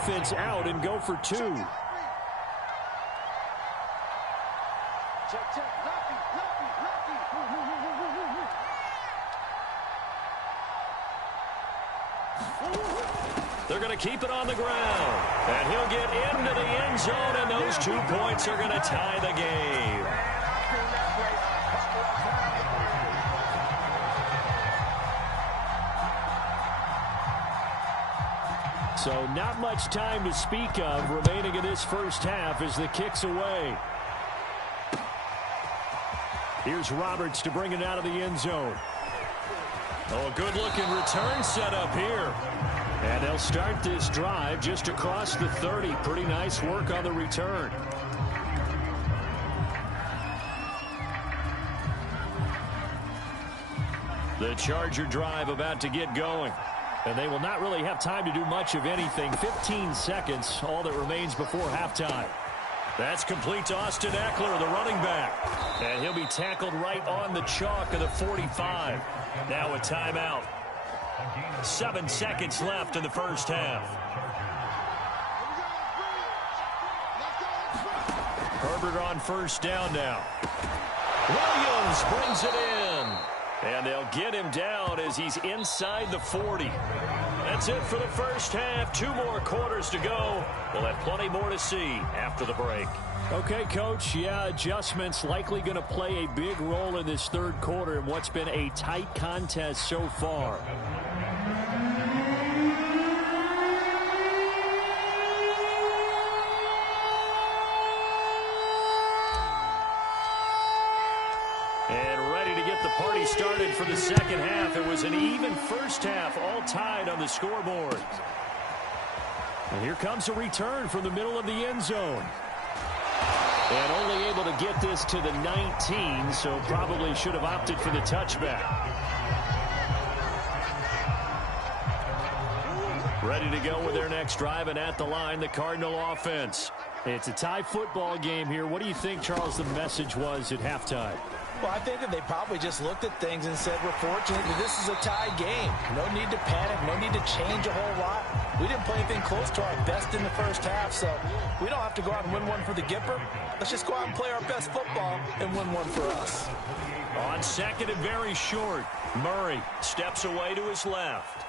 offense out and go for two. They're going to keep it on the ground. And he'll get into the end zone, and those 2 points are going to tie the game. So not much time to speak of remaining in this first half as the kick's away. Here's Roberts to bring it out of the end zone. Oh, a good-looking return set up here. And they'll start this drive just across the 30. Pretty nice work on the return. The Charger drive about to get going. And they will not really have time to do much of anything. 15 seconds, all that remains before halftime. That's complete to Austin Ekeler, the running back. And he'll be tackled right on the chalk of the 45. Now a timeout. 7 seconds left in the first half. Herbert on first down now. Williams brings it in. And they'll get him down as he's inside the 40. That's it for the first half. 2 more quarters to go. We'll have plenty more to see after the break. Okay, Coach. Yeah, adjustments likely going to play a big role in this third quarter in what's been a tight contest so far. Party started for the second half. It was an even first half, all tied on the scoreboard. And here comes a return from the middle of the end zone. And only able to get this to the 19, so probably should have opted for the touchback. Ready to go with their next drive, and at the line, the Cardinal offense. It's a tie football game here. What do you think, Charles, the message was at halftime? Well, I think that they probably just looked at things and said, we're fortunate that this is a tie game. No need to panic, no need to change a whole lot. We didn't play anything close to our best in the first half, so we don't have to go out and win one for the Gipper. Let's just go out and play our best football and win one for us. On second and very short, Murray steps away to his left.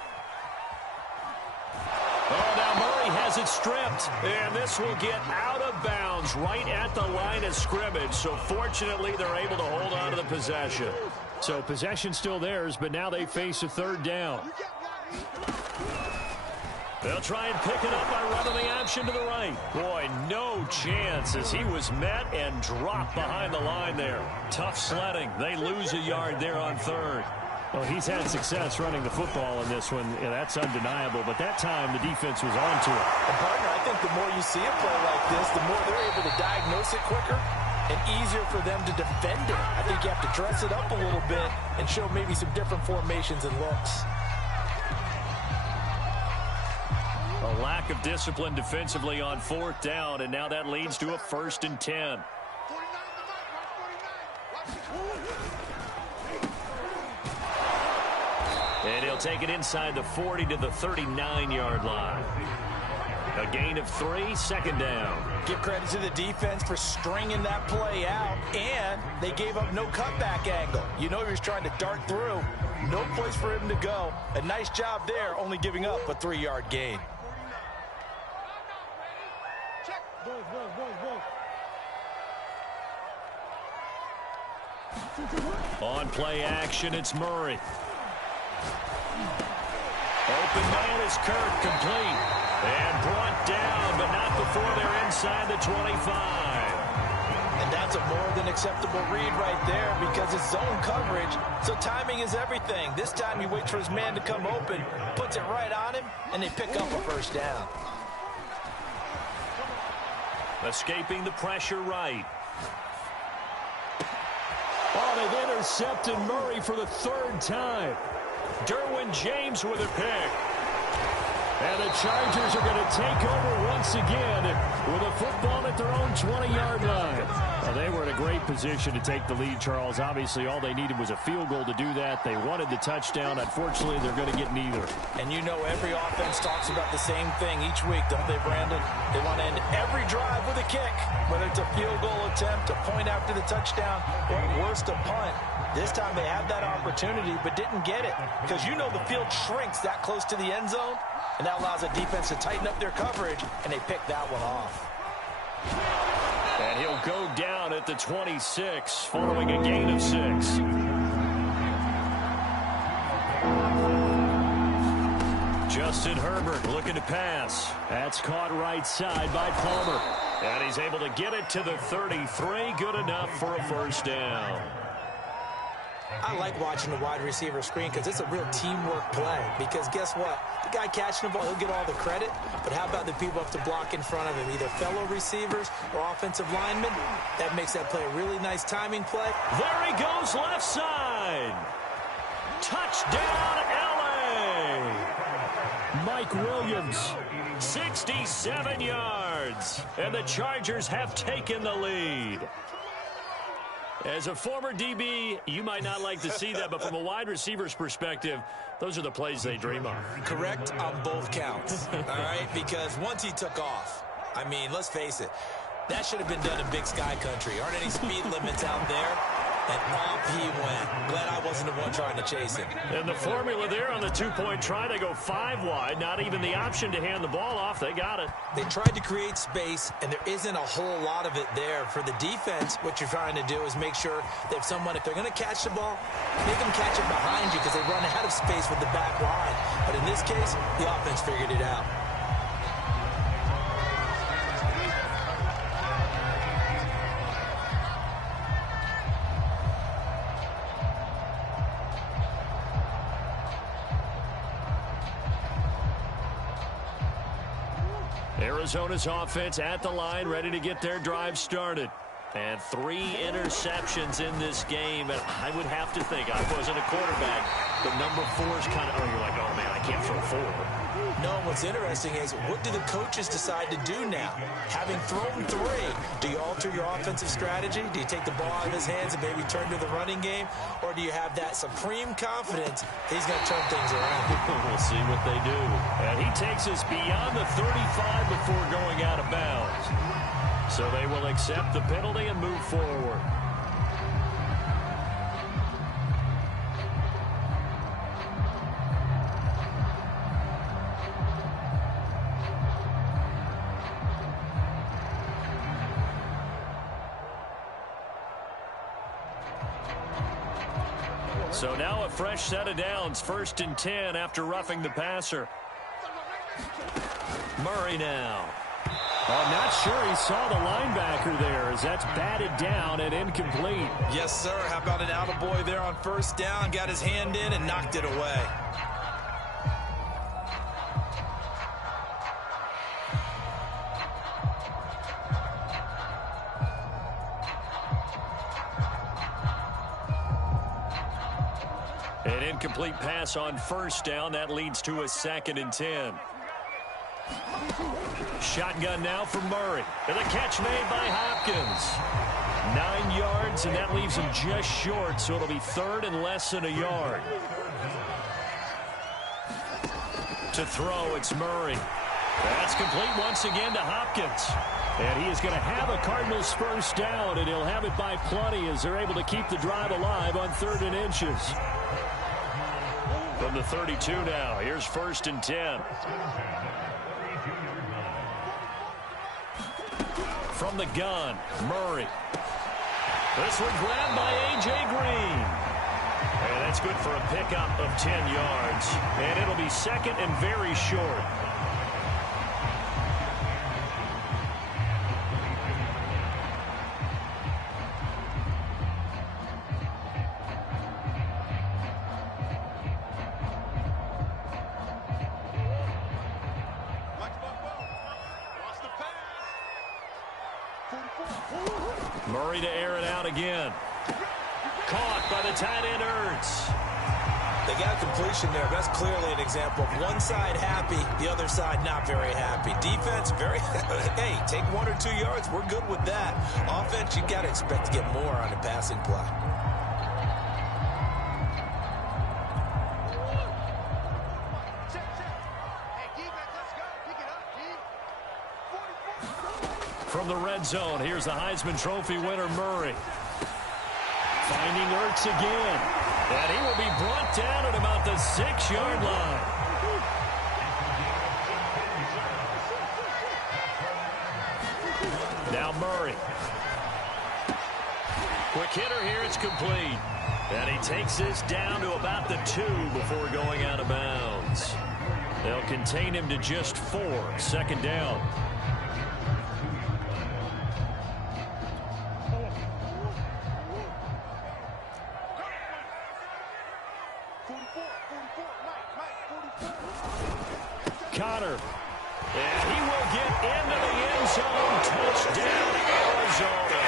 Oh, now Murray has it stripped, and this will get out of bounds right at the line of scrimmage. So fortunately, they're able to hold on to the possession. So possession still theirs, but now they face a third down. They'll try and pick it up by running the option to the right. Boy, no chance as he was met and dropped behind the line there. Tough sledding. They lose a yard there on third. Well, he's had success running the football in this one. Yeah, that's undeniable. But that time, the defense was on to it. And partner, I think the more you see a play like this, the more they're able to diagnose it quicker and easier for them to defend it. I think you have to dress it up a little bit and show maybe some different formations and looks. A lack of discipline defensively on fourth down, and now that leads to a 1st and 10. And he'll take it inside the 40 to the 39-yard line. A gain of 3, second down. Give credit to the defense for stringing that play out, and they gave up no cutback angle. You know he was trying to dart through. No place for him to go. A nice job there, only giving up a 3-yard gain. On play action, it's Murray. Open man is Kirk, complete. And brought down, but not before they're inside the 25. And that's a more than acceptable read right there because it's zone coverage, so timing is everything. This time he waits for his man to come open, puts it right on him, and they pick up a first down. Escaping the pressure right. Oh, they've intercepted Murray for the 3rd time. Derwin James with a pick. And the Chargers are going to take over once again with a football at their own 20-yard line. Well, they were in a great position to take the lead, Charles. Obviously, all they needed was a field goal to do that. They wanted the touchdown. Unfortunately, they're going to get neither. And you know every offense talks about the same thing each week, don't they, Brandon? They want to end every drive with a kick, whether it's a field goal attempt, a point after the touchdown, or worst, a punt. This time they had that opportunity but didn't get it because you know the field shrinks that close to the end zone, and that allows the defense to tighten up their coverage, and they pick that one off. And he'll go down at the 26 following a gain of 6. Justin Herbert looking to pass. That's caught right side by Palmer. And he's able to get it to the 33. Good enough for a first down. I like watching the wide receiver screen because it's a real teamwork play. Because guess what? The guy catching the ball, he'll get all the credit. But how about the people up to block in front of him, either fellow receivers or offensive linemen? That makes that play a really nice timing play. There he goes, left side. Touchdown, LA. Mike Williams, 67 yards. And the Chargers have taken the lead. As a former DB, you might not like to see that, but from a wide receiver's perspective, those are the plays they dream of. Correct on both counts, all right? Because once he took off, I mean, let's face it, that should have been done in Big Sky Country. Aren't any speed limits out there? And off he went. Glad I wasn't the one trying to chase him. And the formula there on the two-point try, they go 5 wide. Not even the option to hand the ball off. They got it. They tried to create space, and there isn't a whole lot of it there. For the defense, what you're trying to do is make sure that if they're going to catch the ball, make them catch it behind you because they run out of space with the back line. But in this case, the offense figured it out. Arizona's offense at the line, ready to get their drive started. And 3 interceptions in this game. And I would have to think, I wasn't a quarterback, but number 4 is kind of, you're like, oh, man, I can't throw 4. No, what's interesting is what do the coaches decide to do now? Having thrown 3, do you alter your offensive strategy? Do you take the ball out of his hands and maybe turn to the running game? Or do you have that supreme confidence he's going to turn things around? We'll see what they do. And he takes us beyond the 35 before going out of bounds. So they will accept the penalty and move forward. So now a fresh set of downs, 1st and 10 after roughing the passer. Murray now. I'm not sure he saw the linebacker there as that's batted down and incomplete. Yes, sir. How about an attaboy there on 1st down? Got his hand in and knocked it away. An incomplete pass on 1st down. That leads to a 2nd and 10. Shotgun now for Murray. And the catch made by Hopkins. 9 yards, and that leaves him just short, so it'll be 3rd and less than a yard. To throw, it's Murray. That's complete once again to Hopkins. And he is going to have a Cardinals 1st down, and he'll have it by plenty as they're able to keep the drive alive on 3rd and inches. From the 32 now, here's 1st and 10. From the gun, Murray. This one grabbed by A.J. Green. And that's good for a pickup of 10 yards. And it'll be 2nd and very short. Murray to air it out again. Caught by the tight end, Ertz. They got a completion there. That's clearly an example of one side happy, the other side not very happy. Defense, very, hey, take 1 or 2 yards. We're good with that. Offense, you got to expect to get more on a passing play. From the red zone, here's the Heisman Trophy winner, Murray. Finding Ertz again. And he will be brought down at about the 6-yard line. Now Murray. Quick hitter here, it's complete. And he takes this down to about the 2 before going out of bounds. They'll contain him to just 4, 2nd down. Connor. And he will get into the end zone. Touchdown, Arizona.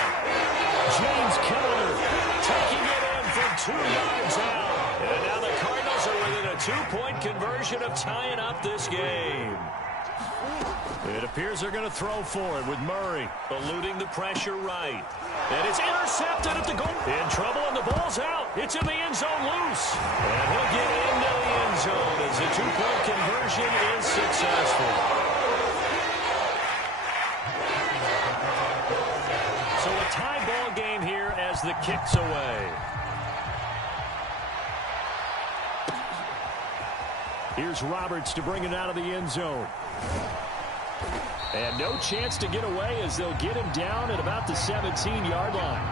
James Conner taking it in from 2 yards out. And now the Cardinals are within a 2-point conversion of tying up this game. It appears they're going to throw for it with Murray eluding the pressure right. And it's intercepted at the goal. In trouble, and the ball's out. It's in the end zone loose. And he'll get into the end zone as the 2-point conversion is successful. So a tie ball game here as the kick's away. Here's Roberts to bring it out of the end zone. And no chance to get away as they'll get him down at about the 17-yard line.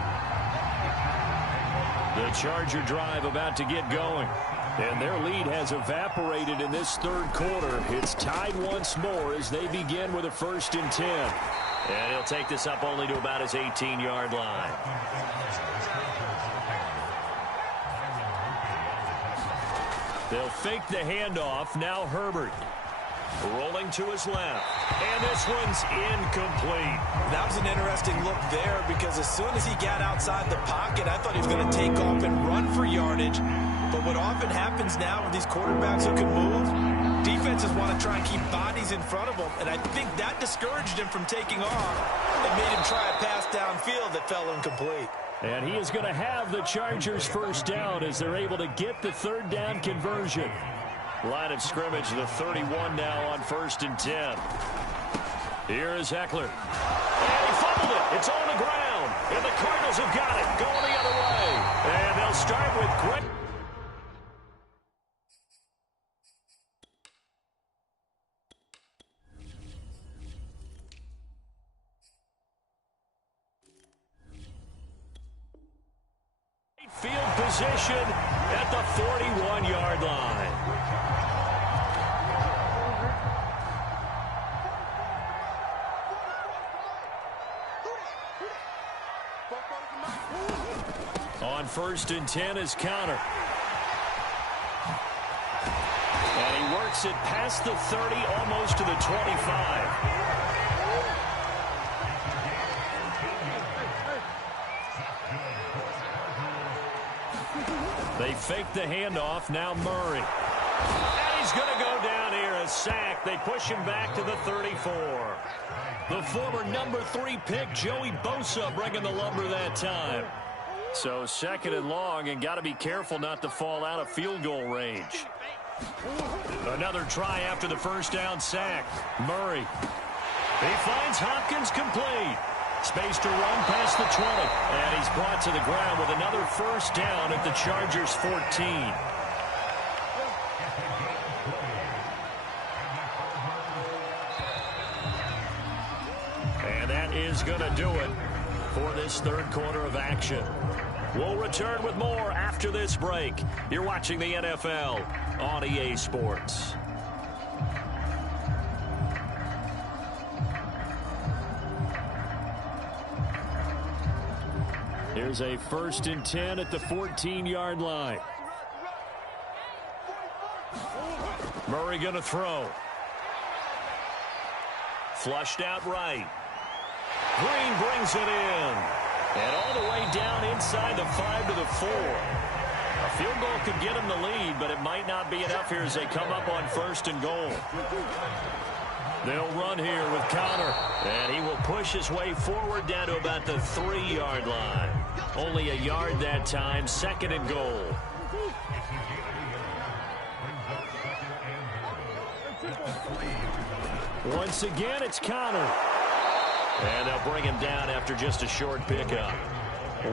The Charger drive about to get going. And their lead has evaporated in this 3rd quarter. It's tied once more as they begin with a 1st and 10. And he'll take this up only to about his 18-yard line. They'll fake the handoff. Now Herbert. Rolling to his left. And this one's incomplete. That was an interesting look there because as soon as he got outside the pocket, I thought he was going to take off and run for yardage. But what often happens now with these quarterbacks who can move, defenses want to try and keep bodies in front of them. And I think that discouraged him from taking off and made him try a pass downfield that fell incomplete. And he is going to have the Chargers 1st down as they're able to get the 3rd down conversion. Line of scrimmage, the 31 now on 1st and 10. Here is Eckler. And he fumbled it. It's on the ground. And the Cardinals have got it. Going the other way. And they'll start with Greg. Field position at the 41-yard line. On 1st and 10 is Conner. And he works it past the 30, almost to the 25. They fake the handoff. Now Murray. And he's going to go down here. A sack. They push him back to the 34. The former number 3 pick, Joey Bosa, bringing the lumber that time. So 2nd and long, and got to be careful not to fall out of field goal range. Another try after the 1st down sack. Murray. He finds Hopkins complete. Space to run past the 20. And he's brought to the ground with another 1st down at the Chargers 14. And that is going to do it for this 3rd quarter of action. We'll return with more after this break. You're watching the NFL on EA Sports. Here's a 1st and 10 at the 14-yard line. Murray going to throw. Flushed out right. Green brings it in. And all the way down inside the 5 to the 4. A field goal could get him the lead, but it might not be enough here as they come up on 1st and goal. They'll run here with Connor, and he will push his way forward down to about the 3-yard line. Only a yard that time, 2nd and goal. Once again, it's Connor. And they'll bring him down after just a short pickup.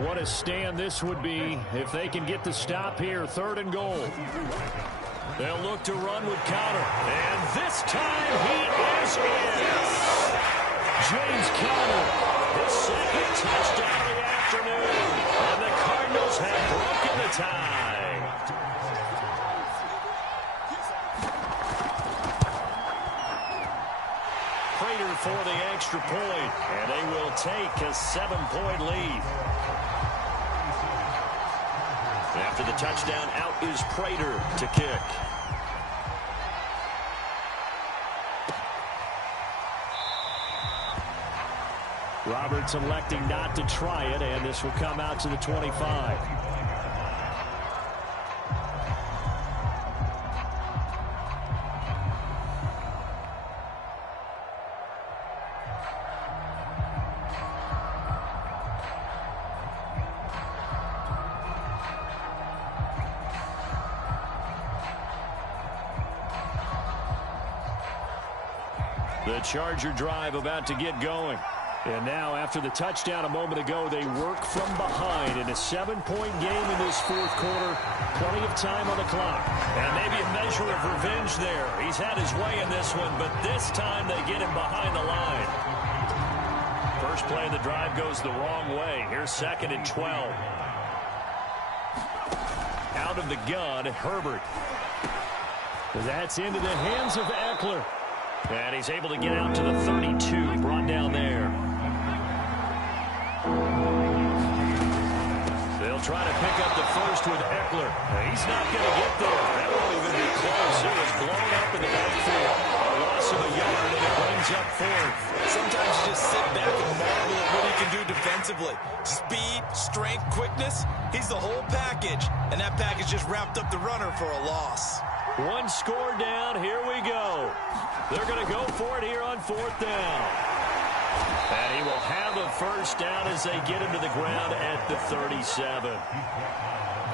What a stand this would be if they can get the stop here, 3rd and goal. They'll look to run with Connor. And this time he is in. James Conner, his 2nd touchdown of the afternoon. And the Cardinals have broken the tie. Prater for the extra point. And they will take a 7-point lead. After the touchdown, out is Prater to kick. Roberts electing not to try it, and this will come out to the 25. The Charger drive about to get going. And now, after the touchdown a moment ago, they work from behind in a 7-point game in this 4th quarter. Plenty of time on the clock. And maybe a measure of revenge there. He's had his way in this one, but this time they get him behind the line. First play of the drive goes the wrong way. Here's 2nd and 12. Out of the gun, Herbert. That's into the hands of Eckler. And he's able to get out to the 32, brought down there. They'll try to pick up the first with Eckler. He's not going to get there. That won't even be close. It was blown up in the backfield. A loss of a yard, and it brings up 4th. Sometimes you just sit back and marvel at what he can do defensively. Speed, strength, quickness. He's the whole package. And that package just wrapped up the runner for a loss. One score down. Here we go. They're going to go for it here on 4th down. And he will have a first down as they get him to the ground at the 37.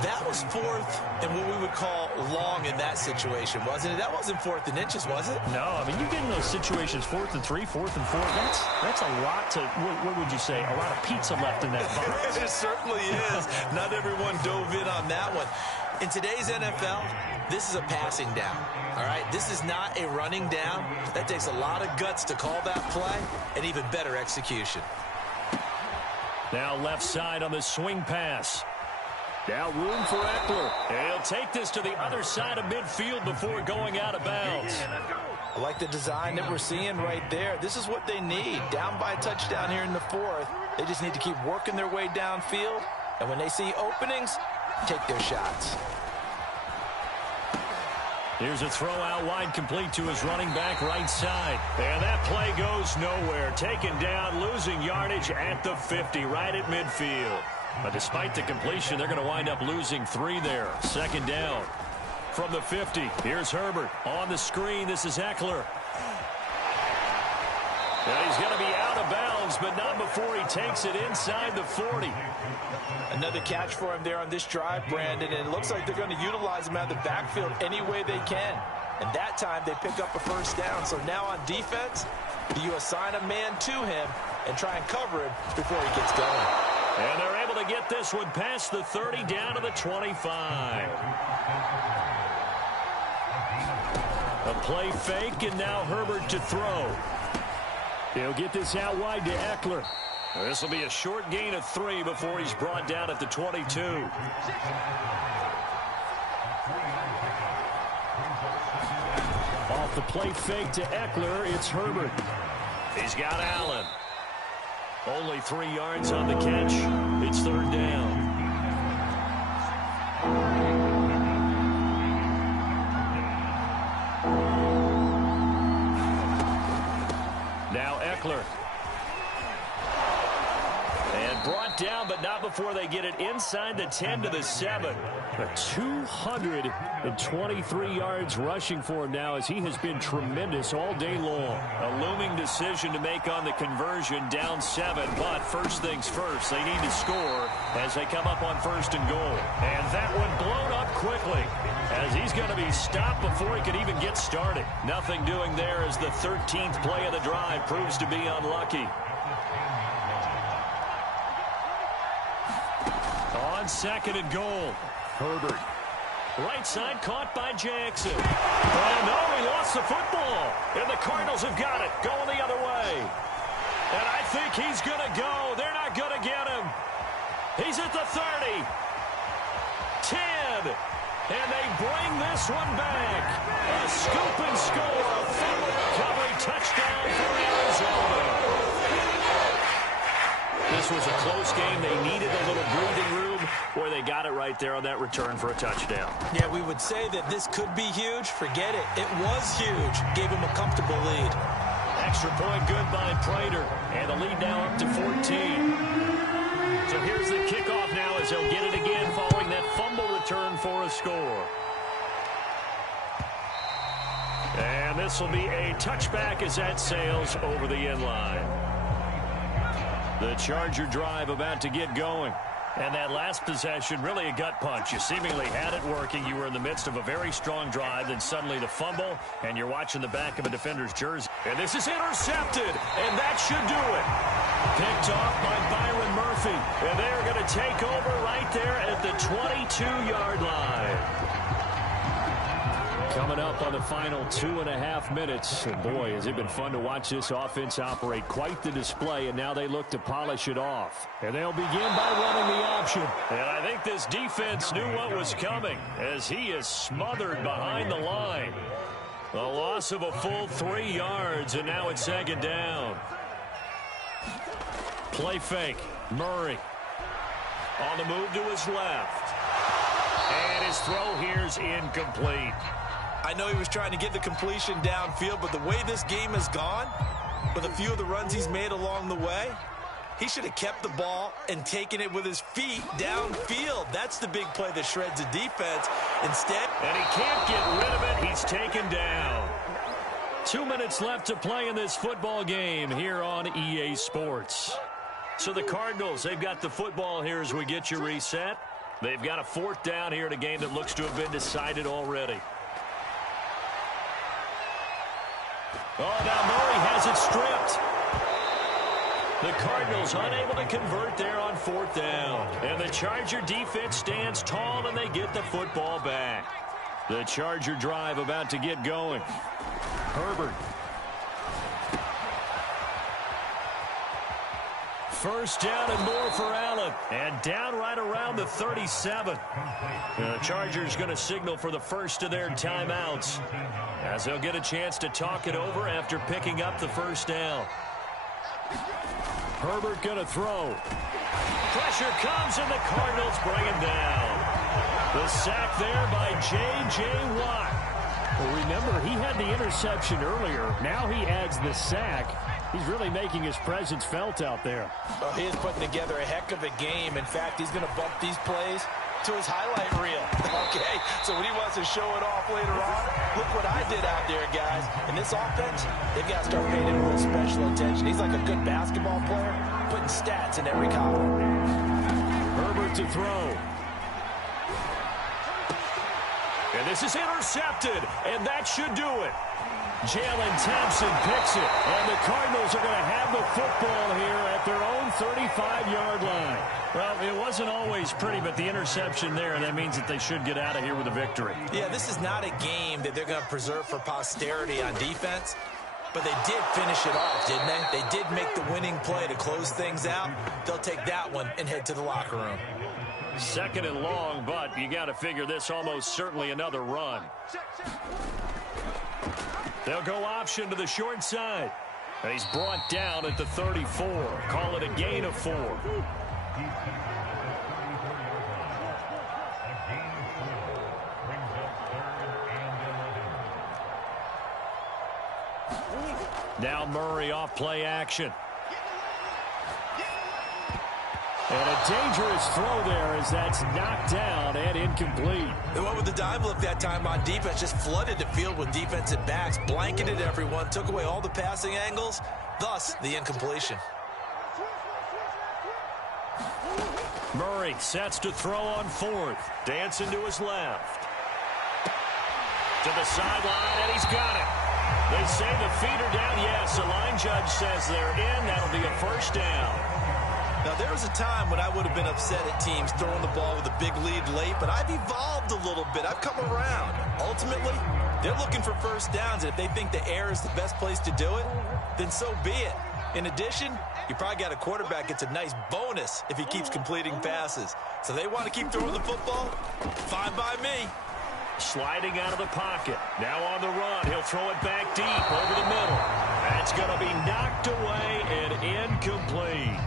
That was 4th and what we would call long in that situation, wasn't it? That wasn't 4th and inches, was it? No, I mean, you get in those situations 4th and 3, 4th and 4. That's a lot to, what would you say, a lot of pizza left in that box. It certainly is. Not everyone dove in on that one. In today's NFL, this is a passing down, all right? This is not a running down. That takes a lot of guts to call that play and even better execution. Now left side on the swing pass. Now room for Eckler. And he'll take this to the other side of midfield before going out of bounds. I like the design that we're seeing right there. This is what they need. Down by a touchdown here in the 4th. They just need to keep working their way downfield. And when they see openings, take their shots. Here's a throw out wide, complete to his running back right side. And that play goes nowhere. Taken down, losing yardage at the 50, right at midfield. But despite the completion, they're going to wind up losing 3 there. 2nd down. From the 50, here's Herbert. On the screen, this is Eckler. And he's going to be out of bounds, but not before he takes it inside the 40. Another catch for him there on this drive, Brandon, and it looks like they're going to utilize him out of the backfield any way they can. And that time they pick up a first down. So now on defense, do you assign a man to him and try and cover him before he gets going? And they're able to get this one past the 30 down to the 25. A play fake, and now Herbert to throw. He'll get this out wide to Eckler. This will be a short gain of 3 before he's brought down at the 22. Off the play fake to Eckler, it's Herbert. He's got Allen. Only 3 yards on the catch. It's 3rd down. Now Eckler. And And brought down, but not before they get it inside the 10 to the 7. 223 yards rushing for him now as he has been tremendous all day long. A looming decision to make on the conversion, down 7. But first things first, they need to score as they come up on 1st and goal. And that one blown up quickly as he's going to be stopped before he could even get started. Nothing doing there as the 13th play of the drive proves to be unlucky. On 2nd and goal, Herbert. Right side caught by Jackson. Oh, no, he lost the football. And the Cardinals have got it, going the other way. And I think he's going to go. They're not going to get him. He's at the 30. 10. And they bring this one back. A scoop and score. A fumble recovery touchdown for Arizona. This was a close game. They needed a little breathing room, where they got it right there on that return for a touchdown. Yeah, we would say that this could be huge. Forget it. It was huge. Gave him a comfortable lead. Extra point good by Prater. And the lead now up to 14. So here's the kickoff now as they'll get it again following that fumble return for a score. And this will be a touchback as that sails over the end line. The Charger drive about to get going. And that last possession, really a gut punch. You seemingly had it working. You were in the midst of a very strong drive. Then suddenly the fumble, and you're watching the back of a defender's jersey. And this is intercepted, and that should do it. Picked off by Byron Murphy. And they're going to take over right there at the 22-yard line. Coming up on the final 2.5 minutes. And boy, has it been fun to watch this offense operate. Quite the display, and now they look to polish it off. And they'll begin by running the option. And I think this defense knew what was coming as he is smothered behind the line. A loss of a full 3 yards, and now it's 2nd down. Play fake. Murray on the move to his left. And his throw here's incomplete. I know he was trying to get the completion downfield, but the way this game has gone, with a few of the runs he's made along the way, he should have kept the ball and taken it with his feet downfield. That's the big play that shreds the defense. Instead, and he can't get rid of it. He's taken down. 2 minutes left to play in this football game here on EA Sports. So the Cardinals, they've got the football here as we get you reset. They've got a 4th down here in a game that looks to have been decided already. Oh, now Murray has it stripped. The Cardinals unable to convert there on 4th down. And the Charger defense stands tall, and they get the football back. The Charger drive about to get going. Herbert. 1st down and more for Allen. And down right around the 37. The Chargers going to signal for the first of their timeouts, as they'll get a chance to talk it over after picking up the 1st down. Herbert going to throw. Pressure comes, and the Cardinals bring him down. The sack there by J.J. Watt. Well, remember, he had the interception earlier. Now he adds the sack. He's really making his presence felt out there. Oh, he is putting together a heck of a game. In fact, he's going to bump these plays to his highlight reel. Okay, so when he wants to show it off later on, look what I did out there, guys. In this offense, they've got to start paying him real special attention. He's like a good basketball player, putting stats in every column. Herbert to throw. And this is intercepted, and that should do it. Jalen Thompson picks it, and the Cardinals are going to have the football here at their own 35-yard line. Well, it wasn't always pretty, but the interception there, and that means that they should get out of here with a victory. Yeah, this is not a game that they're going to preserve for posterity on defense, but they did finish it off, didn't they? They did make the winning play to close things out. They'll take that one and head to the locker room. 2nd and long, but you got to figure this almost certainly another run. They'll go option to the short side. And he's brought down at the 34. Call it a gain of 4. Now Murray off play action. And a dangerous throw there as that's knocked down and incomplete. They went with the dime look that time on defense, just flooded the field with defensive backs, blanketed everyone, took away all the passing angles, thus the incompletion. Murray sets to throw on fourth. Dancing to his left. To the sideline, and he's got it. They say the feet are down. Yes, the line judge says they're in. That'll be a first down. Now, there was a time when I would have been upset at teams throwing the ball with a big lead late, but I've evolved a little bit. I've come around. Ultimately, they're looking for first downs, and if they think the air is the best place to do it, then so be it. In addition, you probably got a quarterback gets a nice bonus if he keeps completing passes. So they want to keep throwing the football? Fine by me. Sliding out of the pocket. Now on the run. He'll throw it back deep over the middle. That's going to be knocked away and incomplete.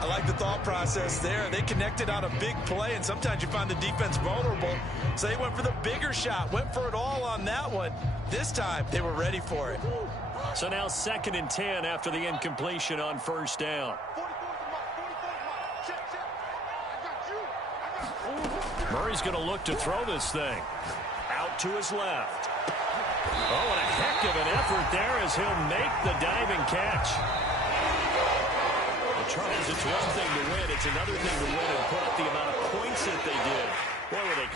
I like the thought process there. They connected on a big play, and sometimes you find the defense vulnerable. So they went for the bigger shot, went for it all on that one. This time, they were ready for it. So now 2nd and 10 after the incompletion on first down. Murray's going to look to throw this thing. Out to his left. Oh, and a heck of an effort there as he'll make the diving catch. Well, Charles, it's one thing to win. It's another thing to win and put up the amount of points that they did. Boy, were they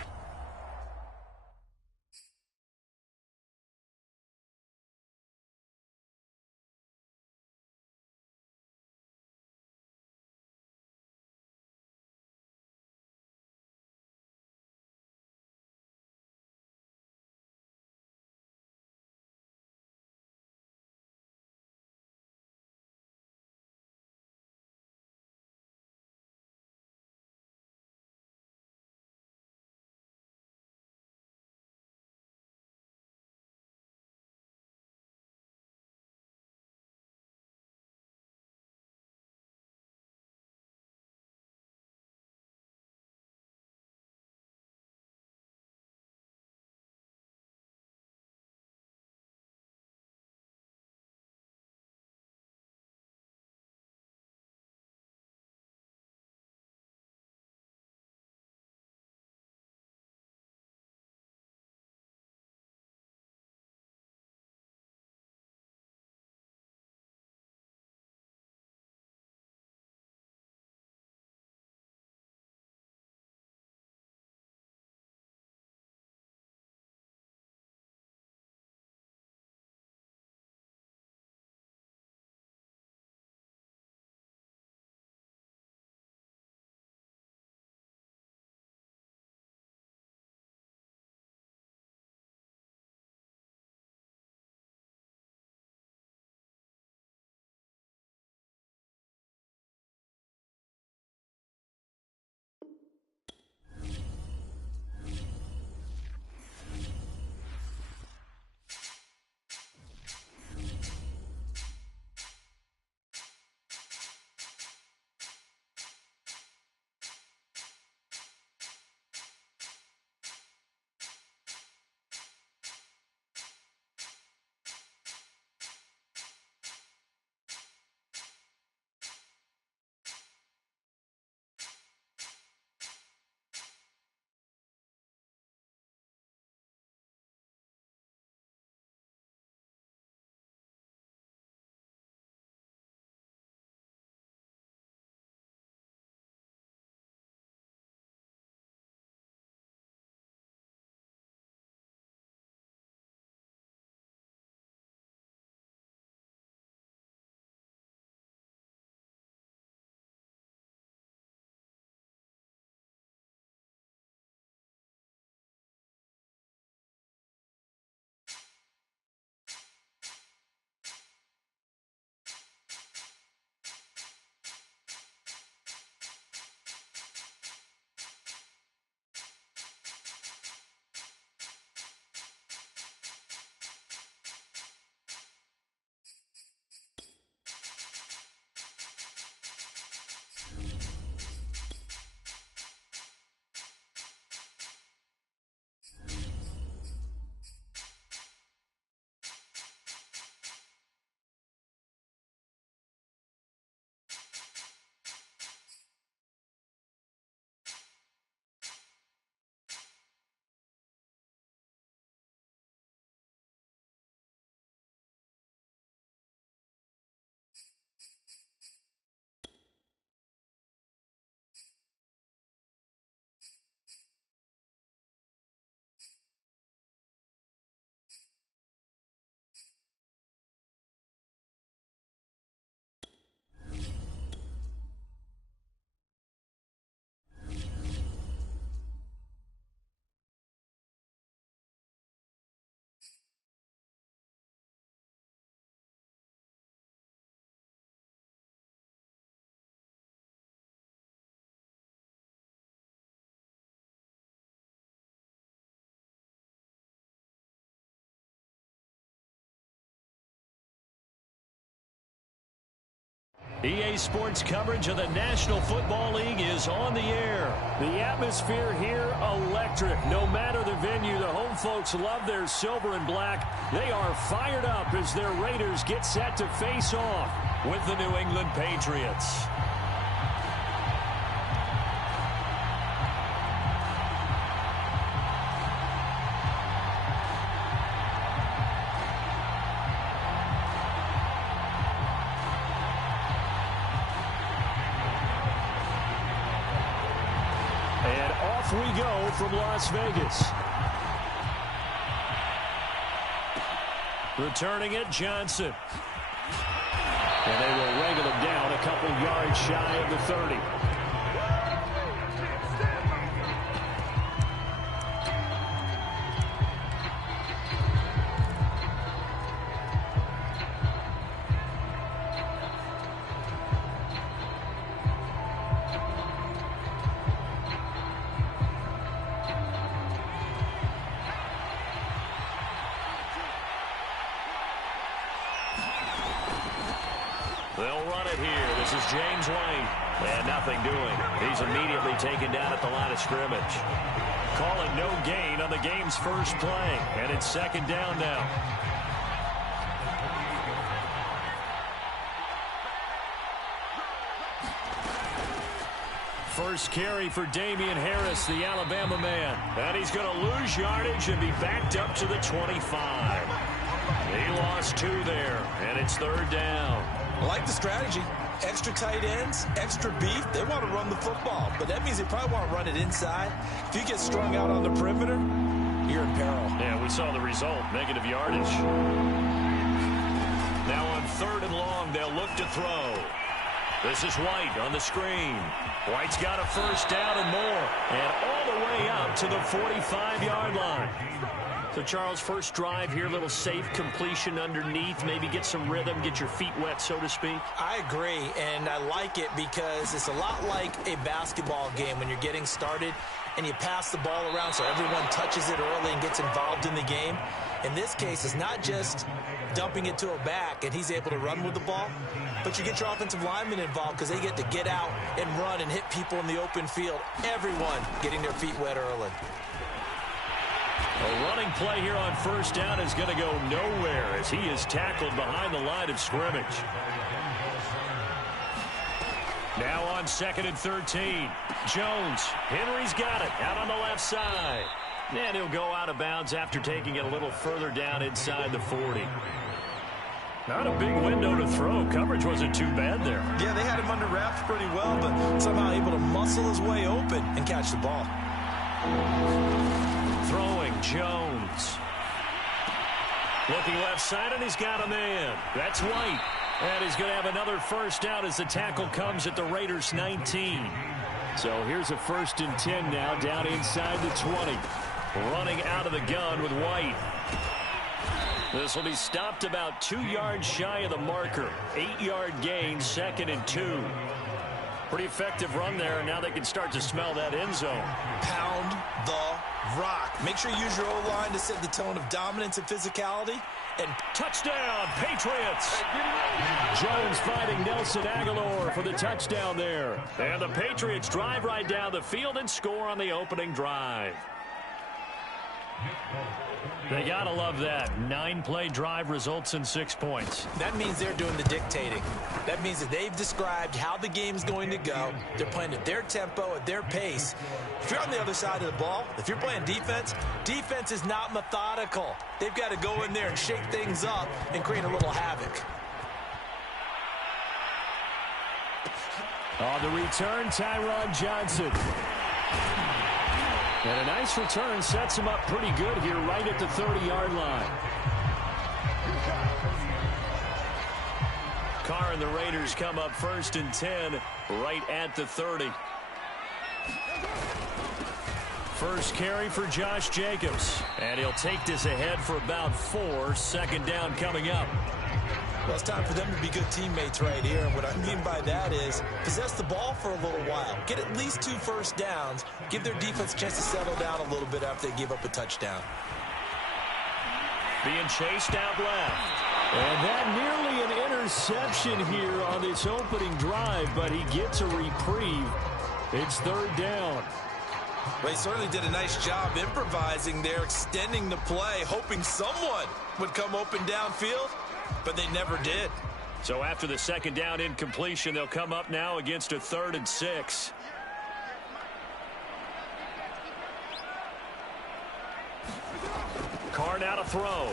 EA Sports coverage of the National Football League is on the air. The atmosphere here, electric. No matter the venue, the home folks love their silver and black. They are fired up as their Raiders get set to face off with the New England Patriots. We go from Las Vegas. Returning it, Johnson. And they will wrangle him down a couple yards shy of the 30. They'll run it here. This is James White. And nothing doing. He's immediately taken down at the line of scrimmage. Calling no gain on the game's first play. And it's second down now. First carry for Damian Harris, the Alabama man. And he's going to lose yardage and be backed up to the 25. He lost 2 there, and it's third down. I like the strategy. Extra tight ends, extra beef. They want to run the football, but that means they probably want to run it inside. If you get strung out on the perimeter, you're in peril. Yeah, we saw the result, negative yardage. Now on third and long, they'll look to throw. This is White on the screen. White's got a first down and more, and all the way up to the 45-yard line. So, Charles, first drive here, little safe completion underneath, maybe get some rhythm, get your feet wet, so to speak. I agree, and I like it because it's a lot like a basketball game when you're getting started and you pass the ball around so everyone touches it early and gets involved in the game. In this case, it's not just dumping it to a back and he's able to run with the ball, but you get your offensive linemen involved because they get to get out and run and hit people in the open field. Everyone getting their feet wet early. A running play here on first down is going to go nowhere as he is tackled behind the line of scrimmage. Now on second and 13. Jones. Henry's got it out on the left side. And he'll go out of bounds after taking it a little further down inside the 40. Not a big window to throw. Coverage wasn't too bad there. Yeah, they had him under wraps pretty well, but somehow able to muscle his way open and catch the ball. Throwing, Jones. Looking left side, and he's got a man. That's White. And he's going to have another first down as the tackle comes at the Raiders' 19. So here's a 1st and 10 now, down inside the 20. Running out of the gun with White. This will be stopped about 2 yards shy of the marker. 8-yard gain, 2nd and 2. Pretty effective run there, and now they can start to smell that end zone. Pound the rock. Make sure you use your O-line to set the tone of dominance and physicality. And touchdown, Patriots! Jones finding Nelson Aguilar for the touchdown there. And the Patriots drive right down the field and score on the opening drive. They gotta love that. 9-play drive results in 6 points. That means they're doing the dictating. That means that they've described how the game's going to go. They're playing at their tempo, at their pace. If you're on the other side of the ball, if you're playing defense, defense is not methodical. They've got to go in there and shake things up and create a little havoc. On the return, Tyron Johnson. And a nice return sets him up pretty good here right at the 30-yard line. Carr and the Raiders come up 1st and 10 right at the 30. First carry for Josh Jacobs. And he'll take this ahead for about 4. 2nd down coming up. Well, it's time for them to be good teammates right here. And what I mean by that is possess the ball for a little while. Get at least 2 first downs. Give their defense a chance to settle down a little bit after they give up a touchdown. Being chased out left. And that nearly an interception here on this opening drive, but he gets a reprieve. It's third down. Well, he certainly did a nice job improvising there, extending the play, hoping someone would come open downfield, but they never did. So after the second down incompletion, they'll come up now against a 3rd and 6. Carr now to throw.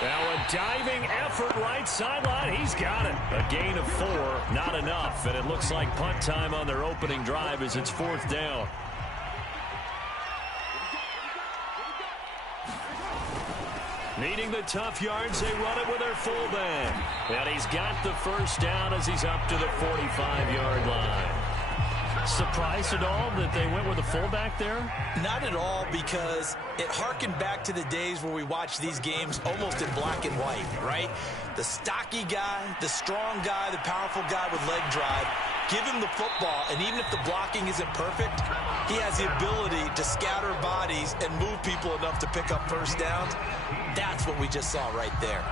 Now a diving effort right sideline. He's got it. A gain of 4, not enough. And it looks like punt time on their opening drive as it's 4th down. Needing the tough yards, they run it with their fullback. And he's got the first down as he's up to the 45-yard line. Surprised at all that they went with a fullback there? Not at all, because it harkened back to the days where we watched these games almost in black and white, right? The stocky guy, the strong guy, the powerful guy with leg drive. Give him the football, and even if the blocking isn't perfect, he has the ability to scatter bodies and move people enough to pick up first downs. That's what we just saw right there.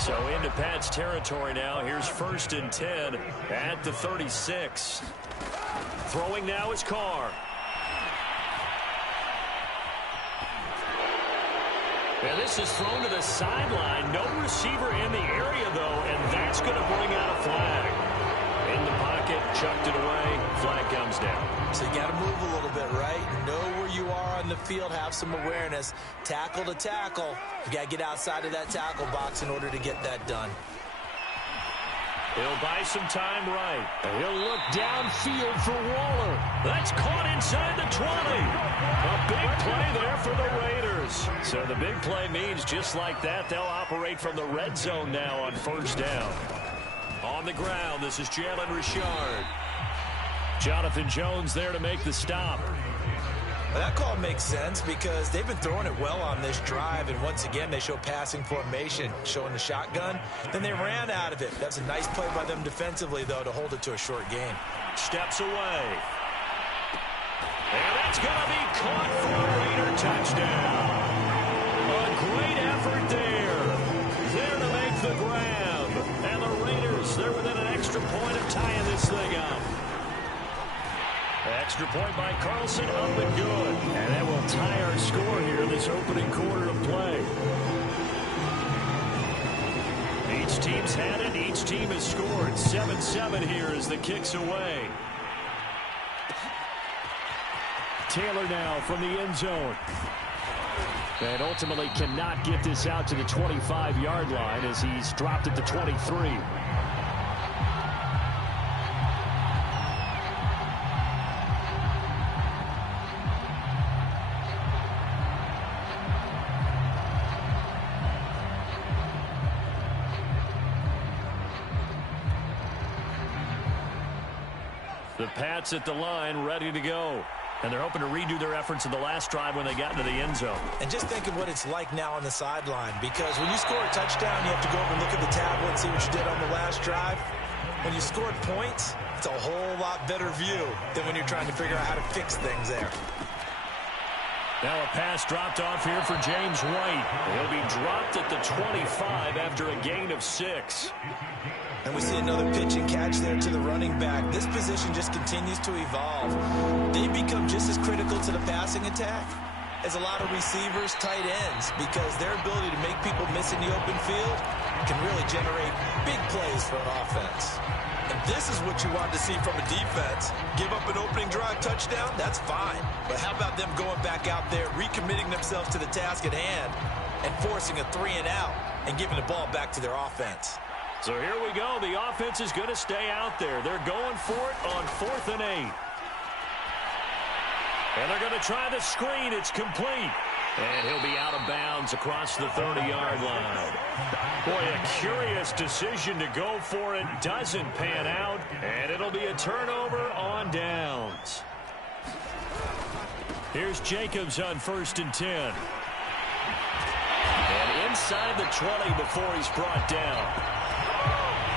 So into Pat's territory now. Here's 1st and 10 at the 36. Throwing now is Carr. And this is thrown to the sideline. No receiver in the area, though, and that's going to bring out a flag. In the pocket, chucked it away. Flag comes down. So you got to move a little bit, right? Know where you are on the field, have some awareness. Tackle to tackle. You got to get outside of that tackle box in order to get that done. He'll buy some time right. And he'll look downfield for Waller. That's caught inside the 20. A big play there for the Raiders. So the big play means just like that, they'll operate from the red zone now on 1st down. On the ground, this is Jalen Richard. Jonathan Jones there to make the stop. Well, that call makes sense because they've been throwing it well on this drive, and once again they show passing formation, showing the shotgun. Then they ran out of it. That's a nice play by them defensively, though, to hold it to a short gain. Steps away. And that's going to be caught for a Raider touchdown. A great effort there. There to make the grab. And the Raiders, they're within an extra point of tying this thing up. Extra point by Carlson, up and good. And that will tie our score here in this opening quarter of play. Each team's had it. Each team has scored. 7-7 here as the kick's away. Taylor now from the end zone. And ultimately cannot get this out to the 25-yard line as he's dropped at the 23. The Pats at the line, ready to go. And they're hoping to redo their efforts in the last drive when they got into the end zone. And just think of what it's like now on the sideline, because when you score a touchdown, you have to go over and look at the tablet and see what you did on the last drive. When you scored points, it's a whole lot better view than when you're trying to figure out how to fix things there. Now a pass dropped off here for James White. He'll be dropped at the 25 after a gain of 6. And we see another pitch and catch there to the running back. This position just continues to evolve. They become just as critical to the passing attack as a lot of receivers, tight ends, because their ability to make people miss in the open field can really generate big plays for an offense. And this is what you want to see from a defense. Give up an opening drive touchdown, that's fine. But how about them going back out there, recommitting themselves to the task at hand, and forcing a 3-and-out and giving the ball back to their offense? So here we go. The offense is going to stay out there. They're going for it on 4th and 8. And they're going to try the screen. It's complete. And he'll be out of bounds across the 30-yard line. Boy, a curious decision to go for it. Doesn't pan out. And it'll be a turnover on downs. Here's Jacobs on 1st and 10. And inside the 20 before he's brought down.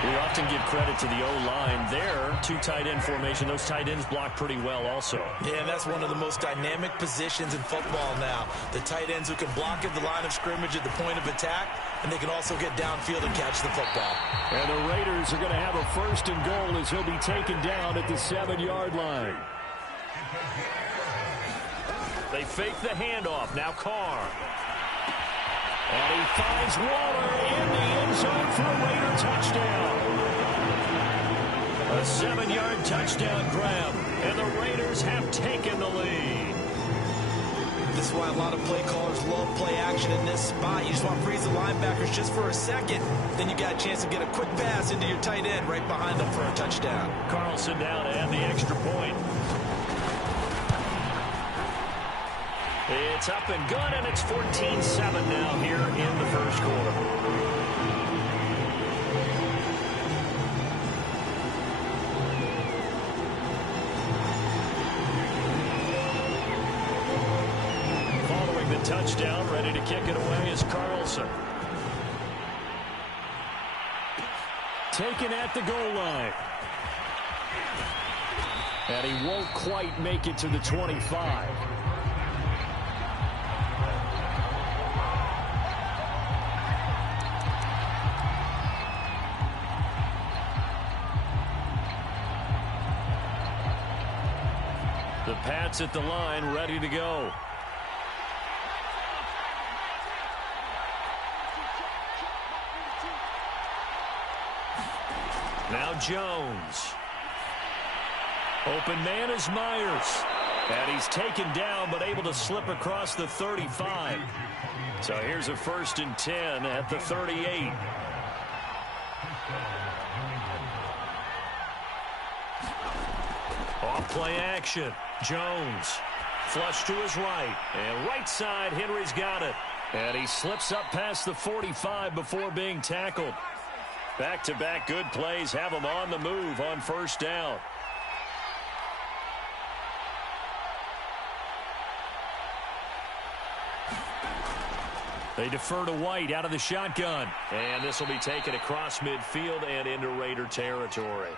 We often give credit to the O-line there. Two tight end formation. Those tight ends block pretty well also. Yeah, and that's one of the most dynamic positions in football now. The tight ends who can block at the line of scrimmage at the point of attack, and they can also get downfield and catch the football. And the Raiders are going to have a 1st and goal as he'll be taken down at the 7-yard line. They fake the handoff. Now Carr. And he finds Waller in the end zone for a Raider touchdown. A 7-yard touchdown grab, and the Raiders have taken the lead. This is why a lot of play callers love play action in this spot. You just want to freeze the linebackers just for a second. Then you got a chance to get a quick pass into your tight end right behind them for a touchdown. Carlson down to add the extra point. It's up and good, and it's 14-7 now here in the first quarter. Following the touchdown, ready to kick it away is Carlson. Taken at the goal line. And he won't quite make it to the 25. The Pats at the line, ready to go. Now Jones. Open man is Myers. And he's taken down, but able to slip across the 35. So here's a 1st and 10 at the 38. Off play action. Jones. Flush to his right. And right side, Henry's got it. And he slips up past the 45 before being tackled. Back-to-back good plays have him on the move on 1st down. They defer to White out of the shotgun. And this will be taken across midfield and into Raider territory.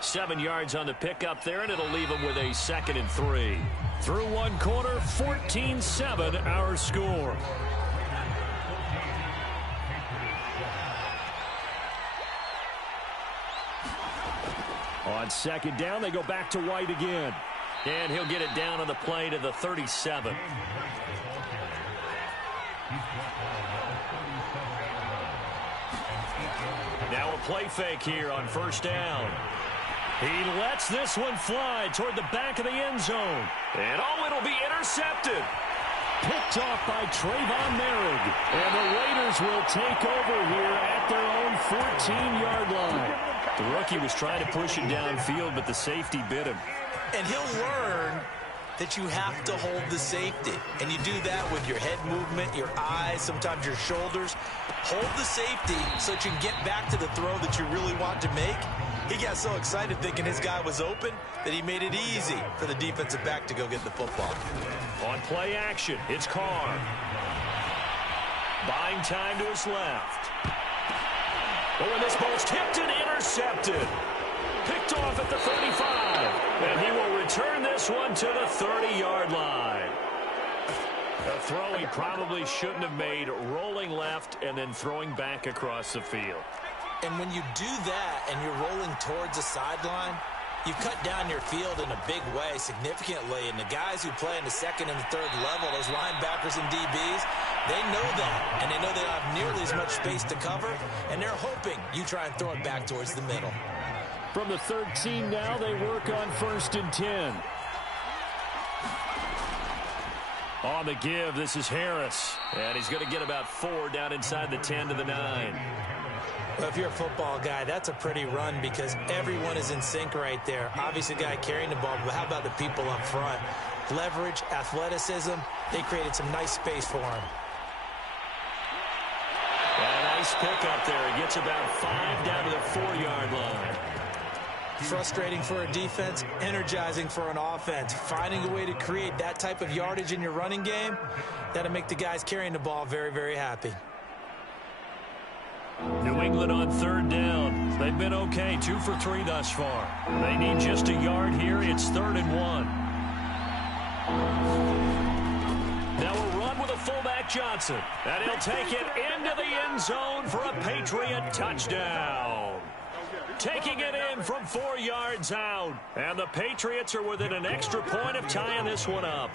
7 yards on the pickup there, and it'll leave them with a 2nd and 3. Through one quarter, 14-7 our score. On 2nd down, they go back to White again. And he'll get it down on the play to the 37. Now a play fake here on 1st down. He lets this one fly toward the back of the end zone. And oh, it'll be intercepted. Picked off by Trayvon Merrick. And the Raiders will take over here at their own 14-yard line. The rookie was trying to push it downfield, but the safety bit him. And he'll learn that you have to hold the safety. And you do that with your head movement, your eyes, sometimes your shoulders. Hold the safety so that you can get back to the throw that you really want to make. He got so excited thinking his guy was open that he made it easy for the defensive back to go get the football. On play action, it's Carr. Buying time to his left. Oh, and this ball's tipped and intercepted. Picked off at the 35. And he will return this one to the 30-yard line. A throw he probably shouldn't have made, rolling left and then throwing back across the field. And when you do that and you're rolling towards the sideline, you've cut down your field in a big way significantly. And the guys who play in the 2nd and the 3rd level, those linebackers and DBs, they know that. And they know they don't have nearly as much space to cover. And they're hoping you try and throw it back towards the middle. From the 13 now, they work on 1st and 10. On the give, this is Harris. And he's going to get about 4 down inside the 10 to the 9. Well, if you're a football guy, that's a pretty run because everyone is in sync right there. Obviously, the guy carrying the ball, but how about the people up front? Leverage, athleticism, they created some nice space for him. And a nice pick up there. He gets about 5 down to the 4-yard line. Frustrating for a defense, energizing for an offense. Finding a way to create that type of yardage in your running game, that'll make the guys carrying the ball very, very happy. New England on 3rd down. They've been okay, 2 for 3 thus far. They need just a yard here. It's 3rd and 1. Now a run with a fullback Johnson. And he'll take it into the end zone for a Patriot touchdown. Taking it in from 4 yards out. And the Patriots are within an extra point of tying this one up.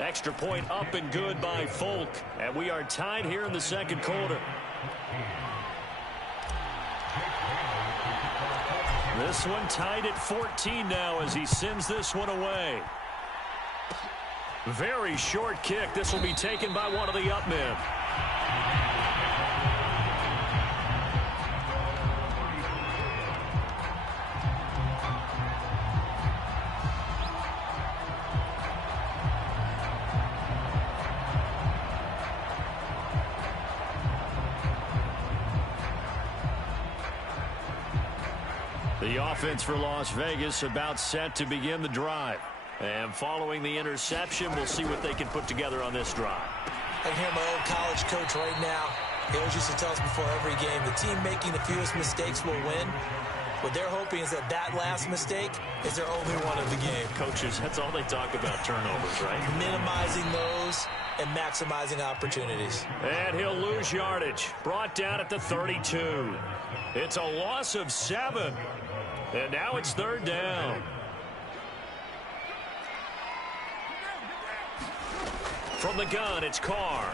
Extra point up and good by Folk. And we are tied here in the second quarter. This one tied at 14 now as he sends this one away. Very short kick. This will be taken by one of the up men. The offense for Las Vegas about set to begin the drive. And following the interception, we'll see what they can put together on this drive. I can hear my old college coach right now. He always used to tell us before every game, the team making the fewest mistakes will win. What they're hoping is that last mistake is their only one of the game. Coaches, that's all they talk about, turnovers, right? Minimizing those and maximizing opportunities. And he'll lose yardage. Brought down at the 32. It's a loss of 7. And now it's 3rd down. From the gun, it's Carr.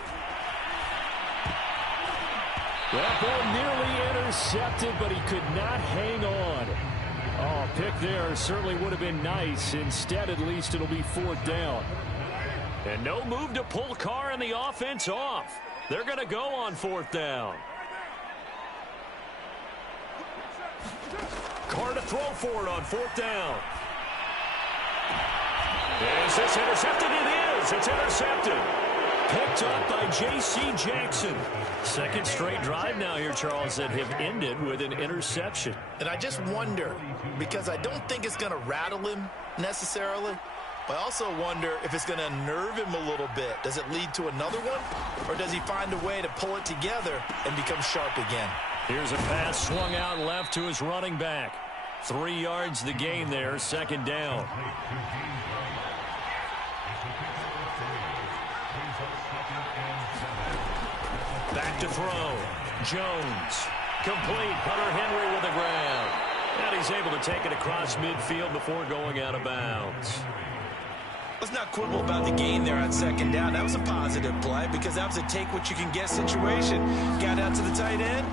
That ball nearly intercepted, but he could not hang on. Oh, pick there certainly would have been nice. Instead, at least, it'll be 4th down. And no move to pull Carr and the offense off. They're going to go on 4th down. Carr to throw for it on 4th down. Is this intercepted? It is. It's intercepted. Picked up by J.C. Jackson. Second straight drive now here, Charles, that have ended with an interception. And I just wonder, because I don't think it's going to rattle him necessarily, but I also wonder if it's going to unnerve him a little bit. Does it lead to another one, or does he find a way to pull it together and become sharp again? Here's a pass swung out left to his running back. 3 yards the gain there, 2nd down. Back to throw. Jones. Complete. Hunter Henry with the ground. And he's able to take it across midfield before going out of bounds. Let's not quibble about the gain there on 2nd down. That was a positive play because that was a take-what-you-can-get situation. Got out to the tight end.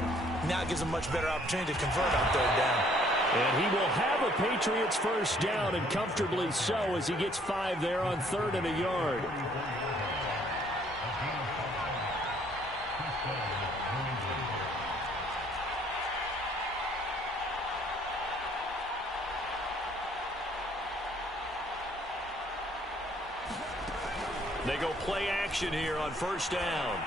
Now it gives him a much better opportunity to convert on 3rd down. And he will have a Patriots 1st down, and comfortably so, as he gets 5 there on 3rd and a yard. They go play action here on 1st down.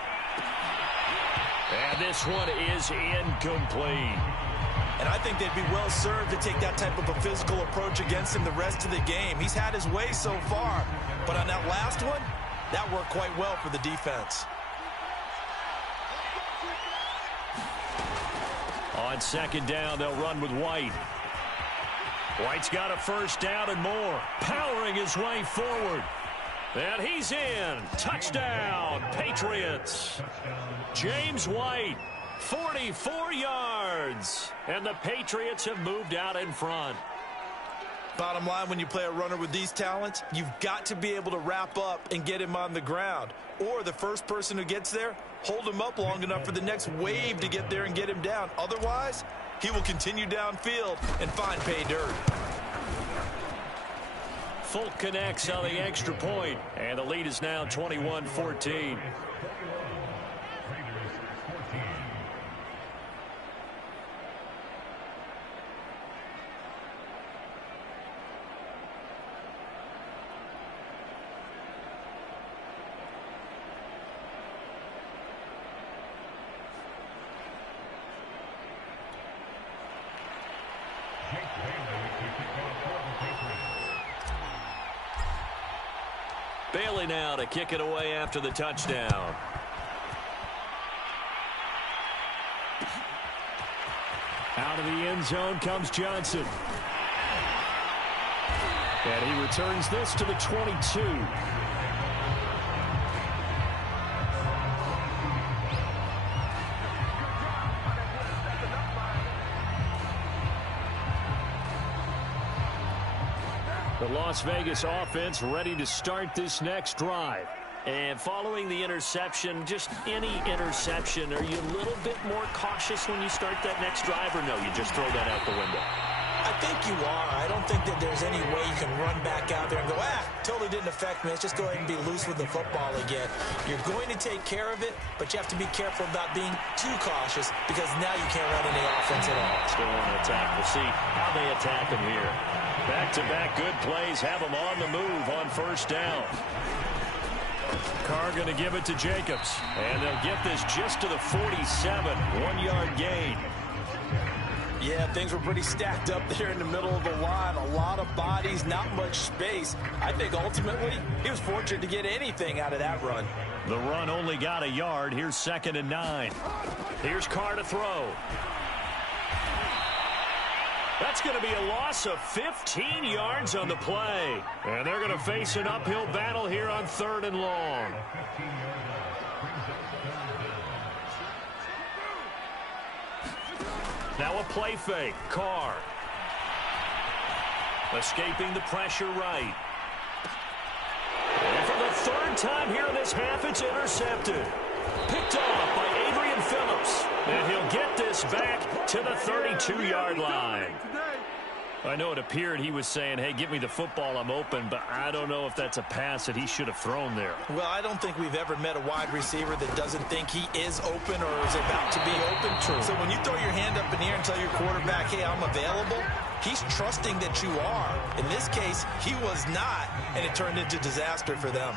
And this one is incomplete. And I think they'd be well served to take that type of a physical approach against him the rest of the game. He's had his way so far, but on that last one, that worked quite well for the defense. On 2nd down, they'll run with White. White's got a 1st down and more, powering his way forward. And he's in. Touchdown, Patriots. James White, 44 yards. And the Patriots have moved out in front. Bottom line, when you play a runner with these talents, you've got to be able to wrap up and get him on the ground. Or the first person who gets there, hold him up long enough for the next wave to get there and get him down. Otherwise, he will continue downfield and find pay dirt. Folk connects on the extra point, and the lead is now 21-14. Bailey now to kick it away after the touchdown. Out of the end zone comes Johnson. And he returns this to the 22. The Las Vegas offense ready to start this next drive. And following the interception, just any interception, are you a little bit more cautious when you start that next drive, or no, you just throw that out the window? I think you are. I don't think that there's any way you can run back out there and go, totally didn't affect me. Let's just go ahead and be loose with the football again. You're going to take care of it, but you have to be careful about being too cautious because now you can't run any offense at all. Still want to attack. We'll see how they attack him here. Back-to-back good plays have him on the move on first down. Carr going to give it to Jacobs. And they'll get this just to the 47. 1-yard gain. Yeah, things were pretty stacked up there in the middle of the line. A lot of bodies, not much space. I think ultimately he was fortunate to get anything out of that run. The run only got a yard. Here's 2nd and 9. Here's Carr to throw. That's going to be a loss of 15 yards on the play. And they're going to face an uphill battle here on 3rd and long. Now a play fake. Carr. Escaping the pressure right. And for the 3rd time here in this half, it's intercepted. Picked off by Adrian Phillips. And he'll get this back to the 32-yard line. I know it appeared he was saying, hey, give me the football, I'm open, but I don't know if that's a pass that he should have thrown there. Well, I don't think we've ever met a wide receiver that doesn't think he is open or is about to be open. True. So when you throw your hand up in the air and tell your quarterback, hey, I'm available, he's trusting that you are. In this case, he was not, and it turned into disaster for them.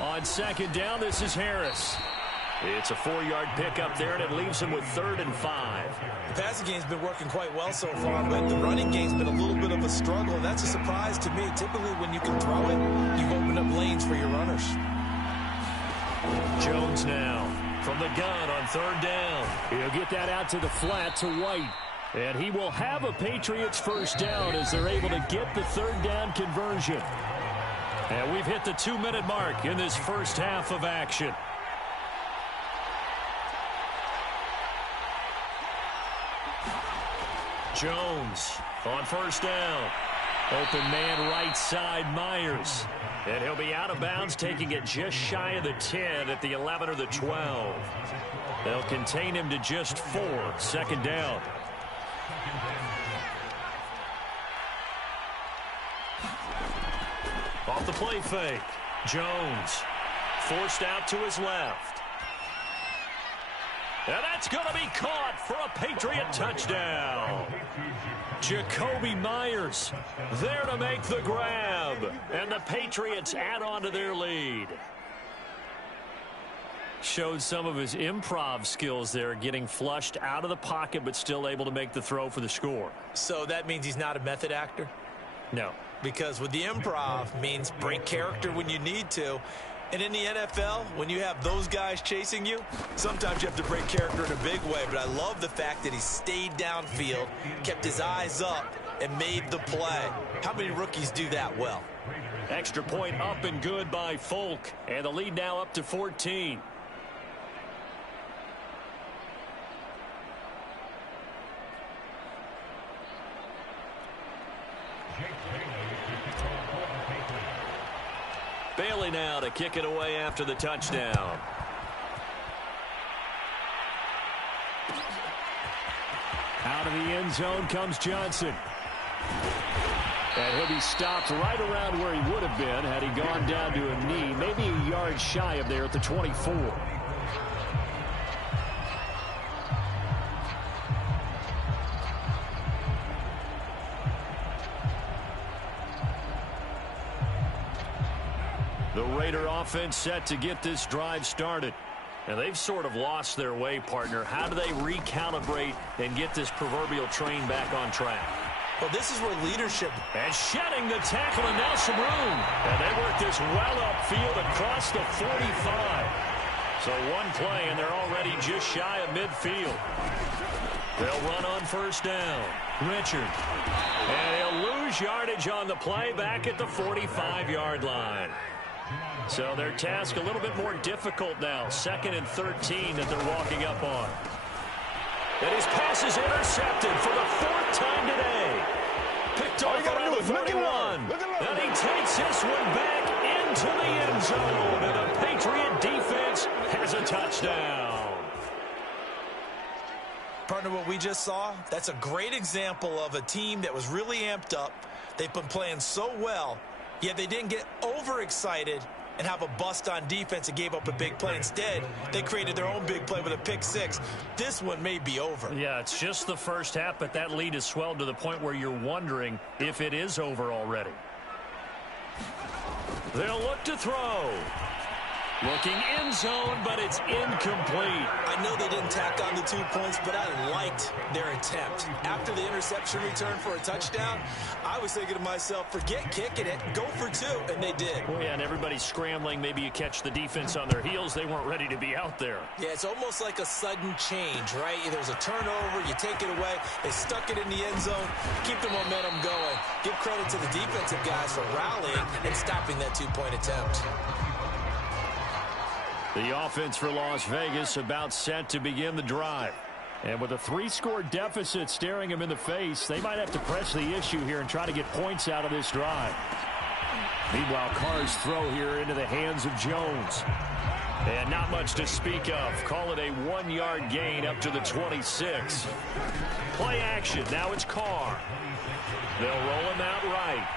On 2nd down, this is Harris. It's a 4-yard pickup there, and it leaves him with 3rd and 5. The passing game's been working quite well so far, but the running game's been a little bit of a struggle, and that's a surprise to me. Typically, when you can throw it, you've opened up lanes for your runners. Jones now from the gun on 3rd down. He'll get that out to the flat to White. And he will have a Patriots first down as they're able to get the 3rd down conversion. And we've hit the 2-minute mark in this first half of action. Jones on first down. Open man right side, Myers. And he'll be out of bounds, taking it just shy of the 10 at the 11 or the 12. They'll contain him to just 4. 2nd down. Off the play fake. Jones forced out to his left. And that's going to be caught for a Patriot touchdown. Jakobi Meyers there to make the grab. And the Patriots add on to their lead. Showed some of his improv skills there, getting flushed out of the pocket but still able to make the throw for the score. So that means he's not a method actor? No. Because with the improv means break character when you need to. And in the NFL, when you have those guys chasing you, sometimes you have to break character in a big way. But I love the fact that he stayed downfield, kept his eyes up, and made the play. How many rookies do that well? Extra point up and good by Folk. And the lead now up to 14. Bailey now to kick it away after the touchdown. Out of the end zone comes Johnson. And he'll be stopped right around where he would have been had he gone down to a knee, maybe a yard shy of there at the 24. The Raider offense set to get this drive started. And they've sort of lost their way, partner. How do they recalibrate and get this proverbial train back on track? Well, this is where leadership... And shedding the tackle, and now some room. And they work this well upfield across the 45. So one play, and they're already just shy of midfield. They'll run on first down. Richard. And he'll lose yardage on the play back at the 45-yard line. So their task a little bit more difficult now. 2nd and 13 that they're walking up on. And his pass is intercepted for the 4th time today. Picked off around the 41. And he takes this one back into the end zone. And the Patriot defense has a touchdown. Partner, what we just saw, that's a great example of a team that was really amped up. They've been playing so well, yet they didn't get overexcited and have a bust on defense and gave up a big play. Instead, they created their own big play with a pick six. This one may be over. Yeah, it's just the first half, but that lead has swelled to the point where you're wondering if it is over already. They'll look to throw. Looking end zone, but it's incomplete. I know they didn't tack on the 2 points, but I liked their attempt. After the interception return for a touchdown, I was thinking to myself, forget kicking it, go for 2, and they did. Well, yeah, and everybody's scrambling. Maybe you catch the defense on their heels. They weren't ready to be out there. Yeah, it's almost like a sudden change, right? There's a turnover, you take it away, they stuck it in the end zone, keep the momentum going. Give credit to the defensive guys for rallying and stopping that 2-point attempt. The offense for Las Vegas about set to begin the drive. And with a 3-score deficit staring them in the face, they might have to press the issue here and try to get points out of this drive. Meanwhile, Carr's throw here into the hands of Jones. And not much to speak of. Call it a 1-yard gain up to the 26. Play action. Now it's Carr. They'll roll him out right.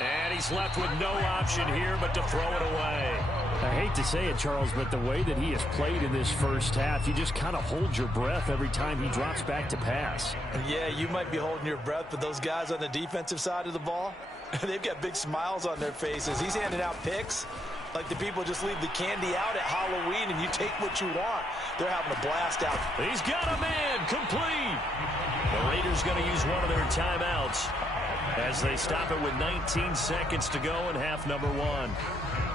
And he's left with no option here but to throw it away. I hate to say it, Charles, but the way that he has played in this first half, you just kind of hold your breath every time he drops back to pass. Yeah, you might be holding your breath, but those guys on the defensive side of the ball, they've got big smiles on their faces. He's handing out picks like the people just leave the candy out at Halloween and you take what you want. They're having a blast out. He's got a man complete. The Raiders going to use one of their timeouts as they stop it with 19 seconds to go in half number 1.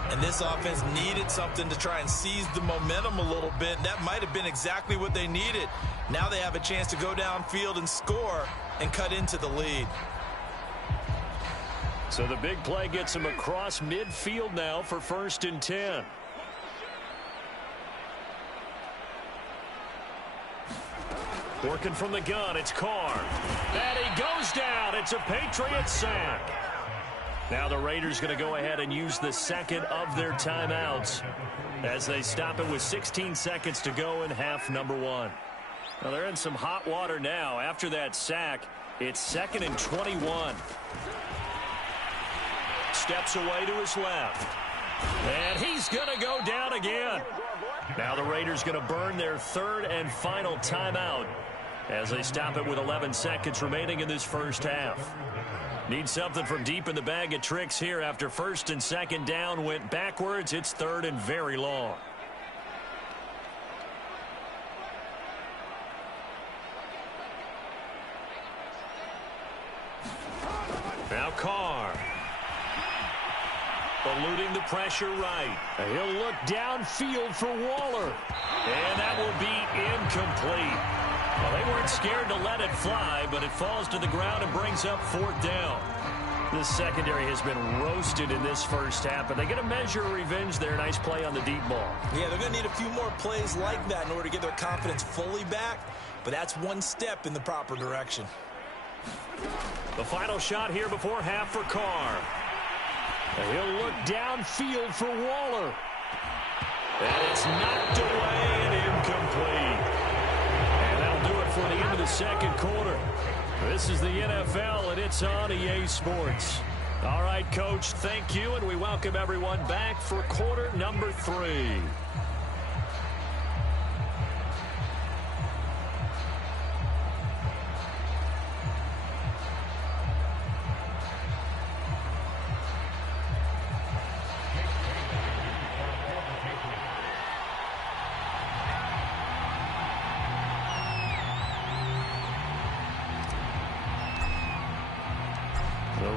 And this offense needed something to try and seize the momentum a little bit. That might have been exactly what they needed. Now they have a chance to go downfield and score and cut into the lead. So the big play gets him across midfield now for 1st and 10. Working from the gun, it's Carr. And he goes down. It's a Patriot sack. Now the Raiders going to go ahead and use the second of their timeouts as they stop it with 16 seconds to go in half number 1. Now they're in some hot water now. After that sack, it's 2nd and 21. Steps away to his left. And he's going to go down again. Now the Raiders going to burn their 3rd and final timeout as they stop it with 11 seconds remaining in this first half. Need something from deep in the bag of tricks here after 1st and 2nd down went backwards. It's 3rd and very long. Now Carr. Eluding the pressure right. He'll look downfield for Waller. And that will be incomplete. Well, they weren't scared to let it fly, but it falls to the ground and brings up 4th down. This secondary has been roasted in this first half, but they get a measure of revenge there. Nice play on the deep ball. Yeah, they're going to need a few more plays like that in order to get their confidence fully back, but that's one step in the proper direction. The final shot here before half for Carr. He'll look downfield for Waller. And it's knocked away and incomplete. And that'll do it for the end of the second quarter. This is the NFL, and it's on EA Sports. All right, Coach, thank you, and we welcome everyone back for quarter number 3.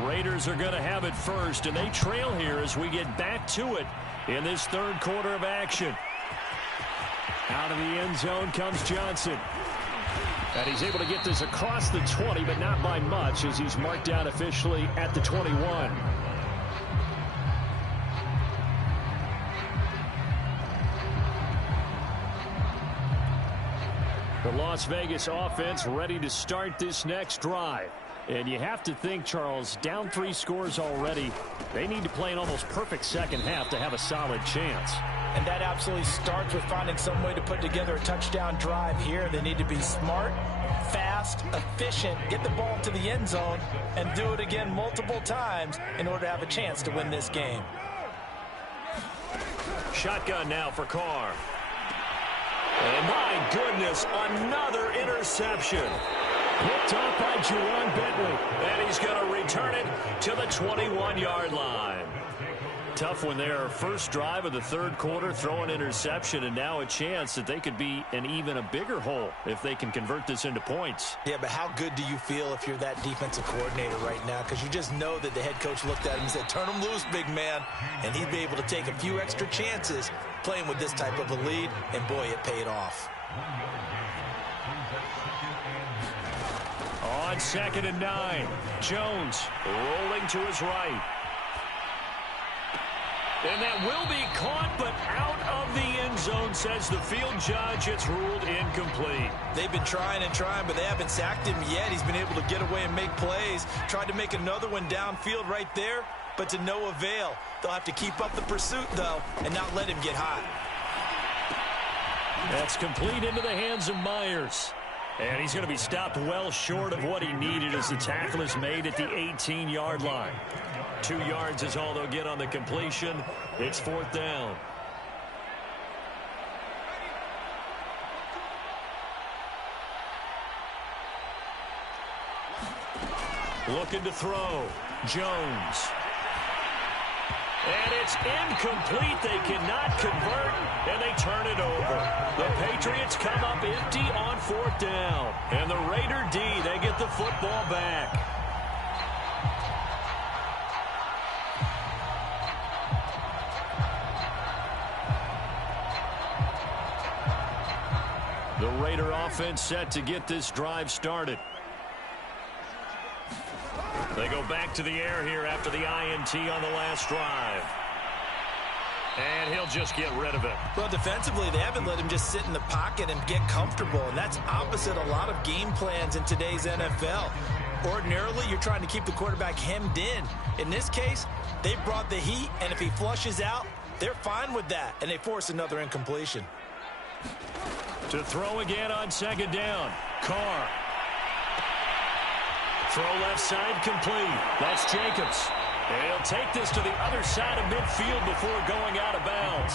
Raiders are going to have it first, and they trail here as we get back to it in this third quarter of action. Out of the end zone comes Johnson. And he's able to get this across the 20, but not by much, as he's marked out officially at the 21. The Las Vegas offense ready to start this next drive. And you have to think, Charles, down 3 scores already. They need to play an almost perfect second half to have a solid chance. And that absolutely starts with finding some way to put together a touchdown drive here. They need to be smart, fast, efficient, get the ball to the end zone, and do it again multiple times in order to have a chance to win this game. Shotgun now for Carr. And my goodness, another interception. Picked off by Juwan Bentley. And he's going to return it to the 21-yard line. Tough one there. First drive of the third quarter, throw an interception, and now a chance that they could be in even a bigger hole if they can convert this into points. Yeah, but how good do you feel if you're that defensive coordinator right now? Because you just know that the head coach looked at him and said, turn him loose, big man. And he'd be able to take a few extra chances playing with this type of a lead, and boy, it paid off. On 2nd and 9, Jones rolling to his right. And that will be caught, but out of the end zone, says the field judge. It's ruled incomplete. They've been trying and trying, but they haven't sacked him yet. He's been able to get away and make plays. Tried to make another one downfield right there, but to no avail. They'll have to keep up the pursuit, though, and not let him get hot. That's complete into the hands of Myers. And he's going to be stopped well short of what he needed as the tackle is made at the 18-yard line. 2 yards is all they'll get on the completion. It's 4th down. Looking to throw. Jones. And it's incomplete. They cannot convert, and they turn it over. The Patriots come up empty on 4th down. And the Raider D, they get the football back. The Raider offense set to get this drive started. They go back to the air here after the INT on the last drive. And he'll just get rid of it. Well, defensively, they haven't let him just sit in the pocket and get comfortable, and that's opposite a lot of game plans in today's NFL. Ordinarily, you're trying to keep the quarterback hemmed in. In this case, they brought the heat, and if he flushes out, they're fine with that, and they force another incompletion. To throw again on 2nd down. Carr. Throw left side complete. That's Jacobs. And he'll take this to the other side of midfield before going out of bounds.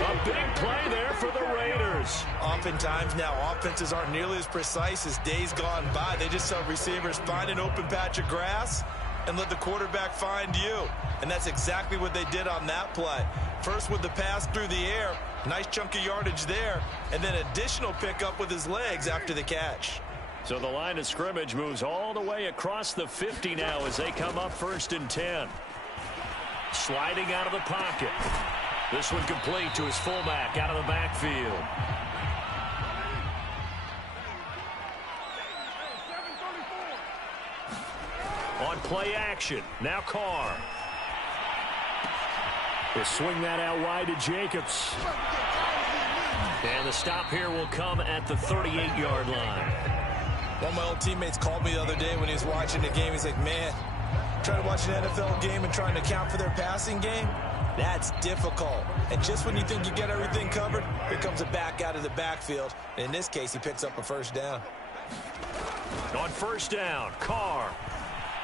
A big play there for the Raiders. Oftentimes now, offenses aren't nearly as precise as days gone by. They just saw receivers find an open patch of grass and let the quarterback find you. And that's exactly what they did on that play. First with the pass through the air, nice chunk of yardage there, and then additional pickup with his legs after the catch. So the line of scrimmage moves all the way across the 50 now as they come up 1st and 10. Sliding out of the pocket. This one complete to his fullback out of the backfield. On play action, now Carr. He'll swing that out wide to Jacobs. And the stop here will come at the 38-yard line. One of my old teammates called me the other day when he was watching the game. He's like, man, trying to watch an NFL game and trying to account for their passing game, that's difficult. And just when you think you get everything covered, here comes a back out of the backfield. And in this case, he picks up a 1st down. On 1st down, Carr.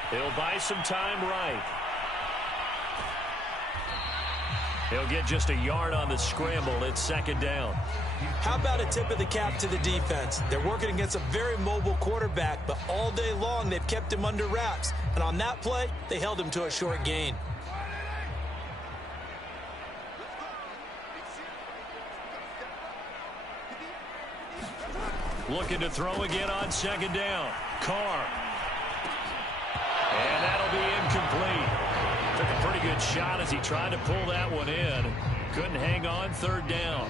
He'll buy some time right. He'll get just a yard on the scramble. It's 2nd down. How about a tip of the cap to the defense? They're working against a very mobile quarterback, but all day long they've kept him under wraps. And on that play, they held him to a short gain. Looking to throw again on 2nd down. Carr. And that'll be incomplete. Took a pretty good shot as he tried to pull that one in. Couldn't hang on, third down.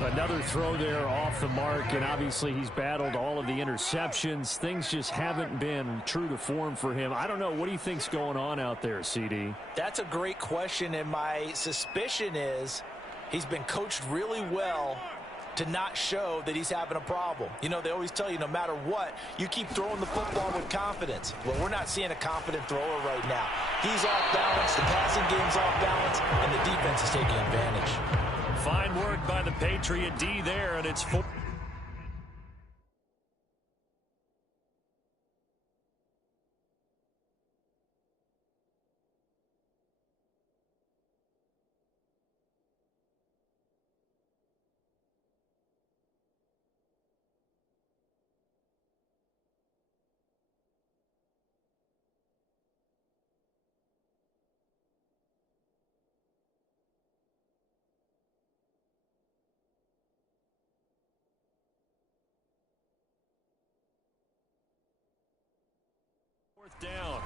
Another throw there off the mark, and obviously he's battled all of the interceptions. Things just haven't been true to form for him. I don't know. What do you think's going on out there, CD? That's a great question, and my suspicion is he's been coached really well to not show that he's having a problem. You know, they always tell you no matter what, you keep throwing the football with confidence. Well, we're not seeing a confident thrower right now. He's off balance, the passing game's off balance, and the defense is taking advantage. Fine work by the Patriot D there, and it's 4. Fourth down.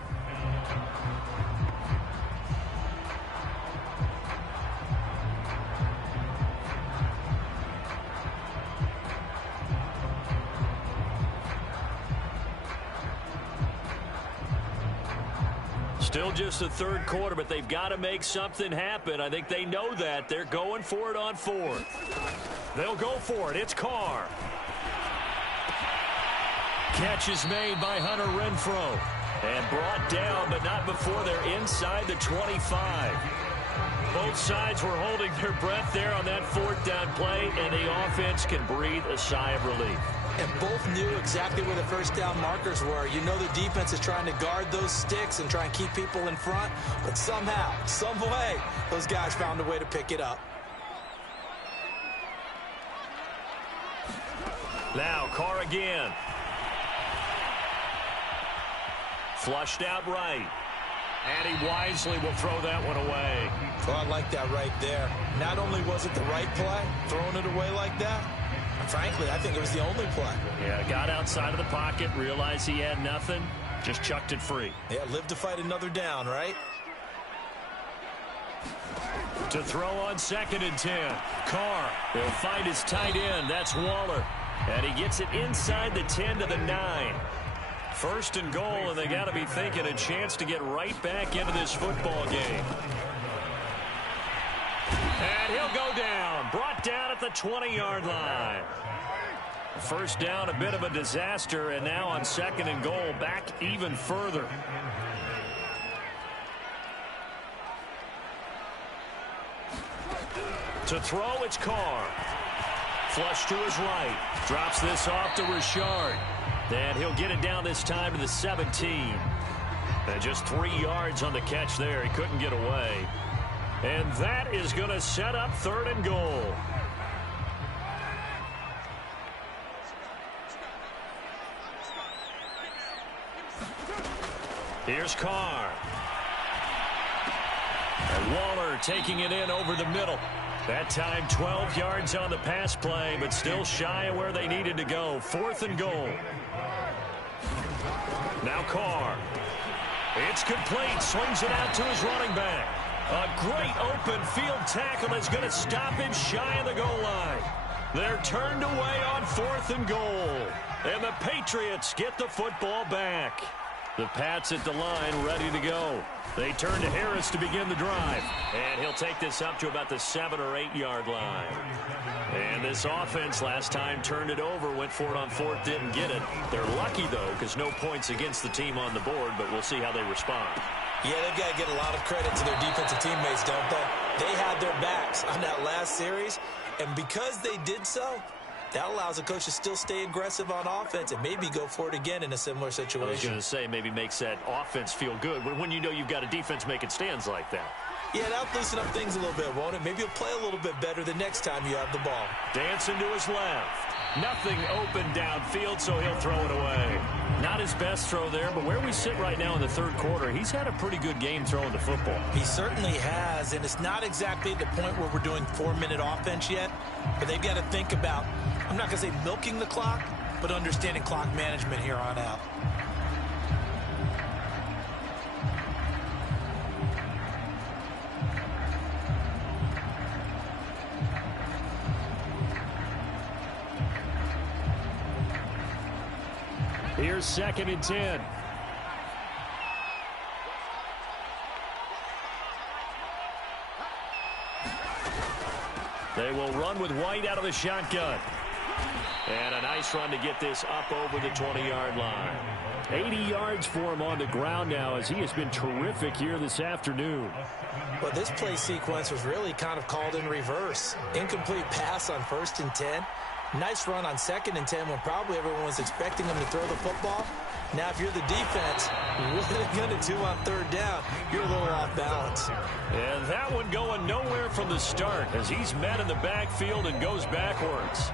Still just the third quarter, but they've got to make something happen. I think they know that. They're going for it on fourth. They'll go for it. It's Carr. Catch is made by Hunter Renfrow. And brought down, but not before they're inside the 25. Both sides were holding their breath there on that fourth down play, and the offense can breathe a sigh of relief. And both knew exactly where the first down markers were. You know the defense is trying to guard those sticks and try and keep people in front, but somehow, some way, those guys found a way to pick it up. Now, Carr again. Flushed out right. And he wisely will throw that one away. Well, I like that right there. Not only was it the right play, throwing it away like that, frankly, I think it was the only play. Yeah, got outside of the pocket, realized he had nothing, just chucked it free. Yeah, live to fight another down, right? To throw on 2nd and 10. Carr will find his tight end. That's Waller. And he gets it inside the 10 to the 9. First and goal, and they got to be thinking a chance to get right back into this football game. And he'll go down. Brought down at the 20-yard line. First down, a bit of a disaster, and now on 2nd and goal, back even further. To throw, it's Carr. Flush to his right. Drops this off to Richard. And he'll get it down this time to the 17. And just 3 yards on the catch there. He couldn't get away. And that is going to set up 3rd and goal. Here's Carr. And Waller taking it in over the middle. That time 12 yards on the pass play, but still shy of where they needed to go. 4th and goal. Now Carr. It's complete. Swings it out to his running back. A great open field tackle is going to stop him shy of the goal line. They're turned away on 4th and goal. And the Patriots get the football back. The Pats at the line ready to go. They turn to Harris to begin the drive. And he'll take this up to about the 7 or 8 yard line. And this offense last time turned it over, went for it on 4th, didn't get it. They're lucky, though, because no points against the team on the board, but we'll see how they respond. Yeah, they've got to get a lot of credit to their defensive teammates, don't they? They had their backs on that last series, and because they did so, that allows a coach to still stay aggressive on offense and maybe go for it again in a similar situation. I was going to say, maybe makes that offense feel good when you know you've got a defense making stands like that. Yeah, that'll loosen up things a little bit, won't it? Maybe you'll play a little bit better the next time you have the ball. Dancing to his left. Nothing open downfield, so he'll throw it away. Not his best throw there, but where we sit right now in the third quarter, he's had a pretty good game throwing the football. He certainly has, and it's not exactly at the point where we're doing 4-minute offense yet, but they've got to think about, I'm not going to say milking the clock, but understanding clock management here on out. Here's 2nd and 10. They will run with White out of the shotgun. And a nice run to get this up over the 20-yard line. 80 yards for him on the ground now as he has been terrific here this afternoon. Well, this play sequence was really kind of called in reverse. Incomplete pass on 1st and 10. Nice run on 2nd and 10 when probably everyone was expecting him to throw the football. Now, if you're the defense, what are they going to do on 3rd down? You're a little off balance. And that one going nowhere from the start as he's met in the backfield and goes backwards.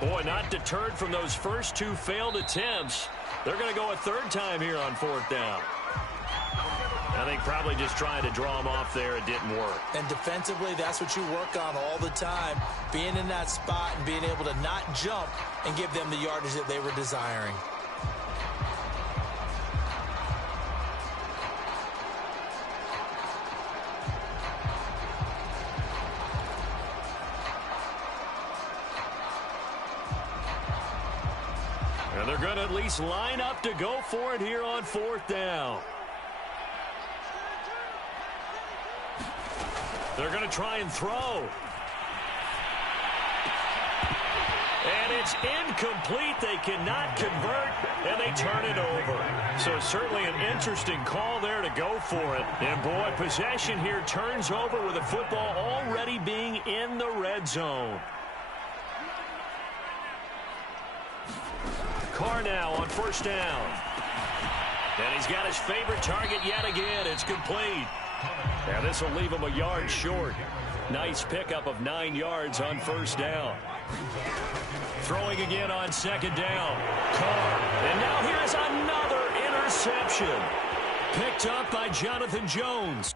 Boy, not deterred from those first 2 failed attempts. They're going to go a 3rd time here on 4th down. I think probably just trying to draw him off there. It didn't work. And defensively, that's what you work on all the time. Being in that spot and being able to not jump and give them the yardage that they were desiring. And they're going to at least line up to go for it here on 4th down. They're going to try and throw. And it's incomplete. They cannot convert, and they turn it over. So certainly an interesting call there to go for it. And, boy, possession here turns over with the football already being in the red zone. Carr now on 1st down. And he's got his favorite target yet again. It's complete. And this will leave him a yard short. Nice pickup of 9 yards on 1st down. Throwing again on 2nd down. Carr. And now here's another interception. Picked up by Jonathan Jones.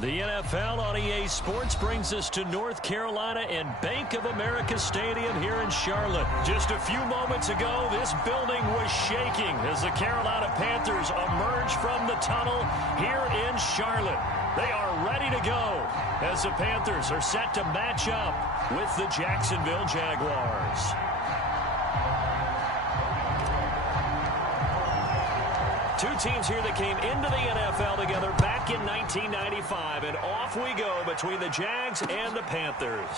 The NFL on EA Sports brings us to North Carolina and Bank of America Stadium here in Charlotte. Just a few moments ago, this building was shaking as the Carolina Panthers emerged from the tunnel here in Charlotte. They are ready to go as the Panthers are set to match up with the Jacksonville Jaguars. Two teams here that came into the NFL together back in 1995, and off we go between the Jags and the Panthers.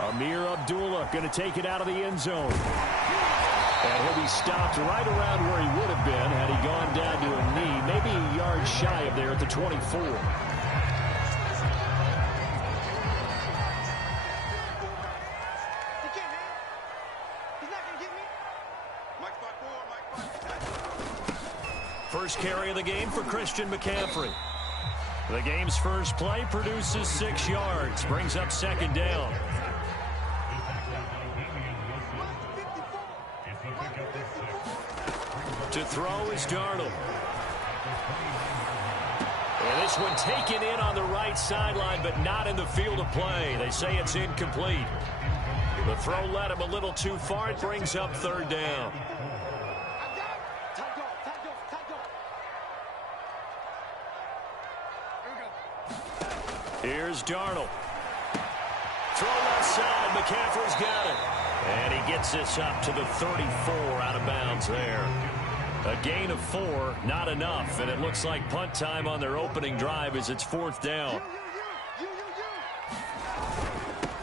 Amir Abdullah going to take it out of the end zone. And he'll be stopped right around where he would have been had he gone down to a knee, maybe a yard shy of there at the 24. First carry of the game for Christian McCaffrey. The game's first play produces 6 yards, brings up second down. To throw is Darnold. And this one taken in on the right sideline, but not in the field of play. They say it's incomplete. The throw led him a little too far. It brings up third down. Here's Darnold. Throw left side. McCaffrey's got it. And he gets this up to the 34 out of bounds there. A gain of 4, not enough. And it looks like punt time on their opening drive as it's fourth down.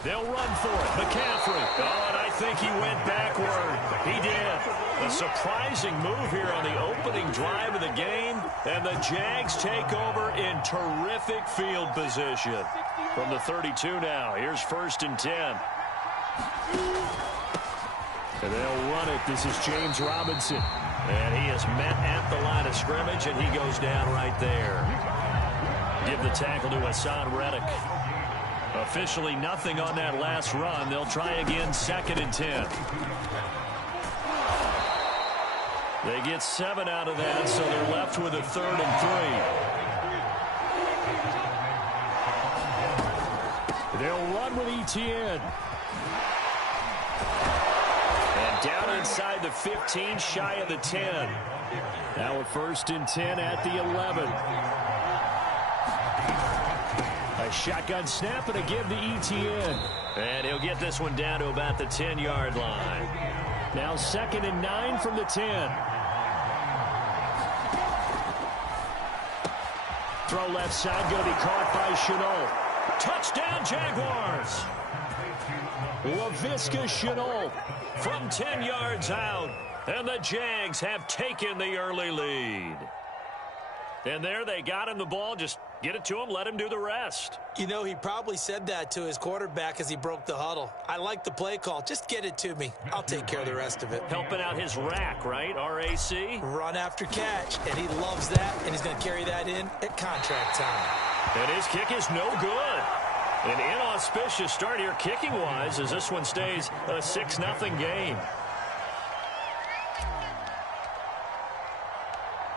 They'll run for it. McCaffrey. Oh, and I think he went backward. He did. A surprising move here on the opening drive of the game. And the Jags take over in terrific field position. From the 32 now. Here's 1st and 10. And they'll run it. This is James Robinson. And he is met at the line of scrimmage, and he goes down right there. Give the tackle to Hassan Reddick. Officially nothing on that last run. They'll try again 2nd and 10. They get 7 out of that, so they're left with a 3rd and 3. They'll run with Etienne. And down inside the 15, shy of the 10. Now a 1st and 10 at the 11. A shotgun snap and a give to Etienne. And he'll get this one down to about the 10-yard line. Now 2nd and 9 from the 10. Throw left side, going to be caught by Shenault. Touchdown, Jaguars. Laviska Shenault from 10 yards out. And the Jags have taken the early lead. And there they got him the ball. Just get it to him, let him do the rest. You know, he probably said that to his quarterback as he broke the huddle. I like the play call. Just get it to me. I'll take care of the rest of it. Helping out his rack, right? R-A-C? Run after catch. And he loves that, and he's going to carry that in at contract time. And his kick is no good. An inauspicious start here kicking-wise as this one stays a 6-0 game.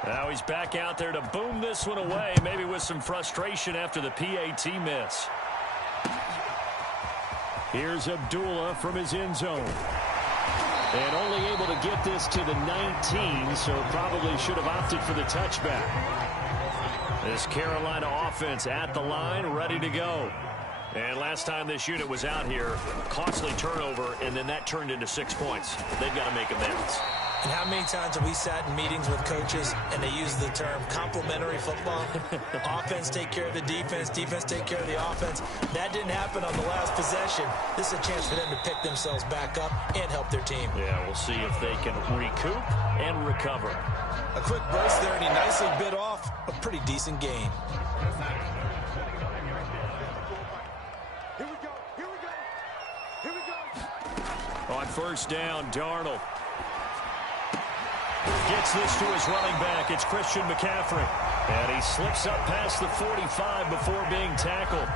Now he's back out there to boom this one away, maybe with some frustration after the PAT miss. Here's Abdullah from his end zone. And only able to get this to the 19, so probably should have opted for the touchback. This Carolina offense at the line, ready to go. And last time this unit was out here, costly turnover, and then that turned into 6 points. They've got to make amends. And how many times have we sat in meetings with coaches and they use the term complementary football? Offense take care of the defense, defense take care of the offense. That didn't happen on the last possession. This is a chance for them to pick themselves back up and help their team. Yeah, we'll see if they can recoup and recover. A quick brace there, and he nicely bit off a pretty decent gain. Here we go, here we go, here we go. On 1st down, Darnold gets this to his running back. It's Christian McCaffrey. And he slips up past the 45 before being tackled.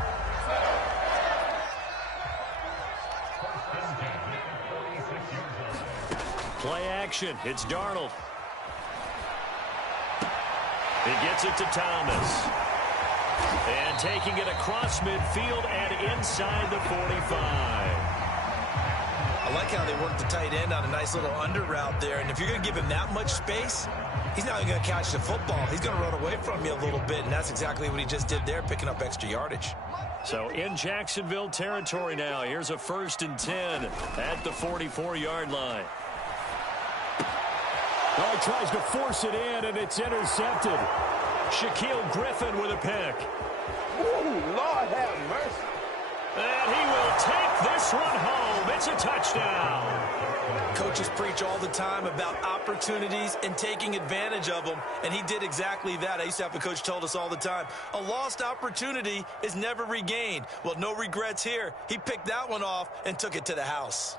Play action. It's Darnold. He gets it to Thomas. And taking it across midfield and inside the 45. I like how they work the tight end on a nice little under route there. And if you're going to give him that much space, he's not even going to catch the football. He's going to run away from you a little bit, and that's exactly what he just did there, picking up extra yardage. So in Jacksonville territory now. Here's a 1st and 10 at the 44-yard line. Oh, he tries to force it in, and it's intercepted. Shaquill Griffin with a pick. Ooh, Lord have mercy. And he will take this one home. It's a touchdown. Coaches preach all the time about opportunities and taking advantage of them, and he did exactly that. I used to have a coach told us all the time, a lost opportunity is never regained. Well, no regrets here. He picked that one off and took it to the house.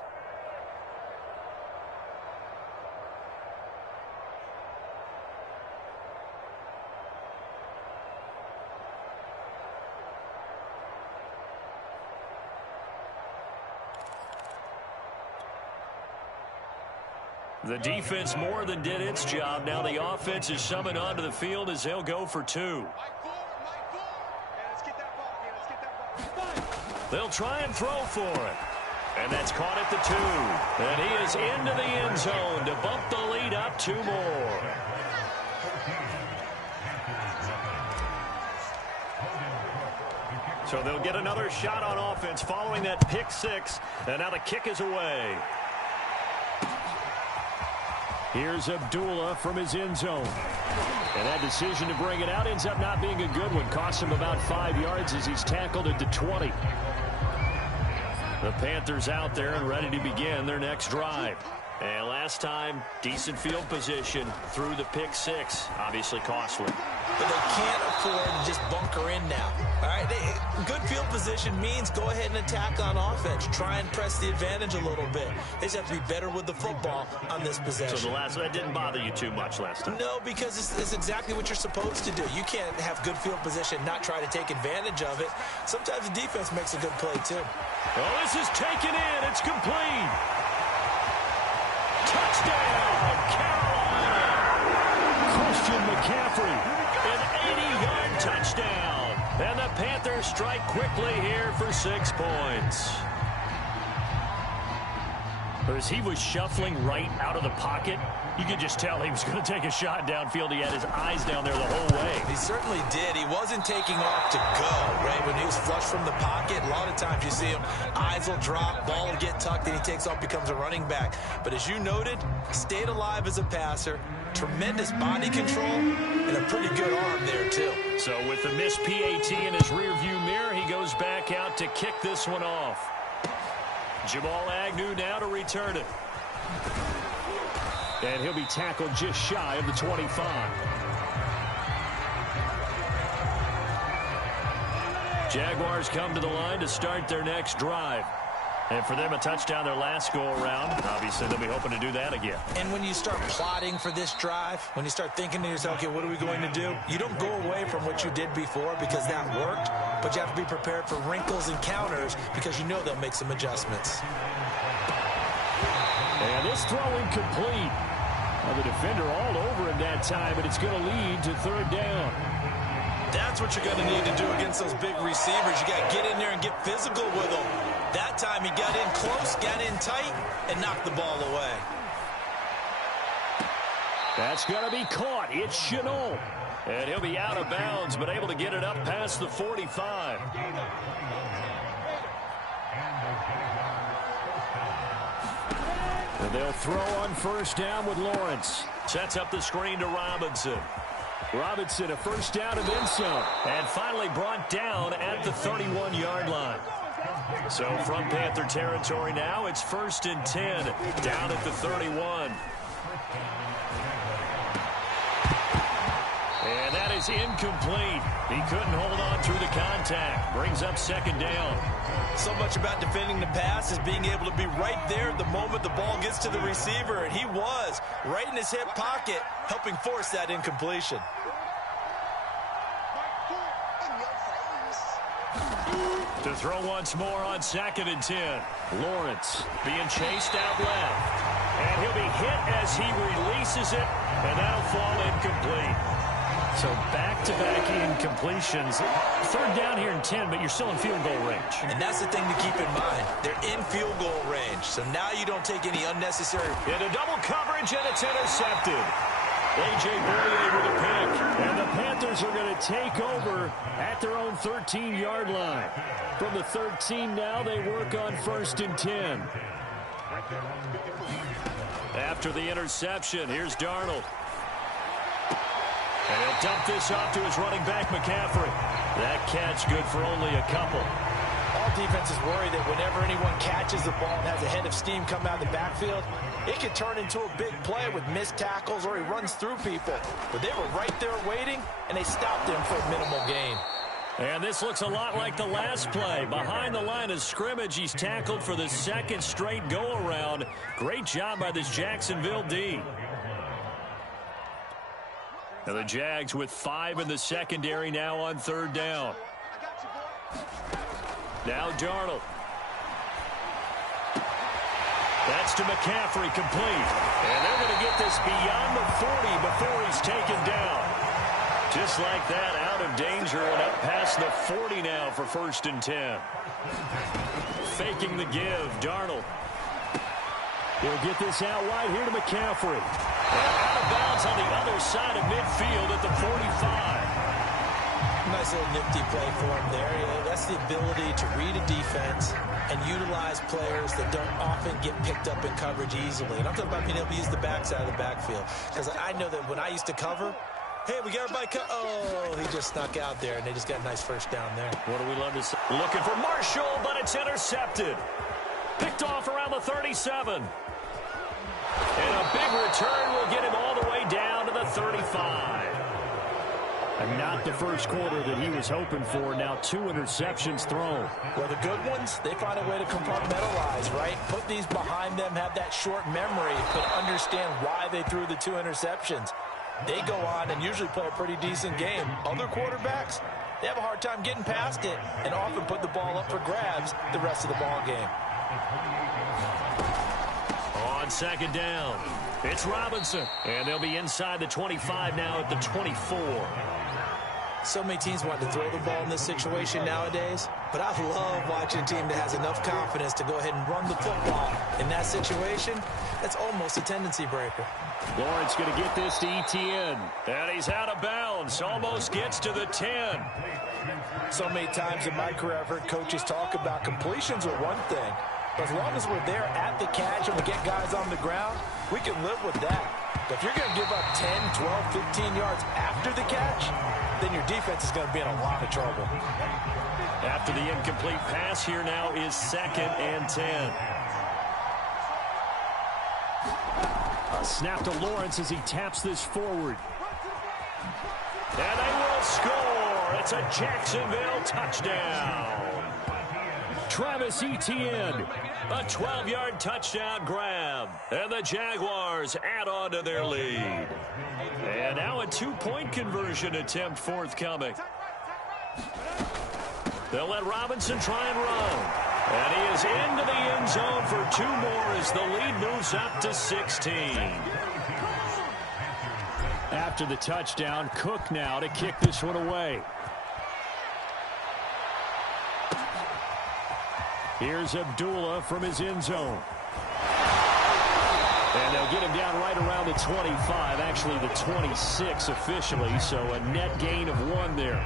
The defense more than did its job. Now the offense is summoned onto the field as they'll go for 2. They'll try and throw for it. And that's caught at the 2. And he is into the end zone to bump the lead up 2 more. So they'll get another shot on offense following that pick 6. And now the kick is away. Here's Abdullah from his end zone. And that decision to bring it out ends up not being a good one. Costs him about 5 yards as he's tackled at the 20. The Panthers out there and ready to begin their next drive. And last time, decent field position through the pick 6. Obviously costly. But they can't afford to just bunker in now. All right, good field position means go ahead and attack on offense. Try and press the advantage a little bit. They just have to be better with the football on this possession. So that didn't bother you too much last time? No, because it's exactly what you're supposed to do. You can't have good field position, not try to take advantage of it. Sometimes the defense makes a good play, too. Oh, this is taken in. It's complete. Touchdown, Carolina. Christian McCaffrey, an 80-yard touchdown. And the Panthers strike quickly here for 6 points. As he was shuffling right out of the pocket, you could just tell he was going to take a shot downfield. He had his eyes down there the whole way. He certainly did. He wasn't taking off to go, right? When he was flush from the pocket, a lot of times you see him, eyes will drop, ball will get tucked, and he takes off, becomes a running back. But as you noted, stayed alive as a passer, tremendous body control, and a pretty good arm there, too. So with the missed PAT in his rearview mirror, he goes back out to kick this one off. Jamal Agnew now to return it. And he'll be tackled just shy of the 25. Jaguars come to the line to start their next drive. And for them, a touchdown their last go-around. Obviously, they'll be hoping to do that again. And when you start plotting for this drive, when you start thinking to yourself, okay, what are we going to do? You don't go away from what you did before because that worked, but you have to be prepared for wrinkles and counters because you know they'll make some adjustments. And this throw incomplete. Well, the defender all over him that time, but it's going to lead to 3rd down. That's what you're going to need to do against those big receivers. You got to get in there and get physical with them. That time he got in close, got in tight, and knocked the ball away. That's going to be caught. It's Shenault. And he'll be out of bounds, but able to get it up past the 45. And they'll throw on 1st down with Lawrence. Sets up the screen to Robinson. Robinson, a 1st down of end zone. And finally brought down at the 31-yard line. So from Panther territory now, it's 1st and 10 down at the 31. And that is incomplete. He couldn't hold on through the contact. Brings up 2nd down. So much about defending the pass is being able to be right there at the moment the ball gets to the receiver. And he was right in his hip pocket, helping force that incompletion. To throw once more on 2nd and 10. Lawrence being chased out left. And he'll be hit as he releases it, and that'll fall incomplete. So back-to-back incompletions. Third down here in 10, but you're still in field goal range. And that's the thing to keep in mind. They're in field goal range. So now you don't take any unnecessary. Into double coverage, and it's intercepted. A.J. Bouye with a pick. And the Panthers are going to take over at their own 13-yard line. From the 13 now, they work on 1st and 10. After the interception, here's Darnold. And he'll dump this off to his running back, McCaffrey. That catch good for only a couple. All defenses worry that whenever anyone catches the ball and has a head of steam come out of the backfield, it could turn into a big play with missed tackles or he runs through people. But they were right there waiting, and they stopped him for a minimal gain. And this looks a lot like the last play. Behind the line of scrimmage, he's tackled for the second straight go-around. Great job by this Jacksonville D. Now the Jags with 5 in the secondary now on 3rd down. Now Darnold. That's to McCaffrey, complete. And they're going to get this beyond the 40 before he's taken down. Just like that, out of danger and up past the 40 now for 1st and 10. Faking the give, Darnold. He'll get this out wide here to McCaffrey. And out of bounds on the other side of midfield at the 45. Nice little nifty play for him there. Yeah, that's the ability to read a defense and utilize players that don't often get picked up in coverage easily. And I'm talking about being able to use the backside of the backfield. Because I know that when I used to cover, hey, we got everybody oh, he just snuck out there, and they just got a nice first down there. What do we love to see? Looking for Marshall, but it's intercepted. Picked off around the 37. And a big return will get him all the way down to the 35. And not the first quarter that he was hoping for. Now 2 interceptions thrown. Well, the good ones, they find a way to compartmentalize, right? Put these behind them, have that short memory, but understand why they threw the 2 interceptions. They go on and usually play a pretty decent game. Other quarterbacks, they have a hard time getting past it and often put the ball up for grabs the rest of the ball game. On 2nd down, it's Robinson. And they'll be inside the 25 now at the 24. So many teams want to throw the ball in this situation nowadays, but I love watching a team that has enough confidence to go ahead and run the football. In that situation, that's almost a tendency breaker. Lawrence going to get this to Etienne. And he's out of bounds. Almost gets to the 10. So many times in my career, I've heard coaches talk about completions are one thing. But as long as we're there at the catch and we get guys on the ground, we can live with that. But if you're going to give up 10, 12, 15 yards after the catch, then your defense is going to be in a lot of trouble. After the incomplete pass, here now is 2nd and 10. A snap to Lawrence as he taps this forward. And they will score. It's a Jacksonville touchdown. Travis Etienne, a 12-yard touchdown grab. And the Jaguars add on to their lead. And now a 2-point conversion attempt forthcoming. They'll let Robinson try and run. And he is into the end zone for 2 more as the lead moves up to 16. After the touchdown, Cook now to kick this one away. Here's Abdullah from his end zone. And they'll get him down right around the 25, actually the 26 officially, so a net gain of 1 there.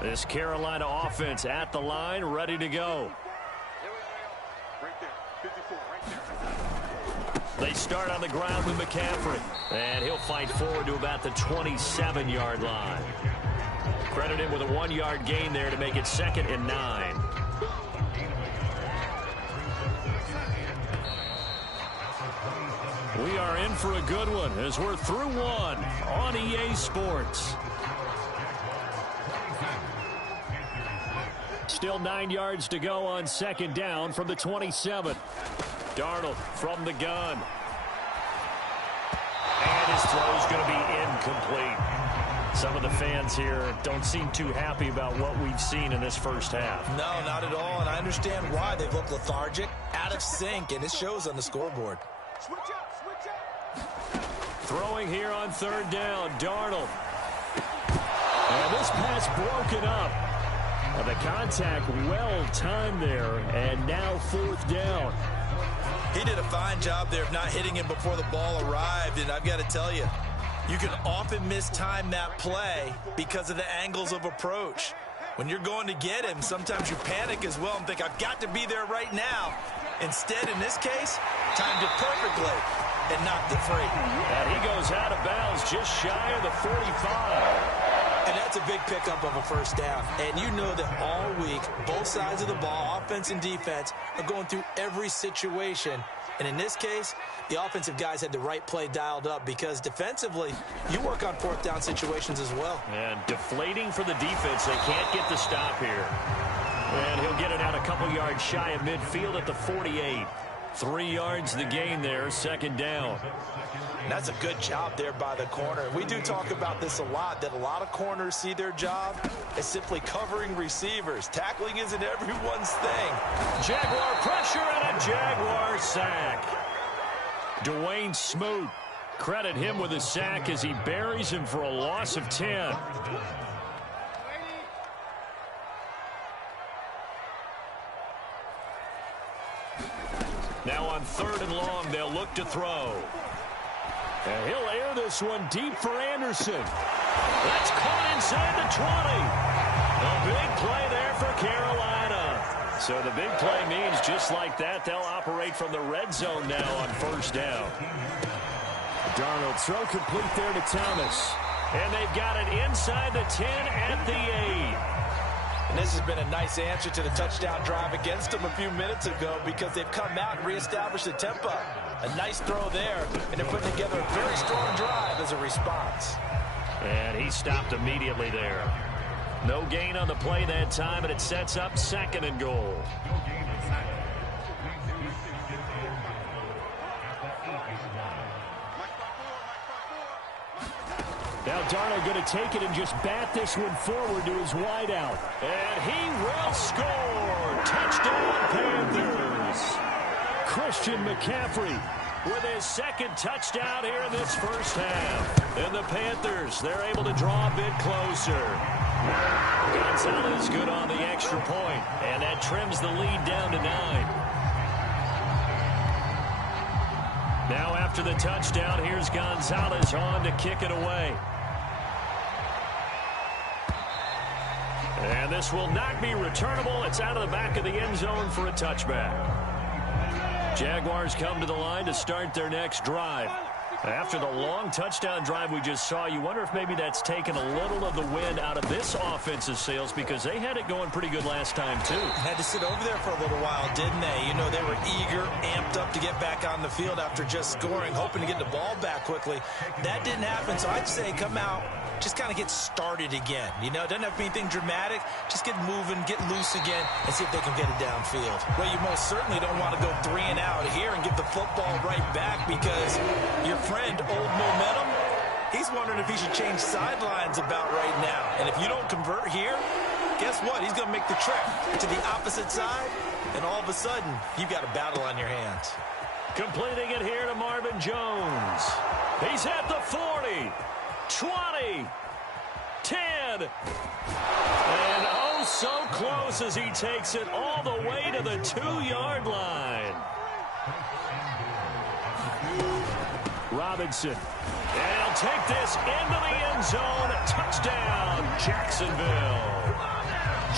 This Carolina offense at the line, ready to go. They start on the ground with McCaffrey. And he'll fight forward to about the 27-yard line. Credit him with a 1-yard gain there to make it 2nd and 9. We are in for a good one as we're through 1 on EA Sports. Still 9 yards to go on 2nd down from the 27. Darnold from the gun. And his throw is going to be incomplete. Some of the fans here don't seem too happy about what we've seen in this first half. No, not at all, and I understand why. They've looked lethargic, out of sync, and it shows on the scoreboard. Switch up, switch up. Throwing here on third down, Darnold. And this pass broken up. And the contact well timed there, and now fourth down. He did a fine job there of not hitting him before the ball arrived, and I've got to tell you, you can often mistime that play because of the angles of approach. When you're going to get him, sometimes you panic as well and think, I've got to be there right now. Instead, in this case, timed it perfectly and knocked it free. And he goes out of bounds just shy of the 45. And that's a big pickup of a first down. And you know that all week, both sides of the ball, offense and defense, are going through every situation. And in this case, the offensive guys had the right play dialed up because defensively, you work on fourth down situations as well. And deflating for the defense. They can't get the stop here. And he'll get it out a couple yards shy of midfield at the 48. 3 yards the gain there, second down. That's a good job there by the corner. We do talk about this a lot, that a lot of corners see their job as simply covering receivers. Tackling isn't everyone's thing. Jaguar pressure and a Jaguar sack. Dwayne Smoot, credit him with a sack as he buries him for a loss of 10. Now on third and long, they'll look to throw. And he'll air this one deep for Anderson. That's caught inside the 20. A big play there for Carolina. So the big play means just like that, they'll operate from the red zone now on first down. Darnold throw complete there to Thomas. And they've got it inside the 10 at the 8. And this has been a nice answer to the touchdown drive against them a few minutes ago because they've come out and reestablished the tempo. A nice throw there, and they're putting together a very strong drive as a response. And he stopped immediately there. No gain on the play that time, and it sets up second and goal. Now Darnold going to take it and just bat this one forward to his wideout. And he will score. Touchdown, Panthers. Christian McCaffrey with his second touchdown here in this first half. And the Panthers, they're able to draw a bit closer. Gonzalez good on the extra point, and that trims the lead down to 9. Now after the touchdown, here's Gonzalez on to kick it away. And this will not be returnable. It's out of the back of the end zone for a touchback. Jaguars come to the line to start their next drive. After the long touchdown drive we just saw, you wonder if maybe that's taken a little of the wind out of this offensive sails because they had it going pretty good last time, too. Had to sit over there for a little while, didn't they? You know, they were eager, amped up to get back on the field after just scoring, hoping to get the ball back quickly. That didn't happen, so I'd say come out, just kind of get started again. You know, it doesn't have to be anything dramatic. Just get moving, get loose again, and see if they can get it downfield. Well, you most certainly don't want to go 3 and out here and get the football right back because your friend, Old Momentum, he's wondering if he should change sidelines about right now. And if you don't convert here, guess what? He's going to make the trek to the opposite side, and all of a sudden, you've got a battle on your hands. Completing it here to Marvin Jones. He's at the 40. 20, 10, and oh so close as he takes it all the way to the 2-yard line. Robinson, and he'll take this into the end zone. Touchdown, Jacksonville.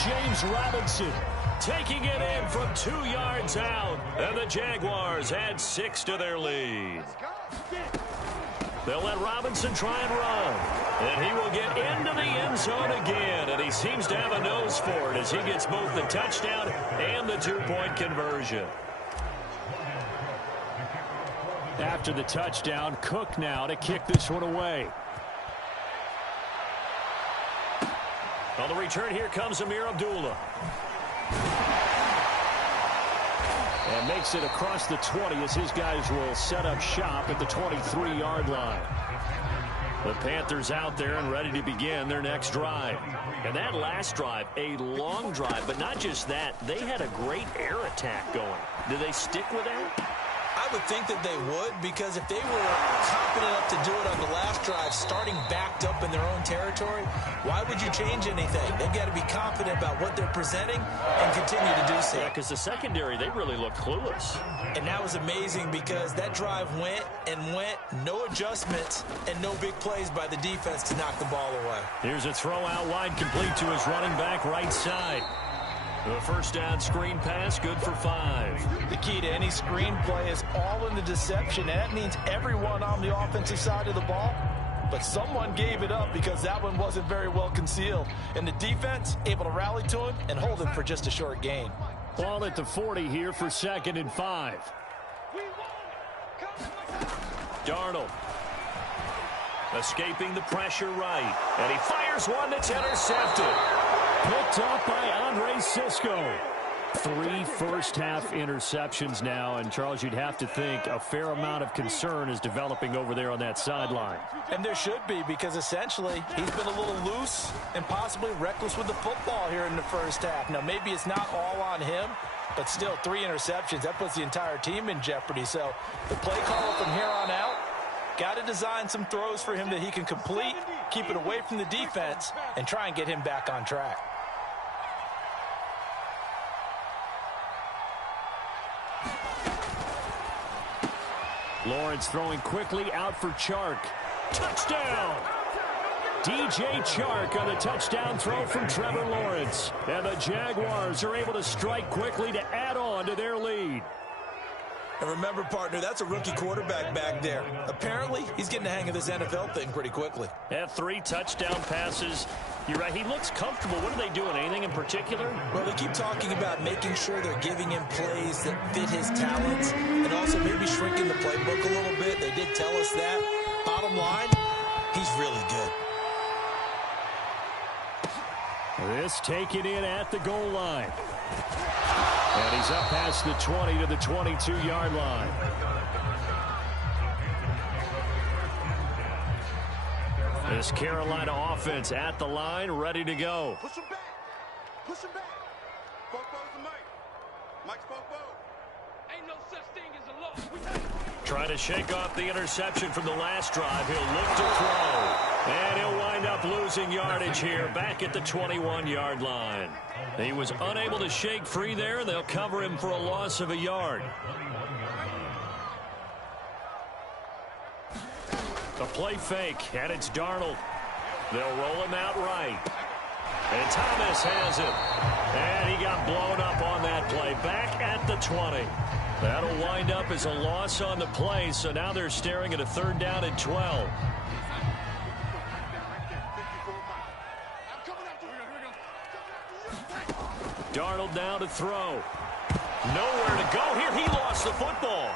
James Robinson taking it in from 2 yards out, and the Jaguars add 6 to their lead. They'll let Robinson try and run. And he will get into the end zone again. And he seems to have a nose for it as he gets both the touchdown and the 2-point conversion. After the touchdown, Cook now to kick this one away. On the return, here comes Amir Abdullah. And makes it across the 20 as his guys will set up shop at the 23-yard line. The Panthers out there and ready to begin their next drive. And that last drive, a long drive, but not just that. They had a great air attack going. Do they stick with that? I would think that they would, because if they were confident enough to do it on the last drive, starting backed up in their own territory, why would you change anything? They've got to be confident about what they're presenting and continue to do so. Yeah, because the secondary, they really look clueless. And that was amazing because that drive went and went, no adjustments, and no big plays by the defense to knock the ball away. Here's a throw out wide, complete to his running back right side. The first down screen pass, good for 5. The key to any screen play is all in the deception, and that means everyone on the offensive side of the ball. But someone gave it up because that one wasn't very well concealed. And the defense able to rally to him and hold him for just a short gain. Ball at the 40 here for 2nd and 5. Darnold. Escaping the pressure right. And he fires one that's intercepted. Picked off by Andre Cisco. 3 first-half interceptions now, and Charles, you'd have to think a fair amount of concern is developing over there on that sideline. And there should be, because essentially he's been a little loose and possibly reckless with the football here in the first half. Now, maybe it's not all on him, but still 3 interceptions. That puts the entire team in jeopardy. So the play caller from here on out got to design some throws for him that he can complete, keep it away from the defense, and try and get him back on track. Lawrence throwing quickly out for Chark. Touchdown! DJ Chark on the touchdown throw from Trevor Lawrence. And the Jaguars are able to strike quickly to add on to their lead. And remember, partner, that's a rookie quarterback back there. Apparently, he's getting the hang of this NFL thing pretty quickly. Had 3 touchdown passes. You're right, he looks comfortable. What are they doing? Anything in particular? Well, they keep talking about making sure they're giving him plays that fit his talents and also maybe shrinking the playbook a little bit. They did tell us that. Bottom line, he's really good. This taken in at the goal line. And he's up past the 20 to the 22-yard line. This Carolina offense at the line, ready to go. Push him back. Push him back. Fofo's the Mike. Mike's Fofo. Ain't no such thing as a loss. Trying to shake off the interception from the last drive. He'll look to throw. And he'll wind up losing yardage here back at the 21-yard line. He was unable to shake free there. They'll cover him for a loss of a yard. The play fake, and it's Darnold. They'll roll him out right. And Thomas has it. And he got blown up on that play. Back at the 20. That'll wind up as a loss on the play, so now they're staring at a 3rd down and 12. Darnold down to throw. Nowhere to go here. He lost the football.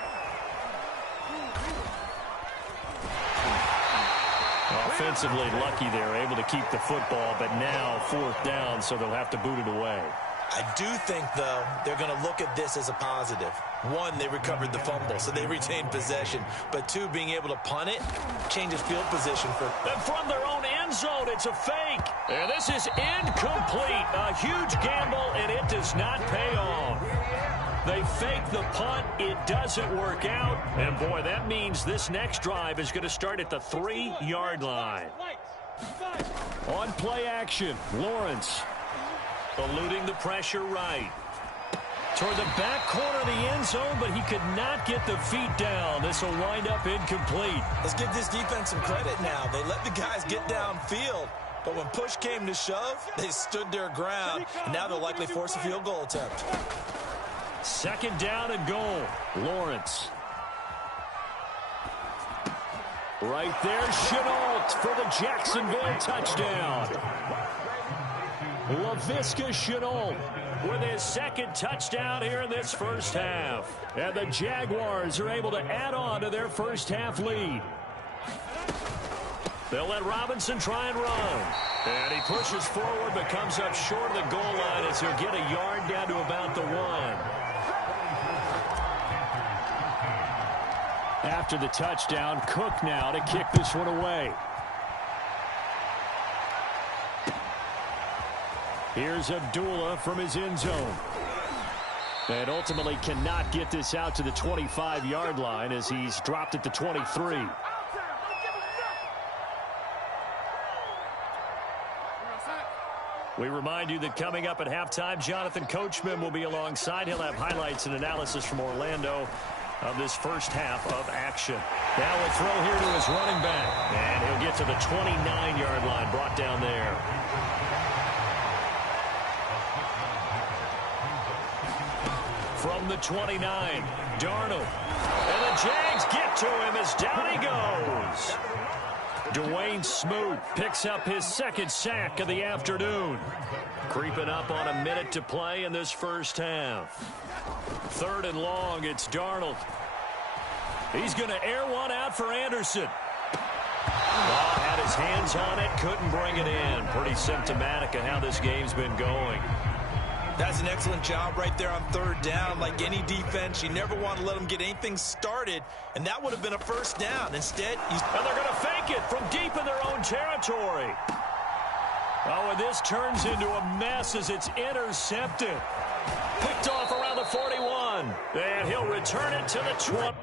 Offensively lucky they're able to keep the football, but now 4th down, so they'll have to boot it away. I do think, though, they're going to look at this as a positive. 1, they recovered the fumble, so they retained possession. But 2, being able to punt it changes field position for. And from their own end zone, it's a fake. And this is incomplete. A huge gamble, and it does not pay off. They fake the punt. It doesn't work out. And, boy, that means this next drive is going to start at the 3-yard line. On play action, Lawrence eluding the pressure right. Toward the back corner of the end zone, but he could not get the feet down. This will wind up incomplete. Let's give this defense some credit now. They let the guys get downfield. But when push came to shove, they stood their ground. And now they'll likely force a field goal attempt. 2nd down and goal. Lawrence. Right there, Shenault for the Jacksonville touchdown. Laviska Shenault with his 2nd touchdown here in this first half. And the Jaguars are able to add on to their first half lead. They'll let Robinson try and run. And he pushes forward but comes up short of the goal line as he'll get a yard down to about the 1. After the touchdown, Cook now to kick this one away. Here's Abdullah from his end zone. And ultimately cannot get this out to the 25-yard line as he's dropped at the 23. We remind you that coming up at halftime, Jonathan Coachman will be alongside. He'll have highlights and analysis from Orlando of this first half of action. Now a throw here to his running back. And he'll get to the 29-yard line, brought down there. From the 29, Darnold. And the Jags get to him as down he goes. Dwayne Smoot picks up his second sack of the afternoon. Creeping up on a minute to play in this first half. 3rd and long, it's Darnold. He's going to air one out for Anderson. Ball had his hands on it, couldn't bring it in. Pretty symptomatic of how this game's been going. That's an excellent job right there on 3rd down. Like any defense, you never want to let them get anything started, and that would have been a first down. Instead, and they're going to fake it from deep in their own territory. Oh, and this turns into a mess as it's intercepted. Picked off around the 41, and he'll return it to the 20.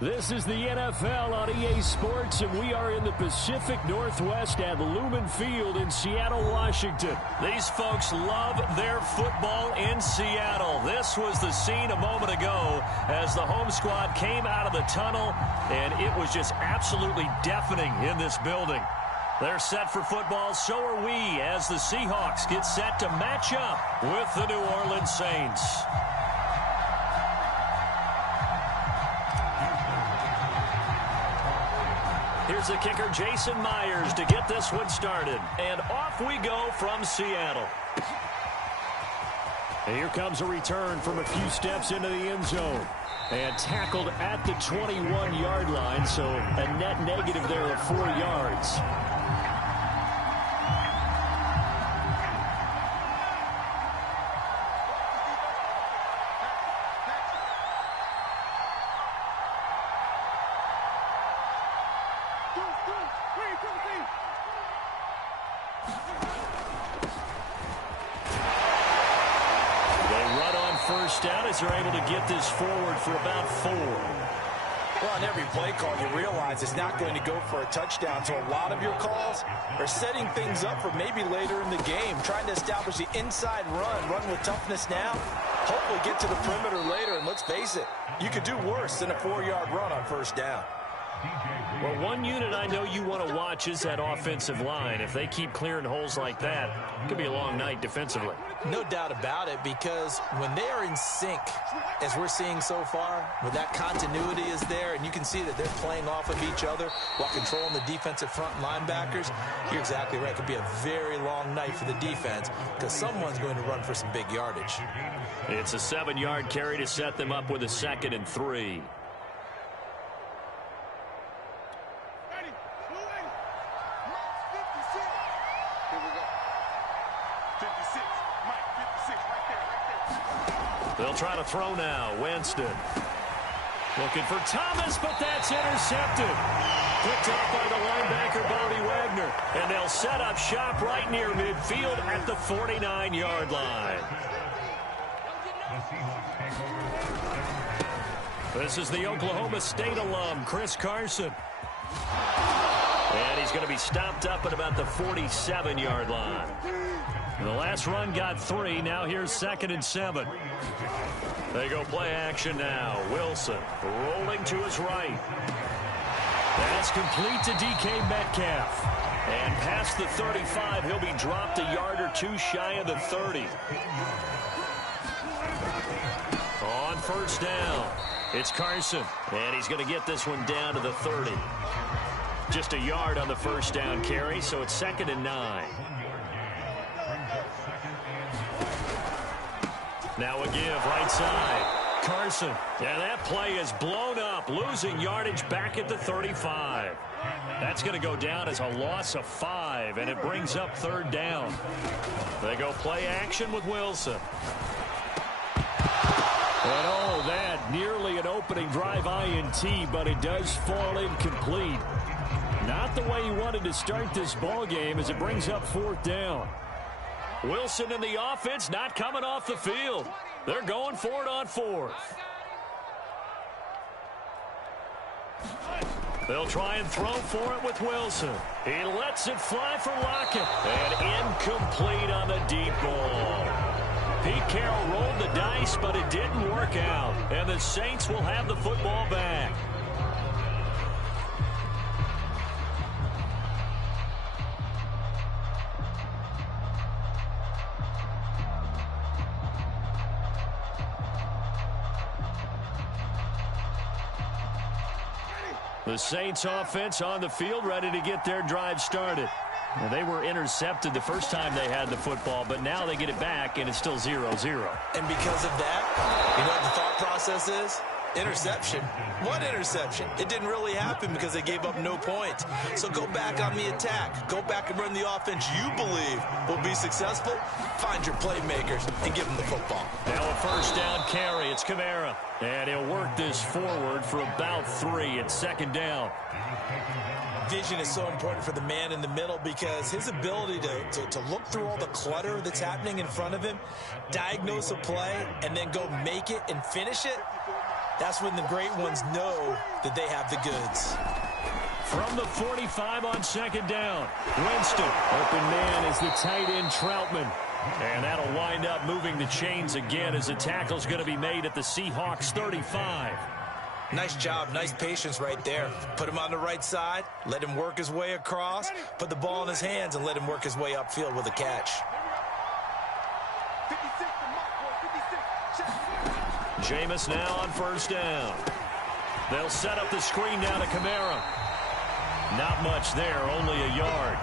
This is the NFL on EA Sports, and we are in the Pacific Northwest at Lumen Field in Seattle, Washington. These folks love their football in Seattle. This was the scene a moment ago as the home squad came out of the tunnel, and it was just absolutely deafening in this building. They're set for football, so are we, as the Seahawks get set to match up with the New Orleans Saints. Here's the kicker, Jason Myers, to get this one started. And off we go from Seattle. And here comes a return from a few steps into the end zone. And tackled at the 21-yard line, so a net negative there of 4 yards. Are able to get this forward for about 4. Well, on every play call, you realize it's not going to go for a touchdown, so a lot of your calls are setting things up for maybe later in the game, trying to establish the inside run with toughness now, hopefully get to the perimeter later, and let's face it, you could do worse than a 4-yard run on first down. Well, one unit I know you want to watch is that offensive line. If they keep clearing holes like that, it could be a long night defensively. No doubt about it, because when they are in sync, as we're seeing so far, where that continuity is there, and you can see that they're playing off of each other while controlling the defensive front linebackers, you're exactly right. It could be a very long night for the defense because someone's going to run for some big yardage. It's a 7-yard carry to set them up with a 2nd and 3. They'll try to throw now. Winston looking for Thomas, but that's intercepted. Picked up by the linebacker, Bobby Wagner. And they'll set up shop right near midfield at the 49-yard line. This is the Oklahoma State alum, Chris Carson. And he's going to be stopped up at about the 47-yard line. And the last run got 3. Now here's 2nd and 7. They go play action now. Wilson rolling to his right. That's complete to DK Metcalf. And past the 35, he'll be dropped a yard or 2 shy of the 30. On first down, it's Carson. And he's going to get this one down to the 30. Just a yard on the first down carry, so it's 2nd and 9. Now a give, right side. Carson. And that play is blown up, losing yardage back at the 35. That's going to go down as a loss of 5, and it brings up 3rd down. They go play action with Wilson. And oh, that nearly an opening drive INT, but it does fall incomplete. Not the way he wanted to start this ball game as it brings up 4th down. Wilson and the offense not coming off the field. They're going for it on 4th. They'll try and throw for it with Wilson. He lets it fly for Lockett. And incomplete on the deep ball. Pete Carroll rolled the dice, but it didn't work out. And the Saints will have the football back. The Saints offense on the field, ready to get their drive started. Well, they were intercepted the first time they had the football, but now they get it back, and it's still 0-0. And because of that, you know what the thought process is? Interception. What interception? It didn't really happen because they gave up no points. So go back on the attack. Go back and run the offense you believe will be successful. Find your playmakers and give them the football. Now a first down carry. It's Kamara. And he'll work this forward for about 3. It's 2nd down. Vision is so important for the man in the middle because his ability to look through all the clutter that's happening in front of him, diagnose a play, and then go make it and finish it, That's when the great ones know that they have the goods. From the 45 on second down, Winston. Open man is the tight end Troutman. And that'll wind up moving the chains again as the tackle's going to be made at the Seahawks 35. Nice job, nice patience right there. Put him on the right side, let him work his way across, put the ball in his hands and let him work his way upfield with a catch. 56 to Mark, 56. Jameis now on first down. They'll set up the screen down to Kamara. Not much there, only a yard.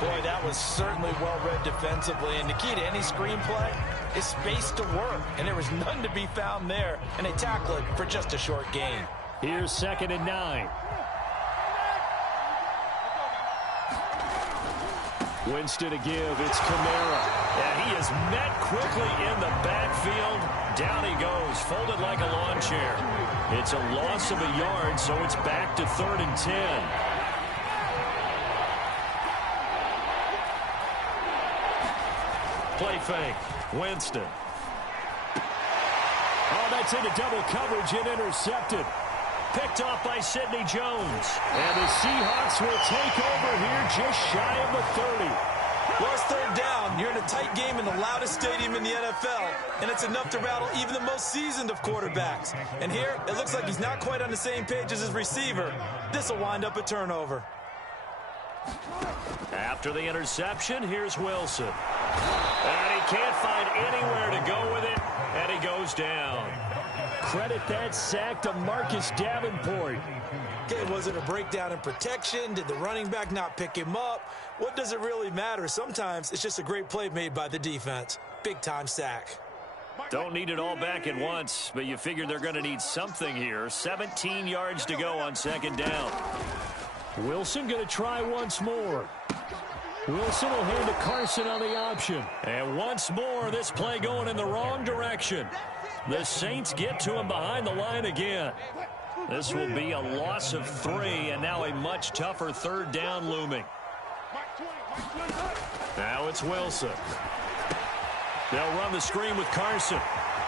Boy, that was certainly well-read defensively, and the key to any screenplay is space to work, and there was none to be found there, and they tackle it for just a short gain. Here's 2nd and 9. Winston to give, it's Kamara. And he is met quickly in the backfield. Down he goes, folded like a lawn chair. It's a loss of a yard, so it's back to 3rd and 10. Play fake. Winston. Oh, that's into double coverage and intercepted. Picked off by Sidney Jones. And the Seahawks will take over here just shy of the 30. Well, it's 3rd down. You're in a tight game in the loudest stadium in the NFL, and it's enough to rattle even the most seasoned of quarterbacks. And here, it looks like he's not quite on the same page as his receiver. This will wind up a turnover. After the interception, here's Wilson. And he can't find anywhere to go with it, and he goes down. Credit that sack to Marcus Davenport. Okay, was it a breakdown in protection? Did the running back not pick him up? What does it really matter? Sometimes it's just a great play made by the defense. Big-time sack. Don't need it all back at once, but you figure they're going to need something here. 17 yards to go on 2nd down. Wilson going to try once more. Wilson will hand to Carson on the option. And once more, this play going in the wrong direction. The Saints get to him behind the line again. This will be a loss of 3, and now a much tougher 3rd down looming. Now it's Wilson. They'll run the screen with Carson.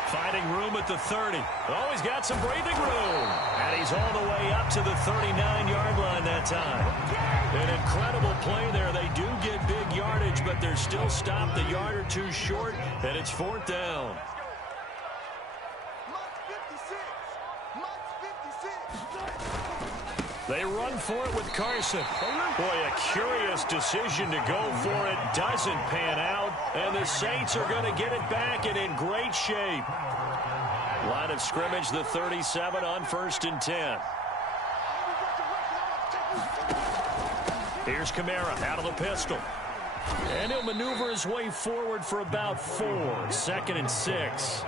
Finding room at the 30. Oh, he's got some breathing room. And he's all the way up to the 39-yard line that time. An incredible play there. They do get big yardage, but they're still stopped a yard or two short, and it's 4th down. They run for it with Carson. Boy, a curious decision to go for it. Doesn't pan out. And the Saints are going to get it back and in great shape. Line of scrimmage, the 37 on 1st and 10. Here's Kamara out of the pistol. And he'll maneuver his way forward for about 4. 2nd and 6.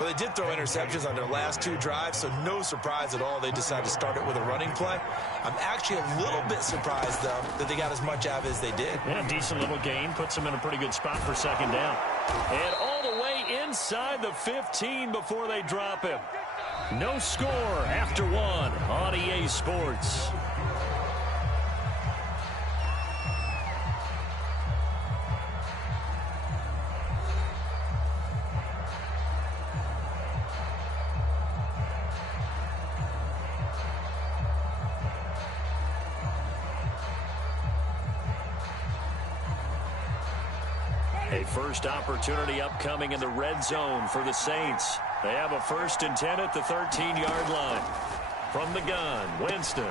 Well, they did throw interceptions on their last 2 drives, so no surprise at all they decided to start it with a running play. I'm actually a little bit surprised, though, that they got as much out of it as they did. Yeah, decent little gain. Puts them in a pretty good spot for 2nd down. And all the way inside the 15 before they drop him. No score after 1 on EA Sports. A first opportunity upcoming in the red zone for the Saints. They have a 1st and 10 at the 13-yard line. From the gun, Winston.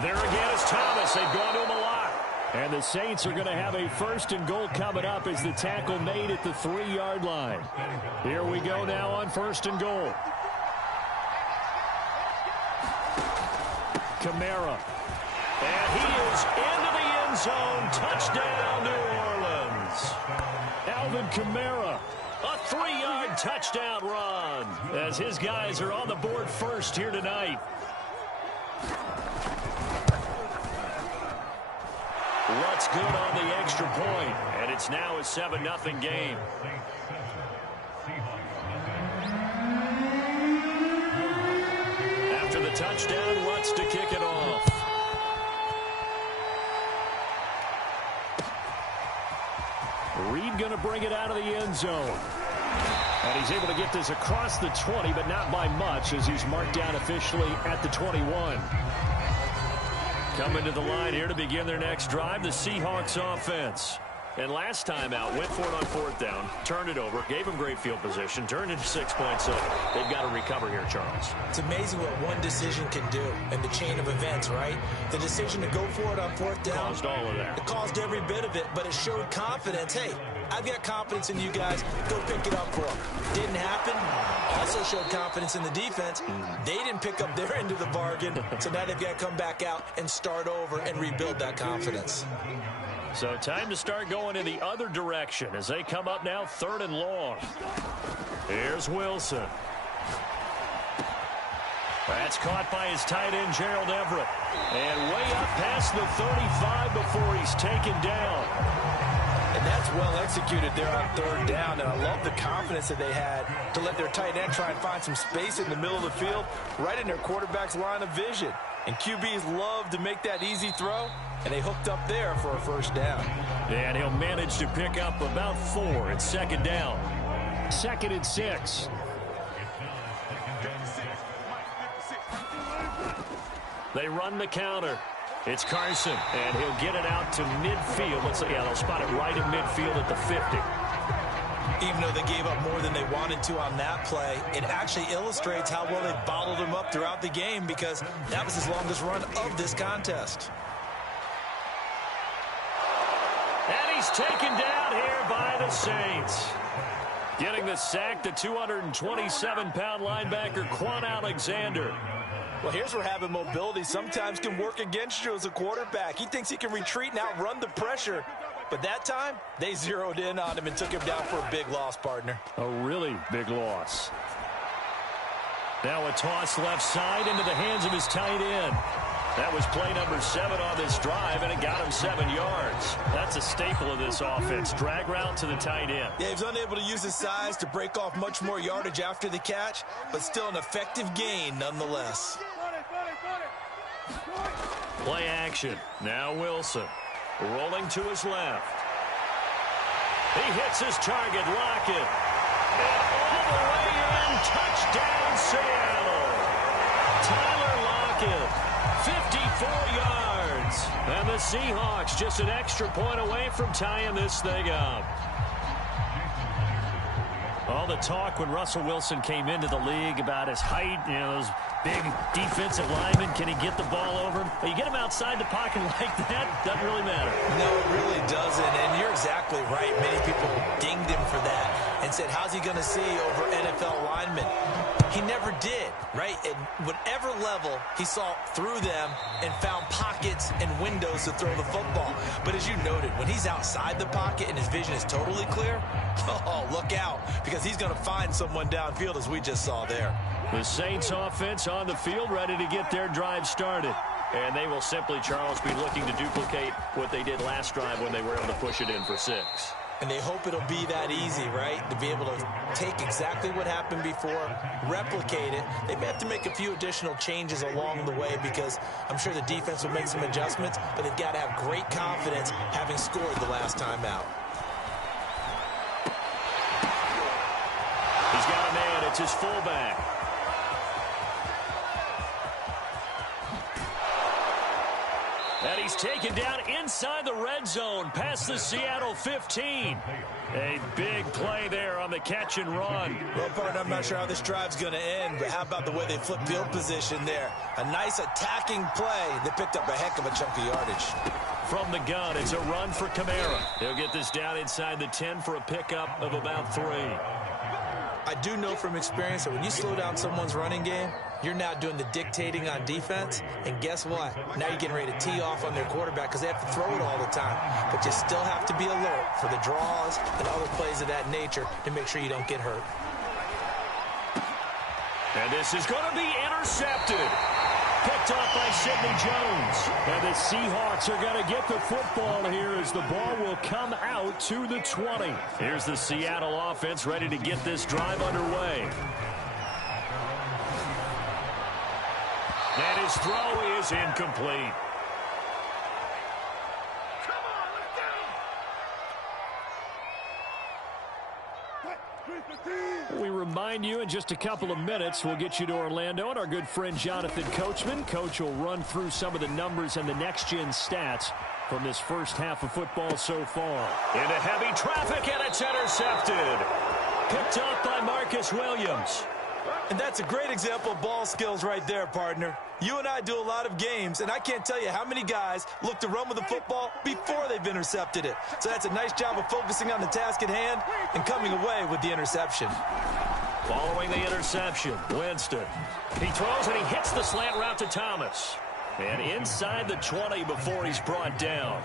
There again is Thomas. They've gone to him a lot. And the Saints are going to have a 1st and goal coming up as the tackle made at the 3-yard line. Here we go now on 1st and goal. Kamara. And he is into the end zone. Touchdown, New Orleans. Alvin Kamara, a 3-yard touchdown run as his guys are on the board first here tonight. What's good on the extra point, and it's now a 7-0 game. After the touchdown, Lutz to kick it off. Reed going to bring it out of the end zone. And he's able to get this across the 20, but not by much, as he's marked down officially at the 21. Coming to the line here to begin their next drive, the Seahawks offense. And last time out, went for it on 4th down, turned it over, gave them great field position, turned into 6 points. So they've got to recover here, Charles. It's amazing what one decision can do in the chain of events, right? The decision to go for it on 4th down. Caused all of that. It caused every bit of it, but it showed confidence. Hey, I've got confidence in you guys. Go pick it up for them. Didn't happen. Also showed confidence in the defense. They didn't pick up their end of the bargain, so now they've got to come back out and start over and rebuild that confidence. So time to start going in the other direction as they come up now 3rd and long. Here's Wilson. That's caught by his tight end, Gerald Everett. And way up past the 35 before he's taken down. And that's well executed there on 3rd down. And I love the confidence that they had to let their tight end try and find some space in the middle of the field, right in their quarterback's line of vision. And QBs love to make that easy throw, and they hooked up there for a 1st down. And he'll manage to pick up about 4 at 2nd down. 2nd and 6. They run the counter. It's Carson, and he'll get it out to midfield. They'll spot it right in midfield at the 50. Even though they gave up more than they wanted to on that play, it actually illustrates how well they bottled him up throughout the game, because that was his longest run of this contest. And he's taken down here by the Saints. Getting the sack, the 227-pound linebacker, Quan Alexander. Well, here's where having mobility sometimes can work against you as a quarterback. He thinks he can retreat and outrun the pressure. But that time, they zeroed in on him and took him down for a big loss, partner. A really big loss. Now a toss left side into the hands of his tight end. That was play number 7 on this drive, and it got him 7 yards. That's a staple of this offense. Drag route to the tight end. Yeah, he was unable to use his size to break off much more yardage after the catch, but still an effective gain nonetheless. Play action. Now Wilson. Rolling to his left. He hits his target, Lockett. And all the way in, touchdown Seattle. Tyler Lockett, 54 yards. And the Seahawks just an extra point away from tying this thing up. All the talk when Russell Wilson came into the league about his height, those big defensive linemen, can he get the ball over him? You get him outside the pocket like that, doesn't really matter. No, it really doesn't, and you're exactly right. Many people dinged him for that and said, how's he going to see over NFL linemen? He never did, right? At whatever level, he saw through them and found pockets and windows to throw the football. But as you noted, when he's outside the pocket and his vision is totally clear, oh, look out, because he's going to find someone downfield, as we just saw there. The Saints offense on the field, ready to get their drive started. And they will simply, Charles, be looking to duplicate what they did last drive when they were able to push it in for 6. And they hope it'll be that easy, right? To be able to take exactly what happened before, replicate it. They may have to make a few additional changes along the way, because I'm sure the defense will make some adjustments, but they've got to have great confidence having scored the last time out. He's got a man. It's his fullback. And he's taken down inside the red zone, past the Seattle 15. A big play there on the catch and run. Well, partner, I'm not sure how this drive's going to end, but how about the way they flipped field position there? A nice attacking play. They picked up a heck of a chunk of yardage. From the gun, it's a run for Kamara. He'll get this down inside the 10 for a pickup of about 3. I do know from experience that when you slow down someone's running game, you're now doing the dictating on defense, and guess what? Now you're getting ready to tee off on their quarterback because they have to throw it all the time. But you still have to be alert for the draws and other plays of that nature to make sure you don't get hurt. And this is going to be intercepted. Picked off by Sidney Jones. And the Seahawks are going to get the football here as the ball will come out to the 20. Here's the Seattle offense ready to get this drive underway. And his throw is incomplete. Come on, let's remind you in just a couple of minutes, we'll get you to Orlando, and our good friend Jonathan Coachman. Coach will run through some of the numbers and the next-gen stats from this first half of football so far. Into heavy traffic, and it's intercepted. Picked up by Marcus Williams. And that's a great example of ball skills right there, partner. You and I do a lot of games, and I can't tell you how many guys look to run with the football before they've intercepted it. So that's a nice job of focusing on the task at hand and coming away with the interception. Following the interception, Winston. He throws and he hits the slant route to Thomas. And inside the 20 before he's brought down.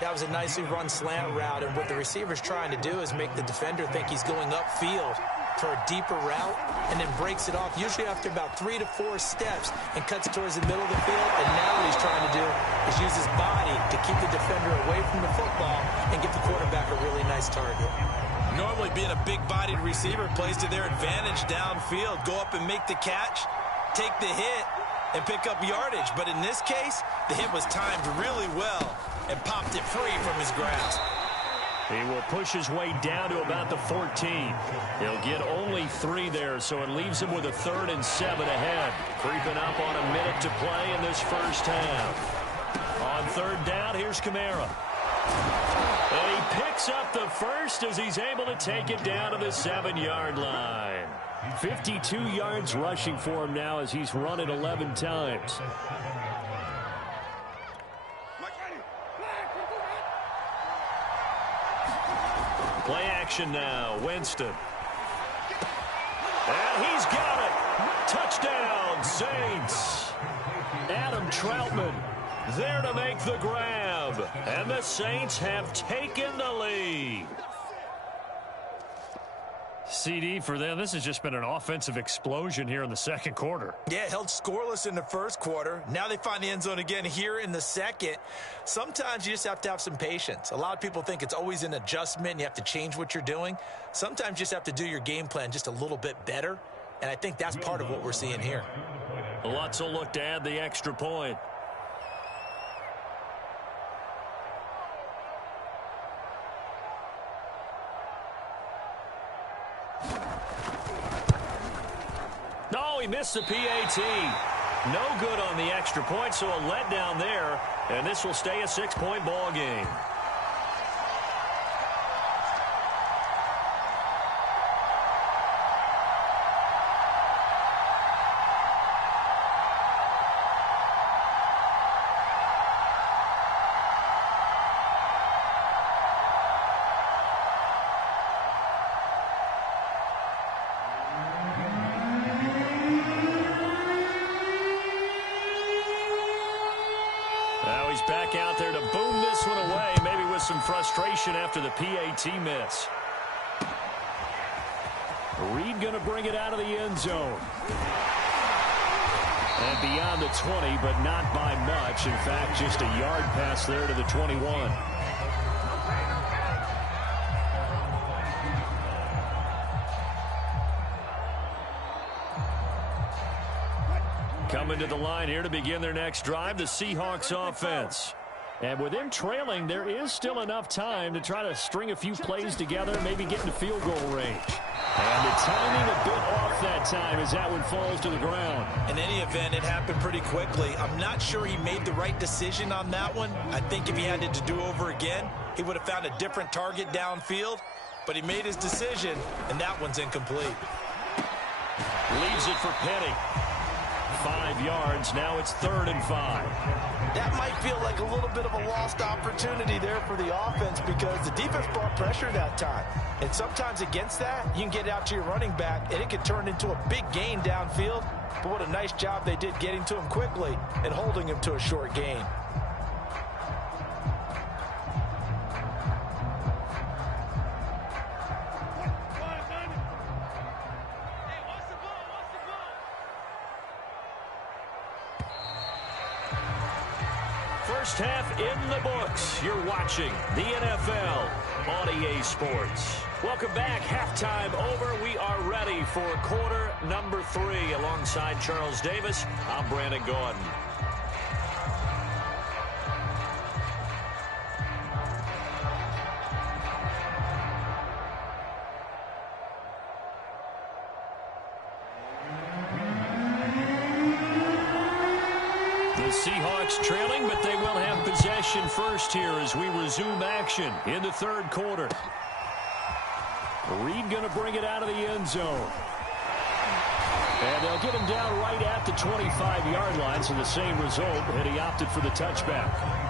That was a nicely run slant route, and what the receiver's trying to do is make the defender think he's going upfield for a deeper route, and then breaks it off, usually after about 3 to 4 steps, and cuts towards the middle of the field. And now what he's trying to do is use his body to keep the defender away from the football and give the quarterback a really nice target. Normally being a big-bodied receiver plays to their advantage downfield. Go up and make the catch, take the hit, and pick up yardage. But in this case, the hit was timed really well and popped it free from his grasp. He will push his way down to about the 14. He'll get only 3 there, so it leaves him with a 3rd and 7 ahead. Creeping up on a minute to play in this first half. On 3rd down, here's Kamara. And he picks up the first as he's able to take it down to the 7-yard line. 52 yards rushing for him now as he's run it 11 times. Play action now, Winston. And he's got it. Touchdown, Saints. Adam Troutman there to make the grab. And the Saints have taken the lead. CD for them, this has just been an offensive explosion here in the second quarter. Yeah, held scoreless in the first quarter. Now they find the end zone again here in the second. Sometimes you just have to have some patience. A lot of people think it's always an adjustment. You have to change what you're doing. Sometimes you just have to do your game plan just a little bit better. And I think that's part of what we're seeing here. Lutz will look to add the extra point. No, he missed the PAT. No good on the extra point, so a letdown there. And this will stay a 6-point ball game. Now he's back out there to boom this one away, maybe with some frustration after the PAT miss. Reed going to bring it out of the end zone. And beyond the 20, but not by much. In fact, just a yard pass there to the 21. Coming to the line here to begin their next drive, the Seahawks offense. And with them trailing, there is still enough time to try to string a few plays together, maybe get into field goal range. And the timing a bit off that time as that one falls to the ground. In any event, it happened pretty quickly. I'm not sure he made the right decision on that one. I think if he had it to do over again, he would have found a different target downfield. But he made his decision, and that one's incomplete. Leaves it for Penny. 5 yards. Now it's 3rd and 5. That might feel like a little bit of a lost opportunity there for the offense because the defense brought pressure that time. And sometimes against that, you can get out to your running back, and it can turn into a big gain downfield. But what a nice job they did getting to him quickly and holding him to a short gain. First half in the books. You're watching the NFL on EA Sports. Welcome back. Halftime over. We are ready for quarter number 3. Alongside Charles Davis, I'm Brandon Gordon. Seahawks trailing, but they will have possession first here as we resume action in the third quarter. Reed going to bring it out of the end zone. And they'll get him down right at the 25-yard line, so the same result, and he opted for the touchback.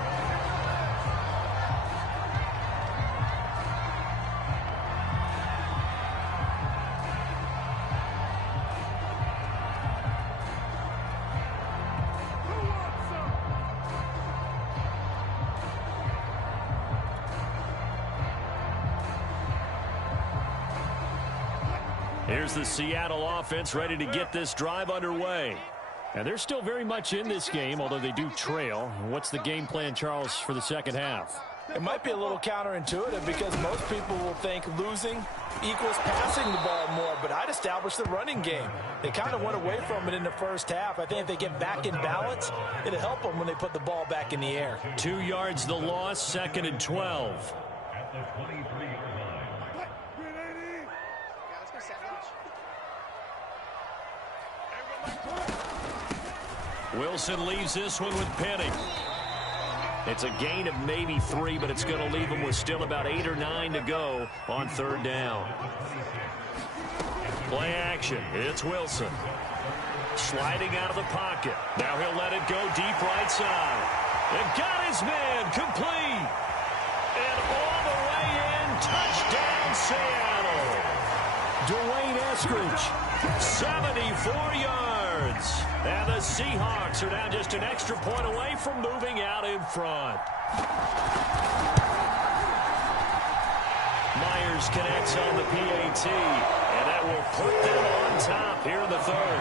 Here's the Seattle offense ready to get this drive underway. And they're still very much in this game, although they do trail. What's the game plan, Charles, for the second half? It might be a little counterintuitive because most people will think losing equals passing the ball more, but I'd establish the running game. They kind of went away from it in the first half. I think if they get back in balance, it'll help them when they put the ball back in the air. 2 yards the loss, 2nd and 12. Wilson leaves this one with Penny. It's a gain of maybe 3, but it's going to leave him with still about 8 or 9 to go on third down. Play action. It's Wilson. Sliding out of the pocket. Now he'll let it go deep right side. And got his man complete. And all the way in. Touchdown, Seattle. Dwayne Eskridge, 74 yards. And the Seahawks are now just an extra point away from moving out in front. Myers connects on the PAT, and that will put them on top here in the third.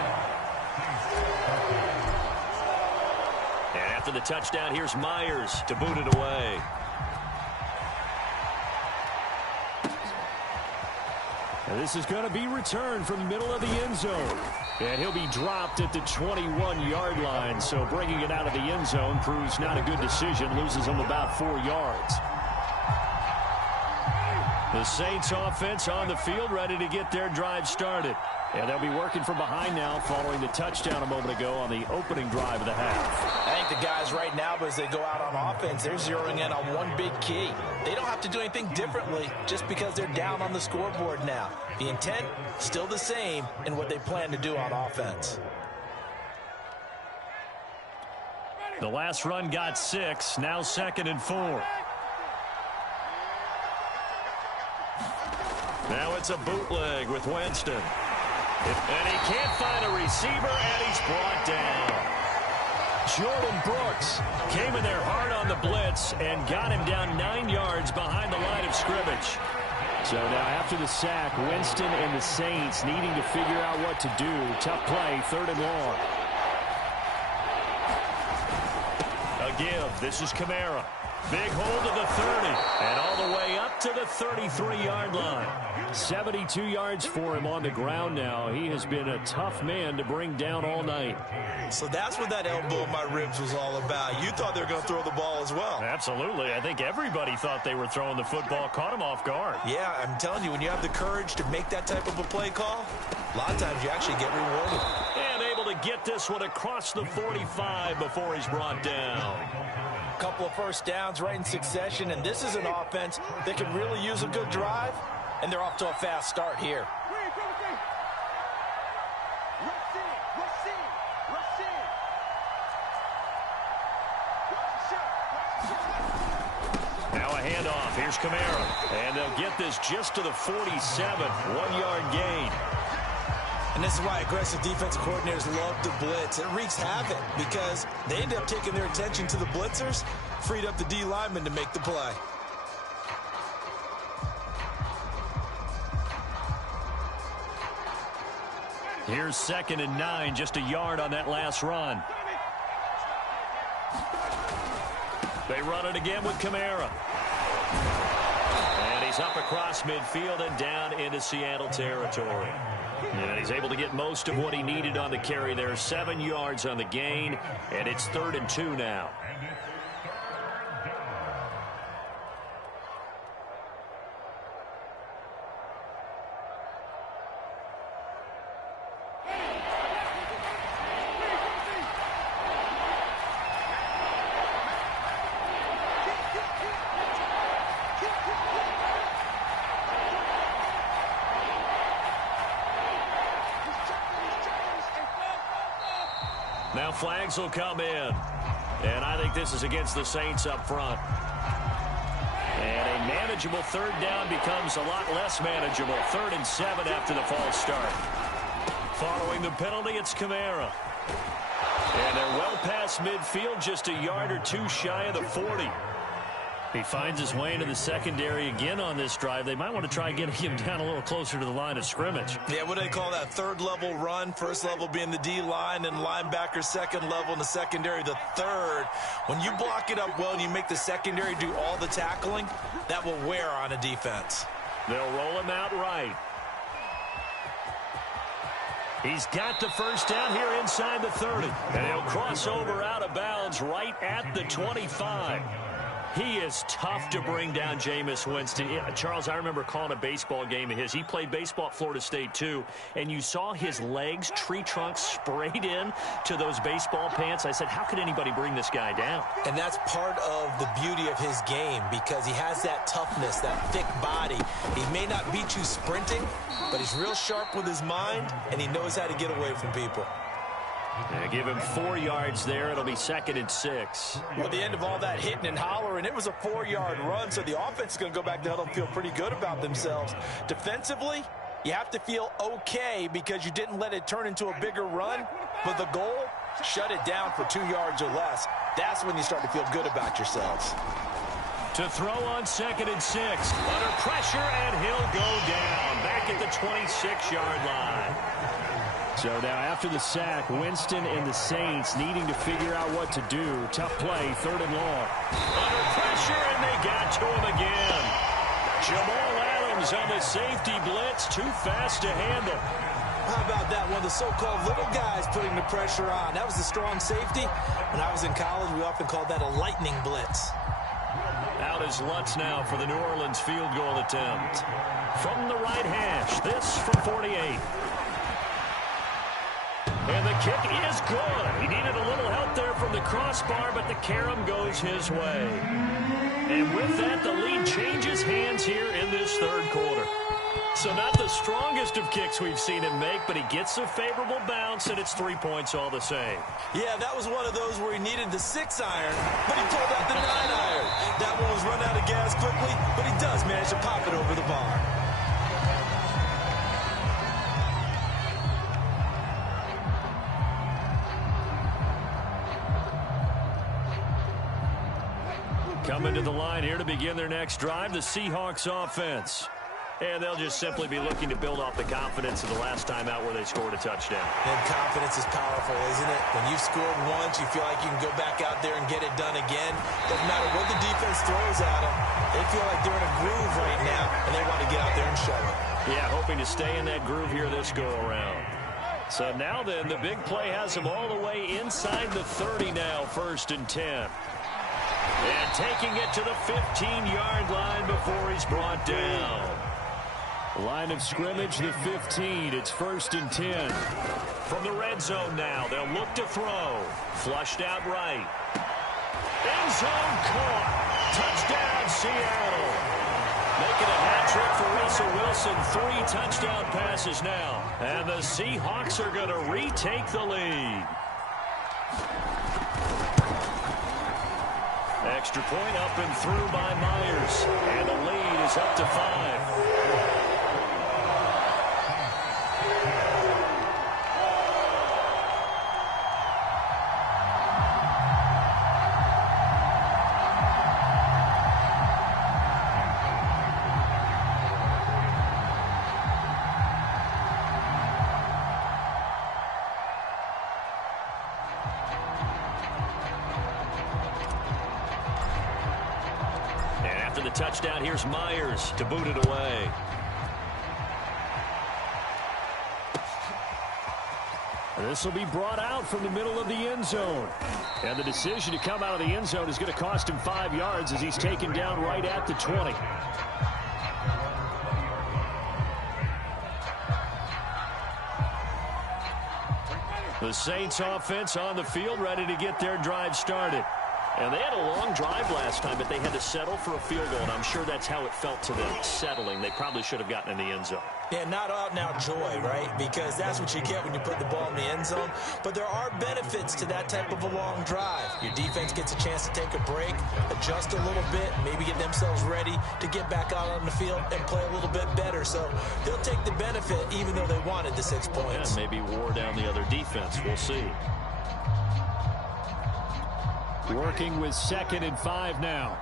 And after the touchdown, here's Myers to boot it away. And this is going to be returned from the middle of the end zone. And he'll be dropped at the 21-yard line. So bringing it out of the end zone proves not a good decision. Loses him about 4 yards. The Saints offense on the field ready to get their drive started. And they'll be working from behind now following the touchdown a moment ago on the opening drive of the half. I think the guys right now, as they go out on offense, they're zeroing in on one big key. They don't have to do anything differently just because they're down on the scoreboard now. The intent, still the same in what they plan to do on offense. The last run got 6, now 2nd and 4. Now it's a bootleg with Winston. And he can't find a receiver, and he's brought down. Jordan Brooks came in there hard on the blitz and got him down 9 yards behind the line of scrimmage. So now after the sack, Winston and the Saints needing to figure out what to do. Tough play, 3rd and long. A give. This is Kamara. Big hold to the 30 and all the way up to the 33-yard line. 72 yards for him on the ground now. He has been a tough man to bring down all night. So that's what that elbow in my ribs was all about. You thought they were going to throw the ball as well. Absolutely. I think everybody thought they were throwing the football. Caught him off guard. Yeah, I'm telling you, when you have the courage to make that type of a play call, a lot of times you actually get rewarded. And able to get this one across the 45 before he's brought down. Couple of first downs right in succession, and this is an offense that can really use a good drive, and they're off to a fast start here. Now a handoff. Here's Kamara, and they'll get this just to the 47, 1-yard gain. And this is why aggressive defensive coordinators love to blitz. It wreaks havoc because they end up taking their attention to the blitzers, freed up the D lineman to make the play. Here's 2nd and 9, just a yard on that last run. They run it again with Kamara. And he's up across midfield and down into Seattle territory. And he's able to get most of what he needed on the carry there. 7 yards on the gain, and it's 3rd and 2 now. Now flags will come in. And I think this is against the Saints up front. And a manageable third down becomes a lot less manageable. 3rd and 7 after the false start. Following the penalty, it's Kamara. And they're well past midfield, just a yard or two shy of the 40. He finds his way into the secondary again on this drive. They might want to try getting him down a little closer to the line of scrimmage. Yeah, what do they call that? 3rd level run. 1st level being the D-line and linebacker. 2nd level in the secondary, the 3rd. When you block it up well and you make the secondary do all the tackling, that will wear on a defense. They'll roll him out right. He's got the first down here inside the 30. And he'll cross over out of bounds right at the 25. He is tough to bring down, Jameis Winston. Charles, I remember calling a baseball game of his. He played baseball at Florida State, too, and you saw his legs, tree trunks sprayed in to those baseball pants. I said, how could anybody bring this guy down? And that's part of the beauty of his game because he has that toughness, that thick body. He may not beat you sprinting, but he's real sharp with his mind, and he knows how to get away from people. Yeah, give him 4 yards there. It'll be 2nd and 6. Well, at the end of all that hitting and hollering, it was a 4-yard run, so the offense is going to go back to huddle and feel pretty good about themselves. Defensively, you have to feel okay because you didn't let it turn into a bigger run, but the goal, shut it down for 2 yards or less. That's when you start to feel good about yourselves. To throw on 2nd and 6. Under pressure, and he'll go down. Back at the 26-yard line. So now after the sack, Winston and the Saints needing to figure out what to do. Tough play, 3rd and long. Under pressure, and they got to him again. Jamal Adams on the safety blitz, too fast to handle. How about that? One of the so-called little guys putting the pressure on. That was the strong safety. When I was in college, we often called that a lightning blitz. Out is Lutz now for the New Orleans field goal attempt. From the right hash, this from 48. And the kick is good. He needed a little help there from the crossbar, but the carom goes his way. And with that, the lead changes hands here in this 3rd quarter. So not the strongest of kicks we've seen him make, but he gets a favorable bounce, and it's 3 points all the same. Yeah, that was one of those where he needed the 6-iron, but he pulled out the 9-iron. That one was run out of gas quickly, but he does manage to pop it over the bar. Coming to the line here to begin their next drive, the Seahawks offense. And they'll just simply be looking to build off the confidence of the last time out where they scored a touchdown. And confidence is powerful, isn't it? When you've scored once, you feel like you can go back out there and get it done again. Doesn't matter what the defense throws at them. They feel like they're in a groove right now, and they want to get out there and show it. Yeah, hoping to stay in that groove here this go-around. So now then, the big play has them all the way inside the 30 now, 1st and 10. And taking it to the 15-yard line before he's brought down. Line of scrimmage, the 15. It's 1st and 10. From the red zone now, they'll look to throw. Flushed out right. End zone caught. Touchdown, Seattle. Making a hat trick for Russell Wilson. 3 touchdown passes now. And the Seahawks are going to retake the lead. Extra point up and through by Myers. And the lead is up to 5. After the touchdown, here's Myers to boot it away. This will be brought out from the middle of the end zone. And the decision to come out of the end zone is going to cost him 5 yards as he's taken down right at the 20. The Saints offense on the field ready to get their drive started. And they had a long drive last time, but they had to settle for a field goal, and I'm sure that's how it felt to them, settling. They probably should have gotten in the end zone. Yeah, not out-and-out joy, right? Because that's what you get when you put the ball in the end zone. But there are benefits to that type of a long drive. Your defense gets a chance to take a break, adjust a little bit, maybe get themselves ready to get back out on the field and play a little bit better. So they'll take the benefit even though they wanted the 6 points. Yeah, maybe wore down the other defense. We'll see. Working with 2nd and 5 now.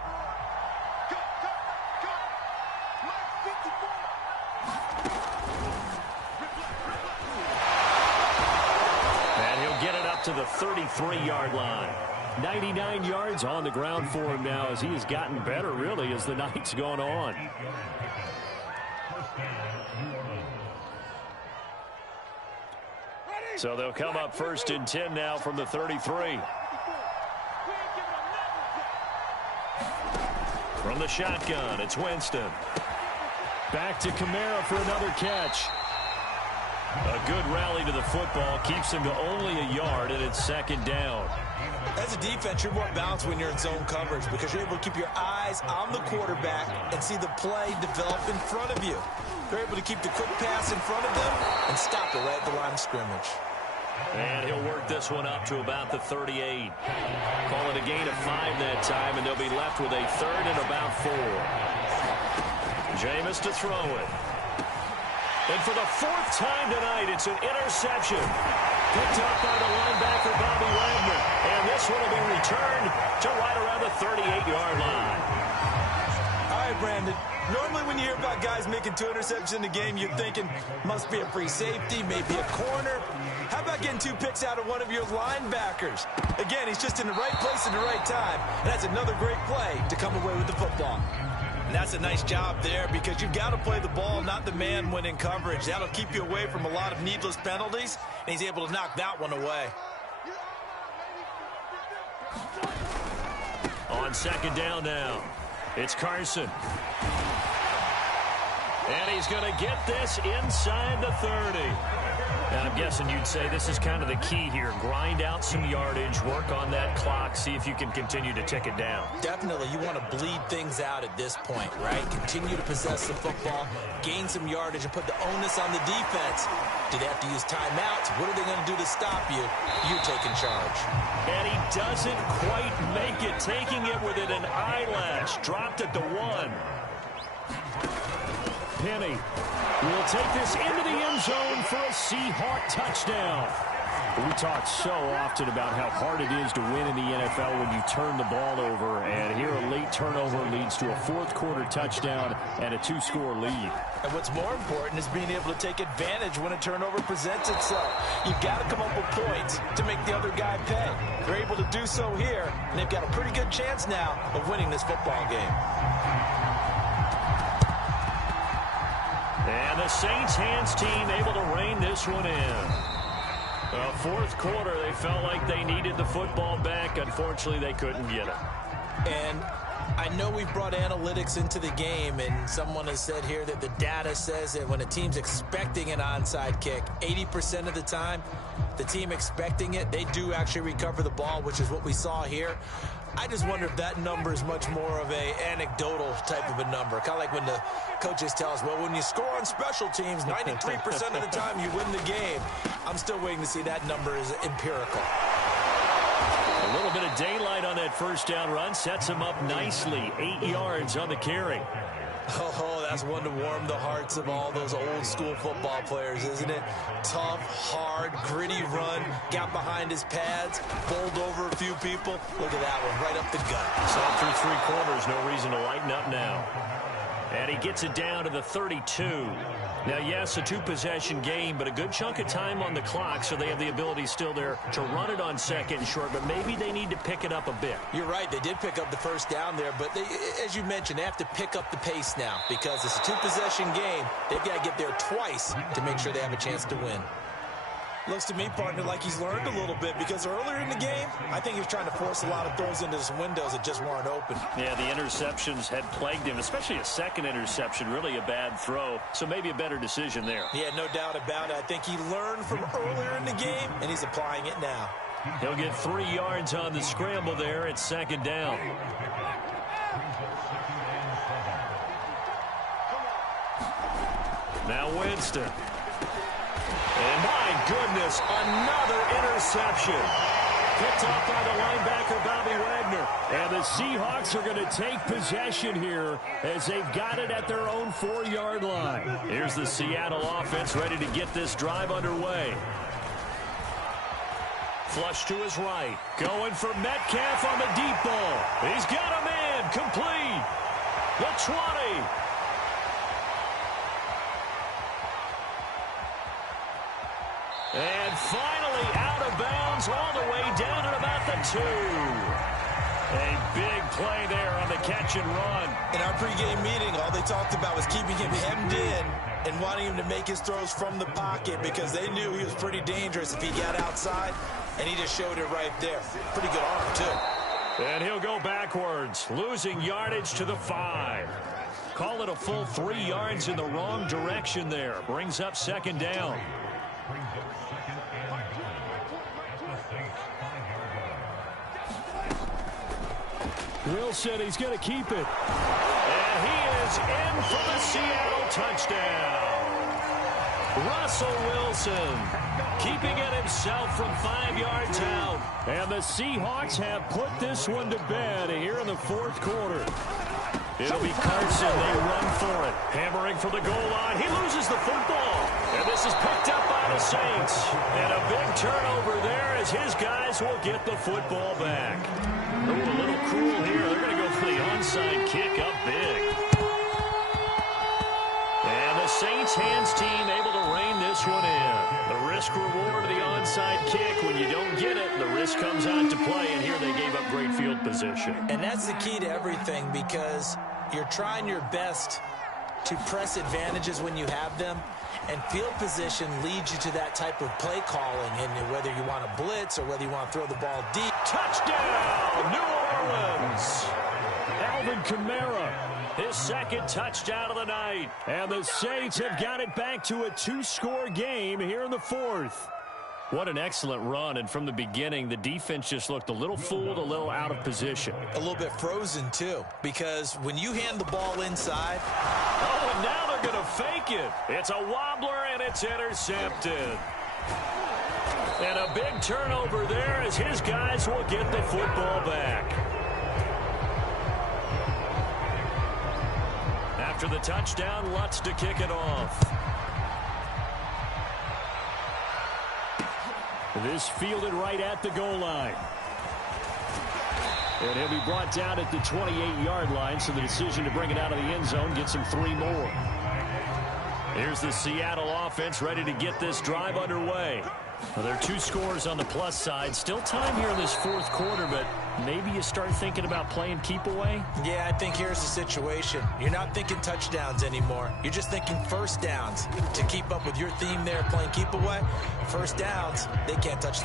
To the 33-yard line. 99 yards on the ground for him now as he has gotten better, really, as the night's gone on. So they'll come up 1st and 10 now from the 33. From the shotgun, it's Winston. Back to Kamara for another catch. A good rally to the football keeps him to only a yard, and it's 2nd down. As a defense, you're more balanced when you're in zone coverage because you're able to keep your eyes on the quarterback and see the play develop in front of you. You're able to keep the quick pass in front of them and stop it right at the line of scrimmage. And he'll work this one up to about the 38. Call it a gain of 5 that time, and they'll be left with a 3rd and about 4. Jameis to throw it. And for the 4th time tonight, it's an interception. Picked up by the linebacker, Bobby Wagner. And this one will be returned to right around the 38-yard line. All right, Brandon. Normally when you hear about guys making 2 interceptions in the game, you're thinking must be a free safety, maybe a corner. How about getting 2 picks out of one of your linebackers? Again, he's just in the right place at the right time. And that's another great play to come away with the football. And that's a nice job there because you've got to play the ball, not the man when in coverage. That'll keep you away from a lot of needless penalties, and he's able to knock that one away. On 2nd down now, it's Carson. And he's going to get this inside the 30. And I'm guessing you'd say this is kind of the key here. Grind out some yardage, work on that clock, see if you can continue to tick it down. Definitely, you want to bleed things out at this point, right? Continue to possess the football, gain some yardage, and put the onus on the defense. Do they have to use timeouts? What are they going to do to stop you? You're taking charge. And he doesn't quite make it, taking it within an eyelash. Dropped at the 1. Penny will take this into the end zone for a Seahawk touchdown. We talk so often about how hard it is to win in the NFL when you turn the ball over, and here a late turnover leads to a 4th quarter touchdown and a 2-score lead. And what's more important is being able to take advantage when a turnover presents itself. You've got to come up with points to make the other guy pay. They're able to do so here, and they've got a pretty good chance now of winning this football game. And the Saints hands team able to rein this one in. 4th quarter, they felt like they needed the football back. Unfortunately, they couldn't get it. And I know we've brought analytics into the game, and someone has said here that the data says that when a team's expecting an onside kick, 80% of the time, the team expecting it, they do actually recover the ball, which is what we saw here. I just wonder if that number is much more of a anecdotal type of a number. Kind of like when the coaches tell us, well, when you score on special teams, 93% of the time you win the game. I'm still waiting to see that number is empirical. A little bit of daylight on that 1st down run sets him up nicely. 8 yards on the carry. Oh, that's one to warm the hearts of all those old school football players, isn't it? Tough, hard, gritty run, got behind his pads, bowled over a few people. Look at that one, right up the gut. So through 3 quarters, no reason to lighten up now. And he gets it down to the 32. Now, yes, a 2-possession game, but a good chunk of time on the clock, so they have the ability still there to run it on 2nd and short, but maybe they need to pick it up a bit. You're right. They did pick up the 1st down there, but they, as you mentioned, they have to pick up the pace now because it's a 2-possession game. They've got to get there twice to make sure they have a chance to win. Looks to me, partner, like he's learned a little bit because earlier in the game, I think he was trying to force a lot of throws into some windows that just weren't open. Yeah, the interceptions had plagued him, especially a 2nd interception, really a bad throw. So maybe a better decision there. Yeah, no doubt about it. I think he learned from earlier in the game, and he's applying it now. He'll get 3 yards on the scramble there at 2nd down. Now Winston. And my goodness, another interception. Picked off by the linebacker, Bobby Wagner. And the Seahawks are going to take possession here as they've got it at their own 4-yard line. Here's the Seattle offense ready to get this drive underway. Flush to his right. Going for Metcalf on the deep ball. He's got a man. Complete. The 20. And finally out of bounds all the way down at about the 2. A big play there on the catch and run. In our pregame meeting, all they talked about was keeping him hemmed in and wanting him to make his throws from the pocket because they knew he was pretty dangerous if he got outside, and he just showed it right there. Pretty good arm, too. And he'll go backwards, losing yardage to the 5. Call it a full 3 yards in the wrong direction there. Brings up second down. Wilson, he's going to keep it. And he is in for the Seattle touchdown. Russell Wilson keeping it himself from 5 yards out. And the Seahawks have put this one to bed here in the 4th quarter. It'll be Carson. They run for it. Hammering for the goal line. He loses the football. And this is picked up by the Saints. And a big turnover there as his guys will get the football back. Ooh, a little cruel here. They're going to go for the onside kick up big. And the Saints hands team able to rein this one in. The risk reward of the onside kick. When you don't get it, the risk comes out to play. And here they gave up great field position. And that's the key to everything because you're trying your best to press advantages when you have them. And field position leads you to that type of play calling, and whether you want to blitz or whether you want to throw the ball deep. Touchdown, New Orleans! Alvin Kamara, his 2nd touchdown of the night. And the Saints have got it back to a 2-score game here in the 4th. What an excellent run, and from the beginning, the defense just looked a little fooled, a little out of position. A little bit frozen, too, because when you hand the ball inside... Oh, and now they're going to fake it. It's a wobbler, and it's intercepted. And a big turnover there as his guys will get the football back. After the touchdown, Lutz to kick it off. This fielded right at the goal line. And he'll be brought down at the 28-yard line, so the decision to bring it out of the end zone gets him 3 more. Here's the Seattle offense ready to get this drive underway. Well, there are 2 scores on the plus side. Still time here in this 4th quarter, but maybe you start thinking about playing keep away? Yeah, I think here's the situation. You're not thinking touchdowns anymore. You're just thinking first downs. To keep up with your theme there, playing keep away, first downs, they can't touch